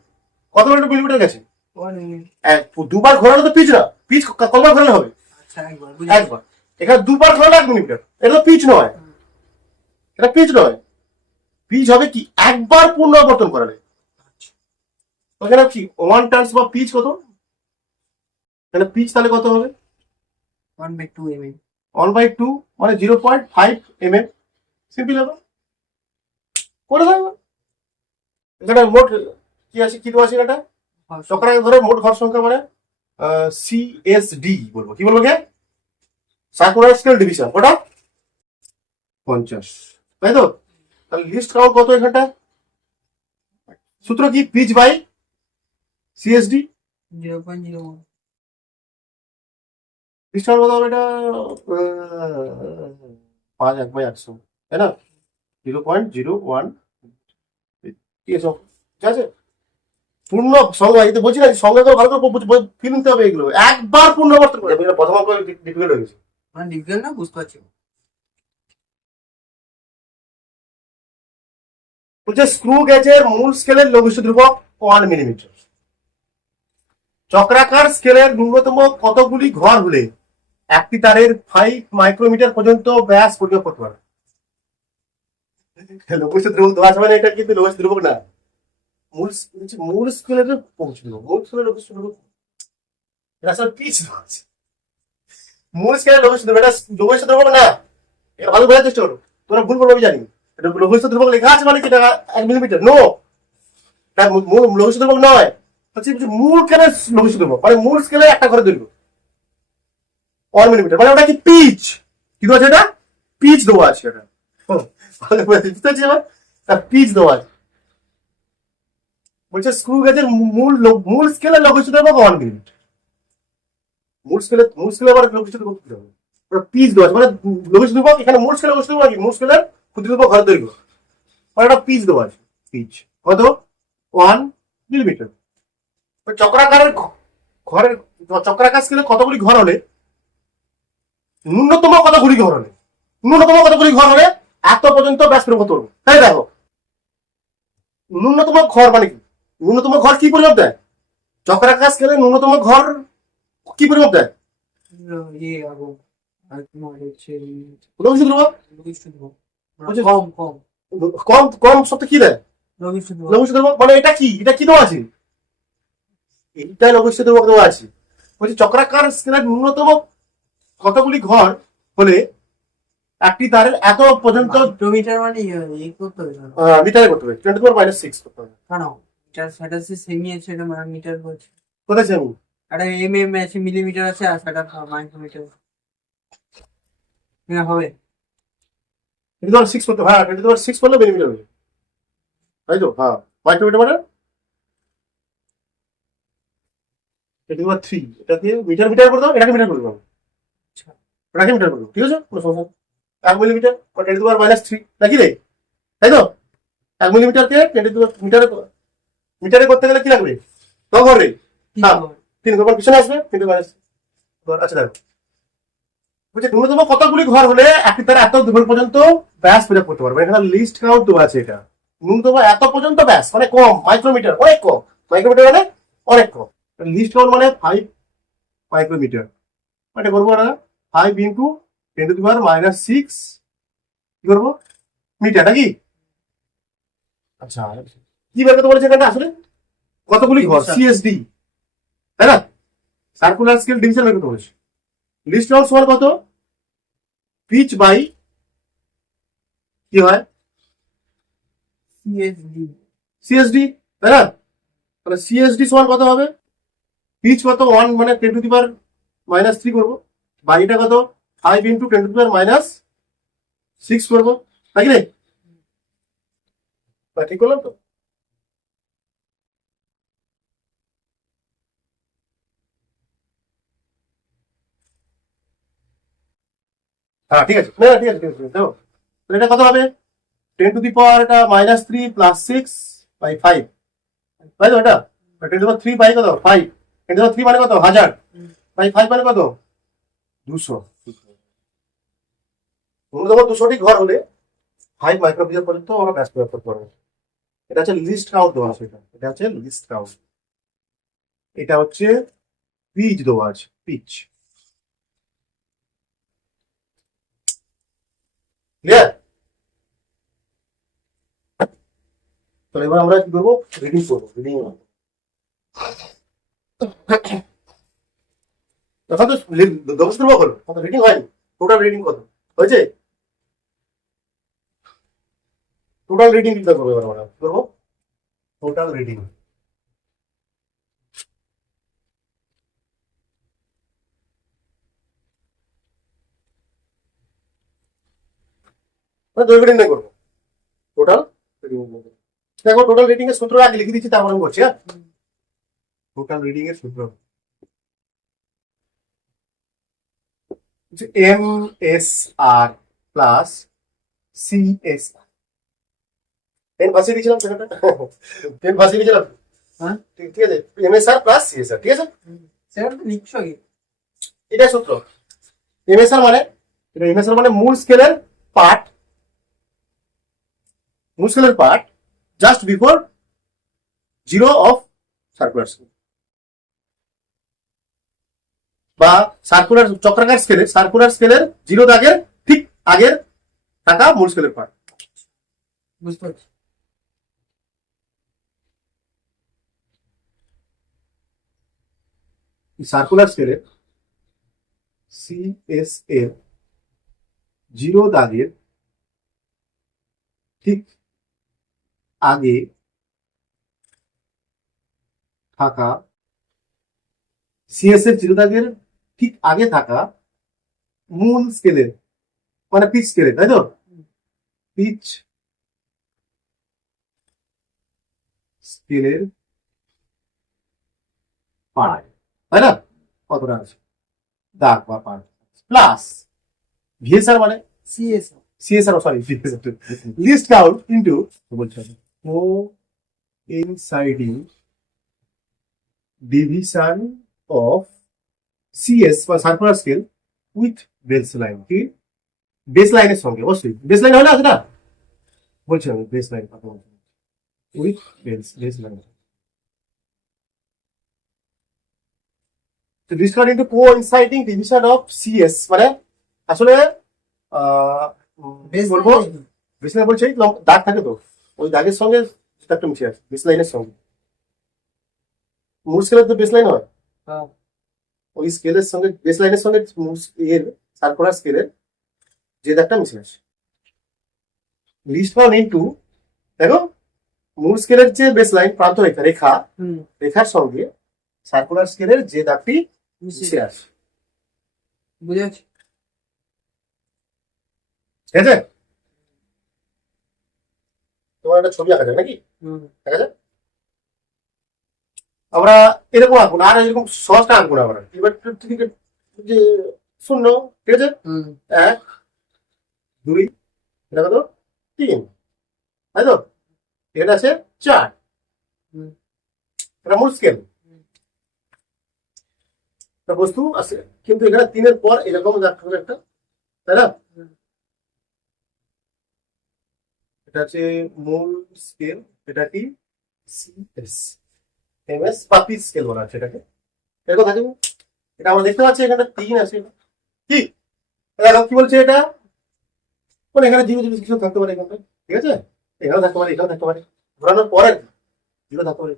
কত মিলিমিটার গেছে? 1 মিলিমিটার। দুবার ঘোরানো তো পিচ না, পিচ কতবার ঘোরানো হবে? আচ্ছা, একবার বুঝি। একবার। এখানে দুবার ঘোরানো 1 মিলিমিটার, এটা তো পিচ নয়, এটা পিচ নয়। পিচ হবে কি একবার পূর্ণ আবর্তন করালে। এখানে কি 1 টার্নস বা পিচ কত? তাহলে পিচ তাহলে কত হবে? 1/2 mm। 1/2 মানে 0.5 mm। সিম্পল হবে, করে দেবো। এখানে মোট কি আছে, কি দেওয়া আছে এটা? চক্রাকার ধরে মোট ঘর সংখ্যা মানে সিএসডি বলবো, কি বলবো কে? সার্কুলার স্কেল ডিভিশন, ওটা 50, তাই তো? তাহলে লিস্ট কাউন্ট কত এখানটা? সূত্র কি? Pitch by CSD. 0.01। Least count কত হবে এটা? 5/100, তাই না? 0.01। ঠিক আছে, ঠিক আছে। পূর্ণ সংখ্যা, এই তো বলছি না সংখ্যাগুলো ভালো করে ফিল নিতে হবে। এগুলো একবার পূর্ণ আবর্তন করে, প্রথম অঙ্ক ডিফিকাল্ট হয়ে গেছে। মানে ডিফারেন্ট না, বুঝতে পারছি। বলছে স্ক্রু গেজের মূল স্কেলের লঘিষ্ঠ ধ্রুবক 1 মিলিমিটার। চক্রাকার স্কেলের ন্যূনতম কতগুলি ঘর হলে একটি তারের 5 মাইক্রোমিটার পর্যন্ত ব্যাস পরিমাপ করতে পারে? লঘিষ্ঠ ধ্রুবক দেওয়া আছে মানে এটা কিন্তু লঘিষ্ঠ ধ্রুবক না, মূল স্কেলের পৌঁছলো, মূল স্কেলের লঘিষ্ঠ ধ্রুবক এটা আসলে পিচ আছে। মূল স্কেলের লঘিষ্ঠ ধ্রুবক, এটা লঘিষ্ঠ ধ্রুবক না। এটা ভালো বোঝার চেষ্টা করো, তোমরা ভুল করবে আমি জানি। এটা লঘিষ্ঠ ধ্রুবক লেখা আছে মানে কি এটা 1 মিলিমিটার? নো, এটা লঘিষ্ঠ ধ্রুবক নয়। হচ্ছে মূল স্কেলের লঘিষ্ঠ ধ্রুবক মানে মূল স্কেলে একটা ঘরে দৈর্ঘ্য 1 মিলিমিটার, মানে ওটা কি পিচ? কি দেওয়া আছে এটা? পিচ দেওয়া আছে এটা। ভালো করে বুঝতে পারছি এবার, পিচ দেওয়া আছে। বলছে স্ক্রু গেজের মূল স্কেলের লঘিষ্ঠ ধ্রুবক 1 মিলিমিটার। মূল স্কেলে আবার লঘিষ্ঠ ধ্রুবক কি হবে? ওটা পিচ দেওয়া আছে মানে লঘিষ্ঠ ধ্রুবক, এখানে মূল স্কেলের লঘিষ্ঠ ধ্রুবক কি? মূল স্কেলের ক্ষুদ্র ধ্রুবক ঘরের দৈর্ঘ্য, মানে একটা পিচ দেওয়া আছে। পিচ কত? 1 মিলিমিটার। চক্রাকারের ঘরের, চক্রাকার স্কেলে কতগুলি ঘর হলে ন্যূনতম কতগুলি ঘর হলে, ন্যূনতম কতগুলি ঘর হলে এত পর্যন্ত ব্যাস পরিমাপ করবো? তাই দেখো, ন্যূনতম ঘর মানে কি? ন্যূনতম ঘর কি পরিমাপ দেয়? চক্রাকার স্কেলে ন্যূনতম ঘর কি পরিমাপ দেয়? ইয়ে আগো, আর তোমার হচ্ছে লঘিষ্ঠ ধ্রুবক। লঘিষ্ঠ ধ্রুবক। বুঝেছো? কম কম কম কম শব্দ কি দেয়? লঘিষ্ঠ ধ্রুবক। লঘিষ্ঠ ধ্রুবক মানে এটা কি? এটা কি দেওয়া আছে? এইটাই লঘিষ্ঠ ধ্রুবক দেওয়া আছে। বলছি চক্রাকার স্কেলের ন্যূনতম কতগুলি ঘর হলে একটি তারের এত পর্যন্ত মাইক্রোমিটার মানে এই করতে হবে না? মিটারে করতে হবে, 10⁻⁶ করতে হবে। কেন? মিটার সেটা সে সেমি আছে, এটা মিটার বলছে। কোথায় আছে? আমি একটা আছে, মিলিমিটার আছে, আর সেটা মাইক্রোমিটার। না হবে? 10⁶ করতে, হ্যাঁ 10⁻⁶ করলে মিলিমিটার হবে, তাই তো? হ্যাঁ, মাইক্রোমিটার মানে 10⁻³ এটা দিয়ে মিটার মিটার করে দাও, এটাকে মিটার করে দাও, আচ্ছা, এটাকে মিটার করে দাও, ঠিক আছে? কোনো সমস্যা নেই। 1 মিলিমিটার বা 10⁻³ নাকি রে, তাই তো? 1 মিলিমিটারকে 10 মিটারে মিটারে করতে গেলে কি লাগবে? ক ঘর রে? কি হ্যাঁ, হবে? 3 ঘর পিছনে আসবে, 3 আচ্ছা দেখো, বলছে ন্যূনতম কতগুলি ঘর হলে একটি তারা এত দূর পর্যন্ত ব্যাস পরিমাপ করতে পারবে? এখানে লিস্ট কাউন্ট দেওয়া আছে, এটা ন্যূনতম এত পর্যন্ত ব্যাস মানে কম, মাইক্রোমিটার অনেক কম, মাইক্রোমিটার মানে অনেক কম। লিস্ট কাউন্ট মানে 5 মাইক্রোমিটার, এটা করবো না 5 ইন্টু 10⁻⁶ কি করবো? মিটার নাকি? আচ্ছা, কি বের করতে বলেছে এখানটা আসলে? কতগুলি ঘর, সিএসডি, তাই না? সার্কুলার স্কেল ডিভিশন বের করতে বলেছে। লিস্ট কাউন্ট সমান কত? পিচ বাই কি হয়? সিএসডি। সিএসডি, তাই না? তাহলে সিএসডি সমান কত হবে? পিচ কত 1 মানে 10 টু দি পাওয়ার -3 করবো, বাকিটা কত 5 ইন্টু 10 টু দি পাওয়ার -6 করবো, তাই কি রে? ঠিক করলাম তো? হ্যাঁ ঠিক আছে, না না, ঠিক আছে ঠিক আছে, দেখো তাহলে এটা কত হবে? 10 টু দি পাওয়ার এটা -3 প্লাস 6 বাই 5, তাই তো? এটা 10 টু দি পাওয়ার 3 বাই কত 5, 10 টু দি পাওয়ার 3 মানে কত 1000 বাই 5 মানে কত 200। ন্যূনতম 200টি ঘর হলে 5 মাইক্রোমিটার পর্যন্ত আমরা ব্যাস প্রয়োগ করতে পারবো। এটা হচ্ছে লিস্ট কাউন্ট দেওয়া আছে, এটা হচ্ছে লিস্ট কাউন্ট, এটা হচ্ছে পিচ দেওয়া আছে, পিচ। ক্লিয়ার? তাহলে এবার আমরা কি করবো? রিডিং করবো, রিডিং। তখন তো দশ দেবো হলো, কত রিডিং হয়নি? টোটাল রিডিং কত হয়েছে? টোটাল রিডিং চিন্তা করবো এবার আমরা, কি করবো? Total reading. দৈর্ঘ্য নির্ণয় করবো, টোটাল রিডিং। দেখো টোটাল রিডিং এর সূত্র আগে লিখে দিচ্ছি, তারপরে আমি বলছি। হ্যাঁ, টোটাল রিডিং এর সূত্র MSR প্লাস CSR। পেন ভাসিয়ে দিয়েছিলাম সেটা, পেন ভাসিয়ে দিয়েছিলাম। হ্যাঁ ঠিক ঠিক আছে, MSR প্লাস CSR, ঠিক আছে? সেটা তো নিশ্চয়ই এটাই সূত্র। MSR মানে, এটা MSR মানে মূল স্কেলের পার্ট, মূল স্কেলের part just before zero of circular scale, বা সার্কুলার চক্রাকার স্কেলে সার্কুলার স্কেলের জিরো দাগের ঠিক আগের থাকা মূল স্কেলের পার্ট। বুঝতে পারছি। সার্কুলার স্কেলের CS এর জিরো দাগের ঠিক আগে থাকা, CS এর জিরো দাগের ঠিক আগে থাকা মূল স্কেলের মানে পিচ স্কেলের, তাই তো? পিচ স্কেলের পাড়ায়, তাই না? কতটা আছে দাগ বা পাড়, প্লাস VSR মানে CSR, sorry list count into বলছে কোইনসাইডিং ডিভিশন অফ CS বা circular scale with base line. কি বেস লাইনের সঙ্গে? অবশ্যই বেস লাইন হলে আছে না, বলছি আমি বেস লাইন কথা বলছি, with base line. List count into coinciding division of CS মানে আসলে বলবো বেস লাইন বলছে দাগ থাকে তো, ওই দাগের সঙ্গে একটা মিশে আছে বেস লাইনের সঙ্গে। মূল স্কেলের তো বেস লাইন হয়, হ্যাঁ ওই স্কেলের সঙ্গে বেস লাইনের সঙ্গে এর সার্কুলার স্কেলের যে দাগটা মিশে আছে। লিস্ট কাউন্ট ইন্টু, দেখো মূল স্কেলের যে বেস লাইন প্রান্ত রেখা রেখা রেখার সঙ্গে সার্কুলার স্কেলের যে দাগটি মিশে আছে, বুঝে যাচ্ছি। ঠিক আছে? তোমার একটা ছবি আঁকা যায় নাকি? দেখা যায় আমরা এরকম আঁকবো না, আর এরকম সহজটা আঁকবো না আমরা। এবার যে শূন্য, ঠিক আছে, 1 2 এটা কত 3, তাই তো? এখানে আছে 4, এটা মূল স্কেল বস্তু আছে, কিন্তু এখানে 3-এর পর এরকম থাকবে একটা, তাই না? এটা হচ্ছে মূল স্কেল, এটা কি CS MS বা পিচ স্কেল বলা আছে এটাকে। এরকম থাকে, এটা আমরা দেখতে পাচ্ছি এখানে 3 আছে। কি দেখো কি বলছে এটা, মানে এখানে জিরো জিরো কিছু থাকতে পারে এখানে, ঠিক আছে? এখানেও থাকতে পারে, এখানেও থাকতে পারে, ঘোরানোর পরে জিরো থাকতে পারে,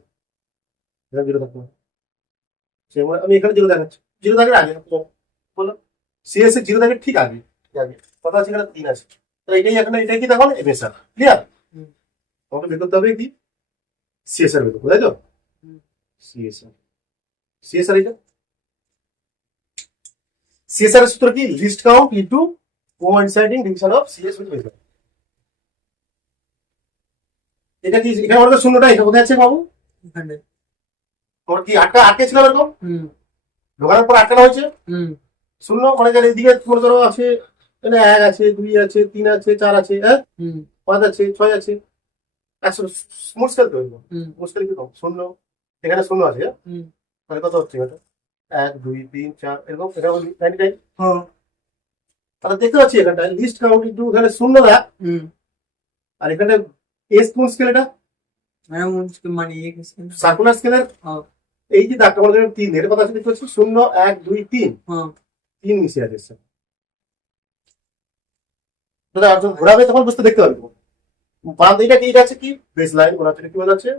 এখানে জিরো থাকতে পারে। সেরকম আমি এখানে জিরো দেখাচ্ছি, জিরো থাকার আগে বলো CS এর জিরো থাকার ঠিক আগে, ঠিক আগে কথা আছে, এখানে 3 আছে। তো এটাই এখানে, এটাই কি দেখো MSR। ক্লিয়ার? তোমাকে বের করতে হবে কি CS এর বের করতে, তাই তো? সিএসআর সিএসআর এটা সিএসআর এর সূত্র কি least count into coinciding division of CS with baseline. এটা কি এখানে আমাদের শূন্যটা এটা কোথায় আছে বাবু? এখানে তোমার কি আটটা আটকে ছিল এরকম হুম ঢোকানোর পর আটকানো হয়েছে হুম শূন্য মানে গেলে এদিকে মনে করো আছে এখানে 1 আছে 2 আছে 3 আছে 4 আছে হ্যাঁ হুম 5 আছে 6 আছে 100 স্মুথ স্কেল তো হইলো হুম মুশকিল কি কম শূন্য এখানে শূন্য আছে হ্যাঁ হুম তাহলে কত হচ্ছে এটা 1 2 3 4 এরকম এখানে 99 হ্যাঁ তাহলে দেখতে পাচ্ছি এখানটা লিস্ট কাউন্ট ইনটু এখানে শূন্য দা হুম আর এখানে এস স্মুথ স্কেল এটা মানে মুশকিল মানে ये किसके সার্কুলার স্কেলের हाँ এই যে দাগটা আমাদের 3 এর কথা দেখতে পাচ্ছি 0 1 2 3 हाँ 3 মিশে আছে দাদা যখন ঘোরাবে তখন বুঝতে দেখতে পারবো বাদ এটা কি এটা আছে কি বেস লাইন ওরা কি বলা আছে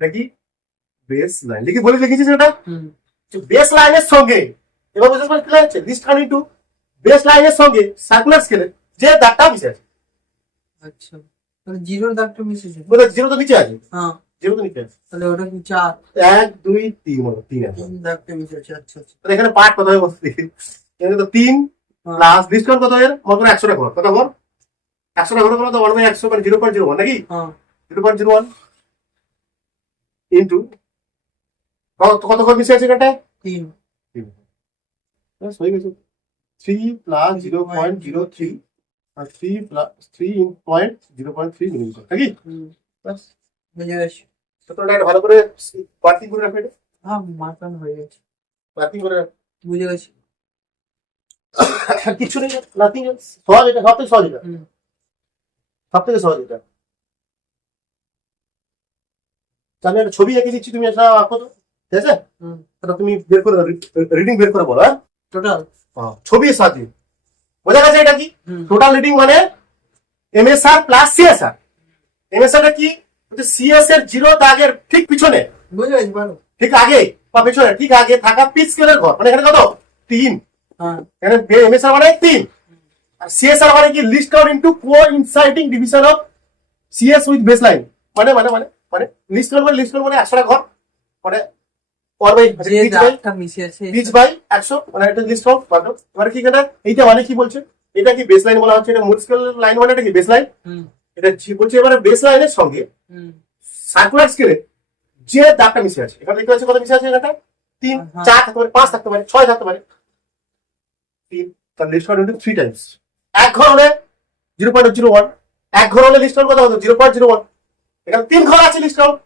এটা কি বেস লাইন লিখে বলে লিখেছিস এটা हम्म বেস লাইনের সঙ্গে এবার বুঝতে পারছি কি আছে লিস্ট কাউন্ট ইনটু বেস লাইনের সঙ্গে সার্কুলার স্কেলে যে দাগটা মিশে আছে अच्छा তাহলে জিরোর দাগটা মিশেছে বলে জিরো তো নিচে আছে হ্যাঁ জিরো তো নিচে আছে তাহলে ওটা কি 4 1 2 3 মানে 3 আছে 3 দাগটা মিশেছে আচ্ছা আচ্ছা তাহলে এখানে পার্ট কত হবে বলতে এখানে তো 3 হ্যাঁ প্লাস লিস্ট কাউন্ট কত এর মত 100 টা ঘর কত ঘর 100 টা ঘর কত 1/100 মানে 0.01 নাকি হ্যাঁ 0.01 ইনটু কত ঘর মিশে আছে এখানটায় 3 ব্যাস হয়ে গেছে 3 প্লাস 0.03 আর 3 প্লাস 3.0.3 মিলিমিটার নাকি হুম ব্যাস বুঝে গেছি সুতরাং এটা ভালো করে পার্কিং করে রাখবে এটা হ্যাঁ মার্কান হয়ে গেছে পার্কিং করে রাখবে। বুঝে গেছি আর কিছু নেই নাথিং এলস সহজ এটা সবথেকে সহজ এটা হুম সবথেকে সহজ এটা আমি একটা ছবি এঁকে দিচ্ছি তুমি একটা আঁকো তো ঠিক আছে হুম এটা তুমি বের করে রিডিং বের করে বলো হ্যাঁ টোটাল ছবির সাথে বোঝা গেছে এটা কি হুম টোটাল রিডিং মানে এমএসআর প্লাস সিএসআর এমএসআর কি সিএস এর জিরো দাগের ঠিক পিছনে বুঝে গেছি ভালো ঠিক আগে বা পেছনে ঠিক আগে থাকা পিচ স্কেলের ঘর মানে এখানে কত 3 হ্যাঁ এখানে এমএসআর মানে 3 আর সিএসআর মানে কি least count into coinciding division of CS with baseline মানে মানে মানে মানে লিস্ট কাউন্ট মানে 100 টা ঘর মানে পর বাই যে দাগটা মিশেছে পিচ বাই 100 মানে এটা লিস্ট কাউন্ট পারো এবারে কি এটা এইটা মানে কি বলছে এটা কি বেসলাইন বলা হচ্ছে এটা মূল স্কেল লাইন মানে এটা কি বেসলাইন হুম এটা বলছে এবারে বেসলাইনের সঙ্গে হুম সার্কুলার স্কেলে যে দাগটা মিশে আছে এখানে দেখতে পাচ্ছি কত মিশে আছে এখানটা 3 হ্যাঁ। 4 থাকতে পারে 5 থাকতে পারে 6 থাকতে পারে 3 তার লিস্ট কাউন্ট ইনটু 3 টাইমস এক ঘর হলে 0.01 এক ঘর হলে লিস্ট কাউন্ট কত হতো 0.01 এখানে 3 ঘর আছে list count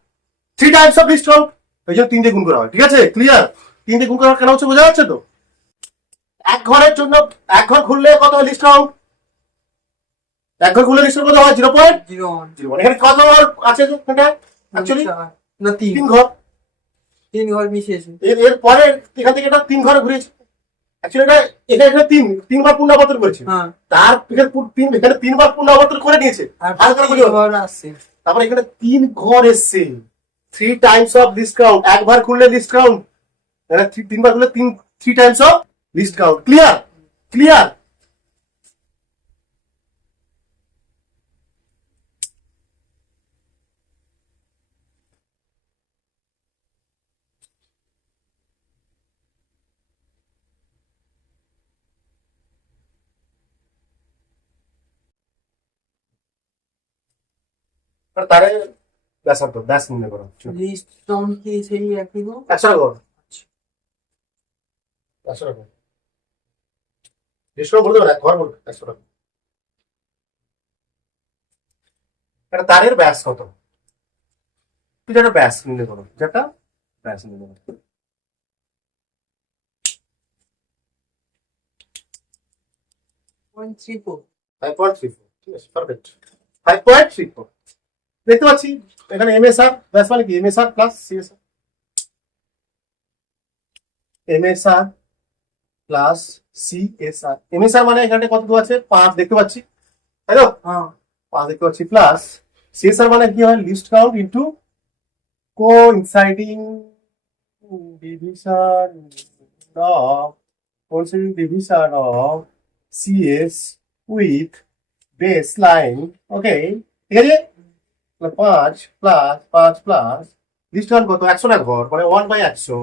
3 Times of least count এই জন্য 3 দিয়ে গুণ করা হয় ঠিক আছে ক্লিয়ার 3 দিয়ে গুণ করা কেন হচ্ছে বোঝা যাচ্ছে তো এক ঘরের জন্য এক ঘর খুললে কত হয় লিস্ট কাউন্ট এক ঘর খুললে লিস্ট কাউন্ট কত হয় 0.01 0 এখানে কত ঘর আছে এটা অ্যাকচুয়ালি না 3 3 ঘর 3 ঘর মিশেছে এর পরে এখান থেকে এটা 3 ঘরে ঘুরেছে অ্যাকচুয়ালি এটা এখানে 3 বার পুনরাবর্তন করেছে হ্যাঁ তার এখানে 3 বার পুনরাবর্তন করে নিয়েছে আর ভালো করে 3 বুঝো ঘর আছে তারপরে এখানে 3 ঘর এসছে 3 টাইমস অফ লিস্ট কাউন্ট একবার খুললে লিস্ট কাউন্ট এখানে 3 বার খুললে 3 Times of least count clear clear তারে ব্যাসার্ধ ব্যাস নির্ণয় করো লিস্ট কাউন্ট কি সেই একই গো 100 ঘর 100 ঘর লিস্ট কাউন্ট বলতে পারে ঘর বলতে 100 টাকা এটা তারের ব্যাস কত তুই যেটা ব্যাস নির্ণয় করো যেটা ব্যাস নির্ণয় করো 0.34 5.34 ঠিক আছে পারফেক্ট 5.34 দেখতে পাচ্ছি এখানে এমএসআর ব্যাস মানে কি MSR plus CSR MSR plus CSR MSR মানে এখানে কত দেওয়া আছে 5 দেখতে পাচ্ছি তাই তো হ্যাঁ 5 দেখতে পাচ্ছি প্লাস সিএসআর মানে কি হয় least count into coinciding division of CS with baseline okay ঠিক আছে 5 প্লাস লিস্ট ওয়ান কত 100 না ঘর মানে 1/100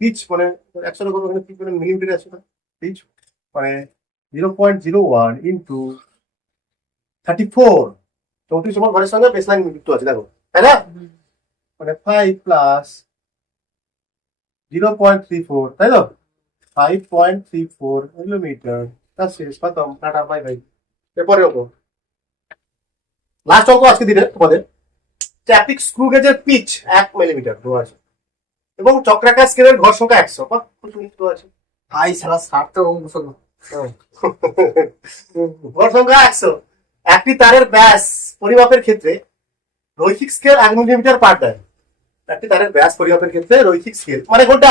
পিচ মানে 100 না ঘর মানে পিচ মানে মিলিমিটার আছে না পিচ মানে 0.01 ইনটু 34 34 সমান ঘরের সঙ্গে বেসলাইন যুক্ত আছে দেখো তাই না মানে 5 প্লাস 0.34 তাই তো 5.34 মিলিমিটার তা শেষ খতম টাটা বাই বাই এরপরে ওপর লাস্ট অঙ্ক আজকে দিনে তোমাদের ট্যাপিক স্ক্রু গেজের পিচ 1 মিলিমিটার দেওয়া আছে এবং চক্রাকার স্কেলের ঘর সংখ্যা 100 বাহ খুব সুন্দর দেওয়া আছে ভাই সারা সার্থক অঙ্ক শোনো। ঘর সংখ্যা 100 একটি তারের ব্যাস পরিমাপের ক্ষেত্রে রৈখিক স্কেল 1 মিলিমিটার পার দেয় একটি তারের ব্যাস পরিমাপের ক্ষেত্রে রৈখিক স্কেল মানে কোনটা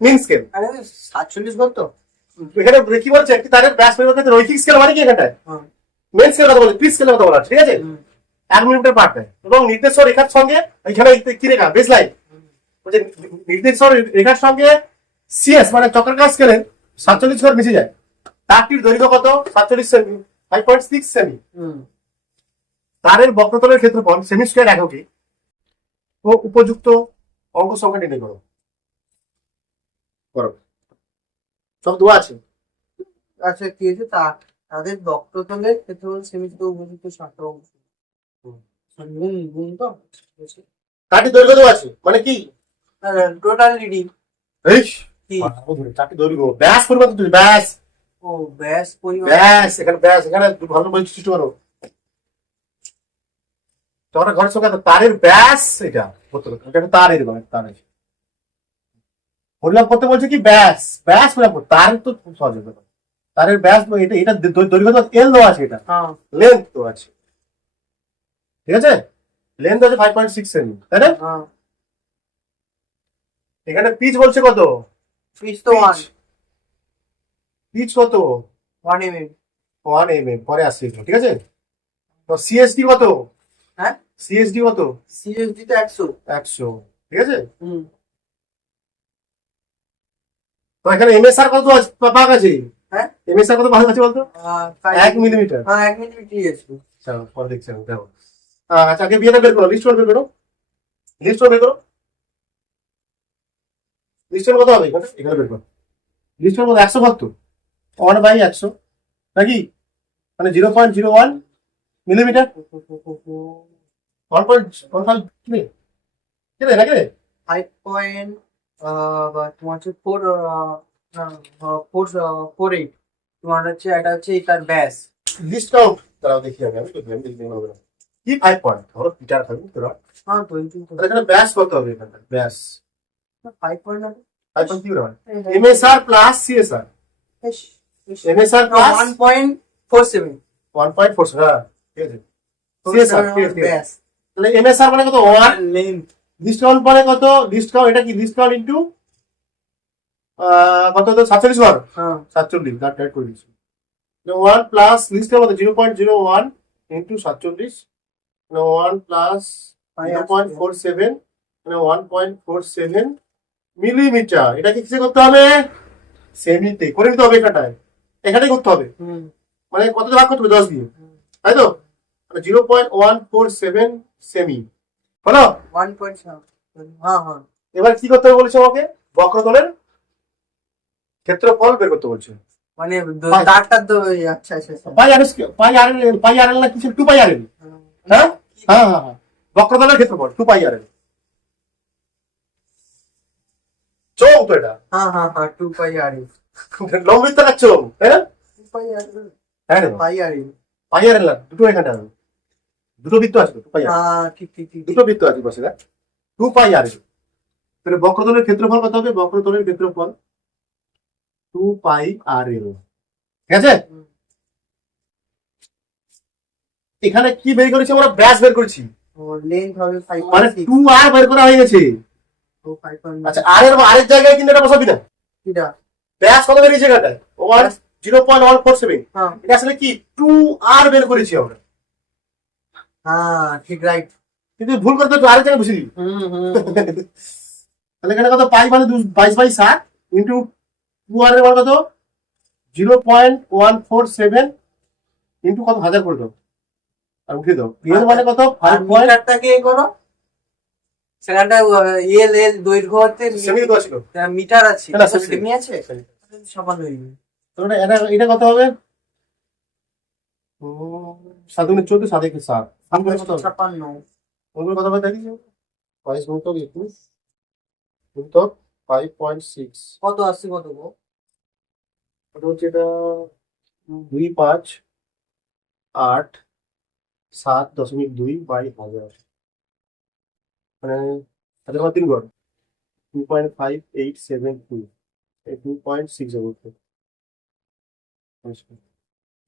মিন স্কেল আরে 47 ঘর তো। এখানে কি বলছে একটি তারের ব্যাস পরিমাপের ক্ষেত্রে রৈখিক স্কেল মানে কি এখানটায় মেন স্কেল কথা বলছে পিচ স্কেলের কথা বলা ঠিক আছে 1 মিলিমিটার পার দেয় এবং নির্দেশ রেখার সঙ্গে এখানে কি রেখা বেস লাইন বলছে নির্দেশ রেখার সঙ্গে সিএস মানে চক্রাকার স্কেলের 47 ঘর মিশে যায় তারটির দৈর্ঘ্য কত 47 সেমি 5.6 সেমি তারের বক্রতলের ক্ষেত্রফল সেমি স্কয়ার এককে ও উপযুক্ত অঙ্ক সংখ্যা নির্ণয় করো করো সব দেওয়া আছে আচ্ছা কি হয়েছে তাদের বক্রতলের ক্ষেত্রফল সেমিতে উপযুক্ত সার্থক অংশ গুণ গুণ তো তারটির দৈর্ঘ্য দেওয়া আছে মানে কি টোটাল রিডিং এই কি তারটির দৈর্ঘ্য ব্যাস পরিমাপ তুমি ব্যাস ও ব্যাস পরিমাণ ব্যাস এখানে ভালো বৈশিষ্ট্য করো তোমার ঘরের সংখ্যা তারের ব্যাস এটা এটা তারের তারের পরিমাপ করতে বলছে কি ব্যাস পরিমাপ করতে তার তো খুব সহজ ব্যাপার তারের ব্যাস এটা এটা দৈর্ঘ্য তো এল দেওয়া আছে এটা হ্যাঁ লেন্থ তো আছে ঠিক আছে লেন্থ আছে 5.6 সেমি তাই না হ্যাঁ এখানে পিচ বলছে কত পিচ তো 1 পিচ কত 1 mm 1 mm পরে আসছে এগুলো, ঠিক আছে তো সিএসডি কত হ্যাঁ সিএসডি কত সিএসডি তো 100 100 ঠিক আছে হুম তো এখানে এমএসআর কত আছে পাক আছে হ্যাঁ এমএসআর কত পাক আছে বলতো 1 মিলিমিটার হ্যাঁ 1 মিনিট ঠিক আছে চলো পরে দেখছি আমি দেখো আচ্ছা আগে বিয়েটা বের করো লিস্ট বের করো লিস্ট বের করো লিস্টের কত হবে এখানে বের করো লিস্টের মধ্যে 100 কত 1/100 নাকি মানে 0.01 মিলিমিটার 1.15 কি রে নাকি রে 5 তোমার হচ্ছে 4.48 তোমার হচ্ছে এটা হচ্ছে এটার ব্যাস লিস্ট কাউন্ট দাঁড়াও দেখি আমি দেখি হবে না কি 5 পয়েন্ট ধরো পিটার খাবি তোরা হ্যাঁ 20 তাহলে এখানে ব্যাস কত হবে এখানে ব্যাস 5 পয়েন্ট 5 পয়েন্ট কি হবে MSR plus CSR MSR plus 1.47 1.4 হ্যাঁ ঠিক আছে সিএসআর ঠিক আছে ব্যাস তাহলে এমএসআর মানে কত 1 লেন্থ ডিসকাউন্ট মানে কত ডিসকাউন্ট এটা কি ডিসকাউন্ট ইনটু কত তো 47 বার হ্যাঁ 47 দাঁড় টাইট করে দিচ্ছি 1 প্লাস লিস্টের মধ্যে 0.01 ইনটু 47 মানে 1 প্লাস 0.47 মানে 1.47 মিলিমিটার এটা কি কিসে করতে হবে সেমিতে করে নিতে হবে এখানেই করতে হবে হুম মানে কত ভাগ করতে হবে 10 দিয়ে তাই তো মানে 0.147 সেমি হলো 1.7 হ্যাঁ হ্যাঁ এবার কি করতে হবে বলেছে আমাকে বক্রতলের ক্ষেত্রফল বের করতে বলছে মানে দাগটা তো আচ্ছা আচ্ছা পাই আর এল না কিছু 2 পাই আর এল হ্যাঁ হ্যাঁ হ্যাঁ হ্যাঁ বক্রতলের ক্ষেত্রফল 2 পাই আর এল চোখ তো এটা হ্যাঁ হ্যাঁ হ্যাঁ 2 পাই আর লম্বিতকার চোখ তাই না 2 পাই আর হ্যাঁ পাই আর পাই আর এল না দুটো এখানে আছে দুটো বৃত্ত আছে 2 পাই আর হ্যাঁ ঠিক ঠিক ঠিক দুটো বৃত্ত আছে পাশে না 2 পাই আর এল তাহলে বক্রতলের ক্ষেত্রফল কত হবে বক্রতলের ক্ষেত্রফল 2 পাই আর এল ঠিক আছে এখানে কি বের করেছি আমরা ব্যাস বের করেছি ও লেন্থ হবে মানে 5.6 2 আর বের করা হয়ে গেছে ও 5.9 আচ্ছা আর এর আরেক জায়গায় কিন্তু এটা বসাবি না কিটা ব্যাস কত বেরিয়েছে এখানটায় 0.147 হ্যাঁ এটা আসলে কি 2 আর বের করেছি আমরা হ্যাঁ ঠিক রাইট কিন্তু ভুল করতে তো আরেক জায়গায় বসে দিবি হুম হুম তাহলে এখানে কত পাই মানে 22/7 ইন্টু 2 আর এর মান কত 0.147 ইন্টু কত হাজার করে দাও আর উঠিয়ে দাও এর মানে কত 5 মিটারটাকে করো সেখানটা এল এল দৈর্ঘ্য হতে সেমি দেওয়া ছিল মিটার আছে, না, semi। সেমি আছে, সমান হয়ে যাবে। তো এটা এটা কত হবে? 7 × 14 7 × 7 কত হবে? 56। ওগুলো কত হবে দেখি? 22 গুণিতক 21 গুণিতক 5.6 কত আসছে কত গো? কত হচ্ছে এটা? 2 5 8 7.2 বাই 1000 মানে 3 ঘর 2.5872 এই 2.6 হবে তো।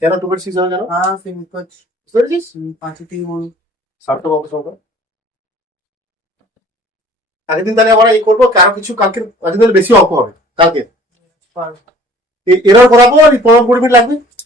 কেন 2.6 হবে কেন? হ্যাঁ সেমি কাজ। বুঝতে পেরেছিস? 5 থেকে গুণ। 60টা কত সংখ্যা? আগের দিন তাহলে আমরা এই করবো, কারো কিছু কালকে আগের দিন বেশি অঙ্ক হবে কালকে। পার। এরর করাবো আর 15 মিনিট লাগবে।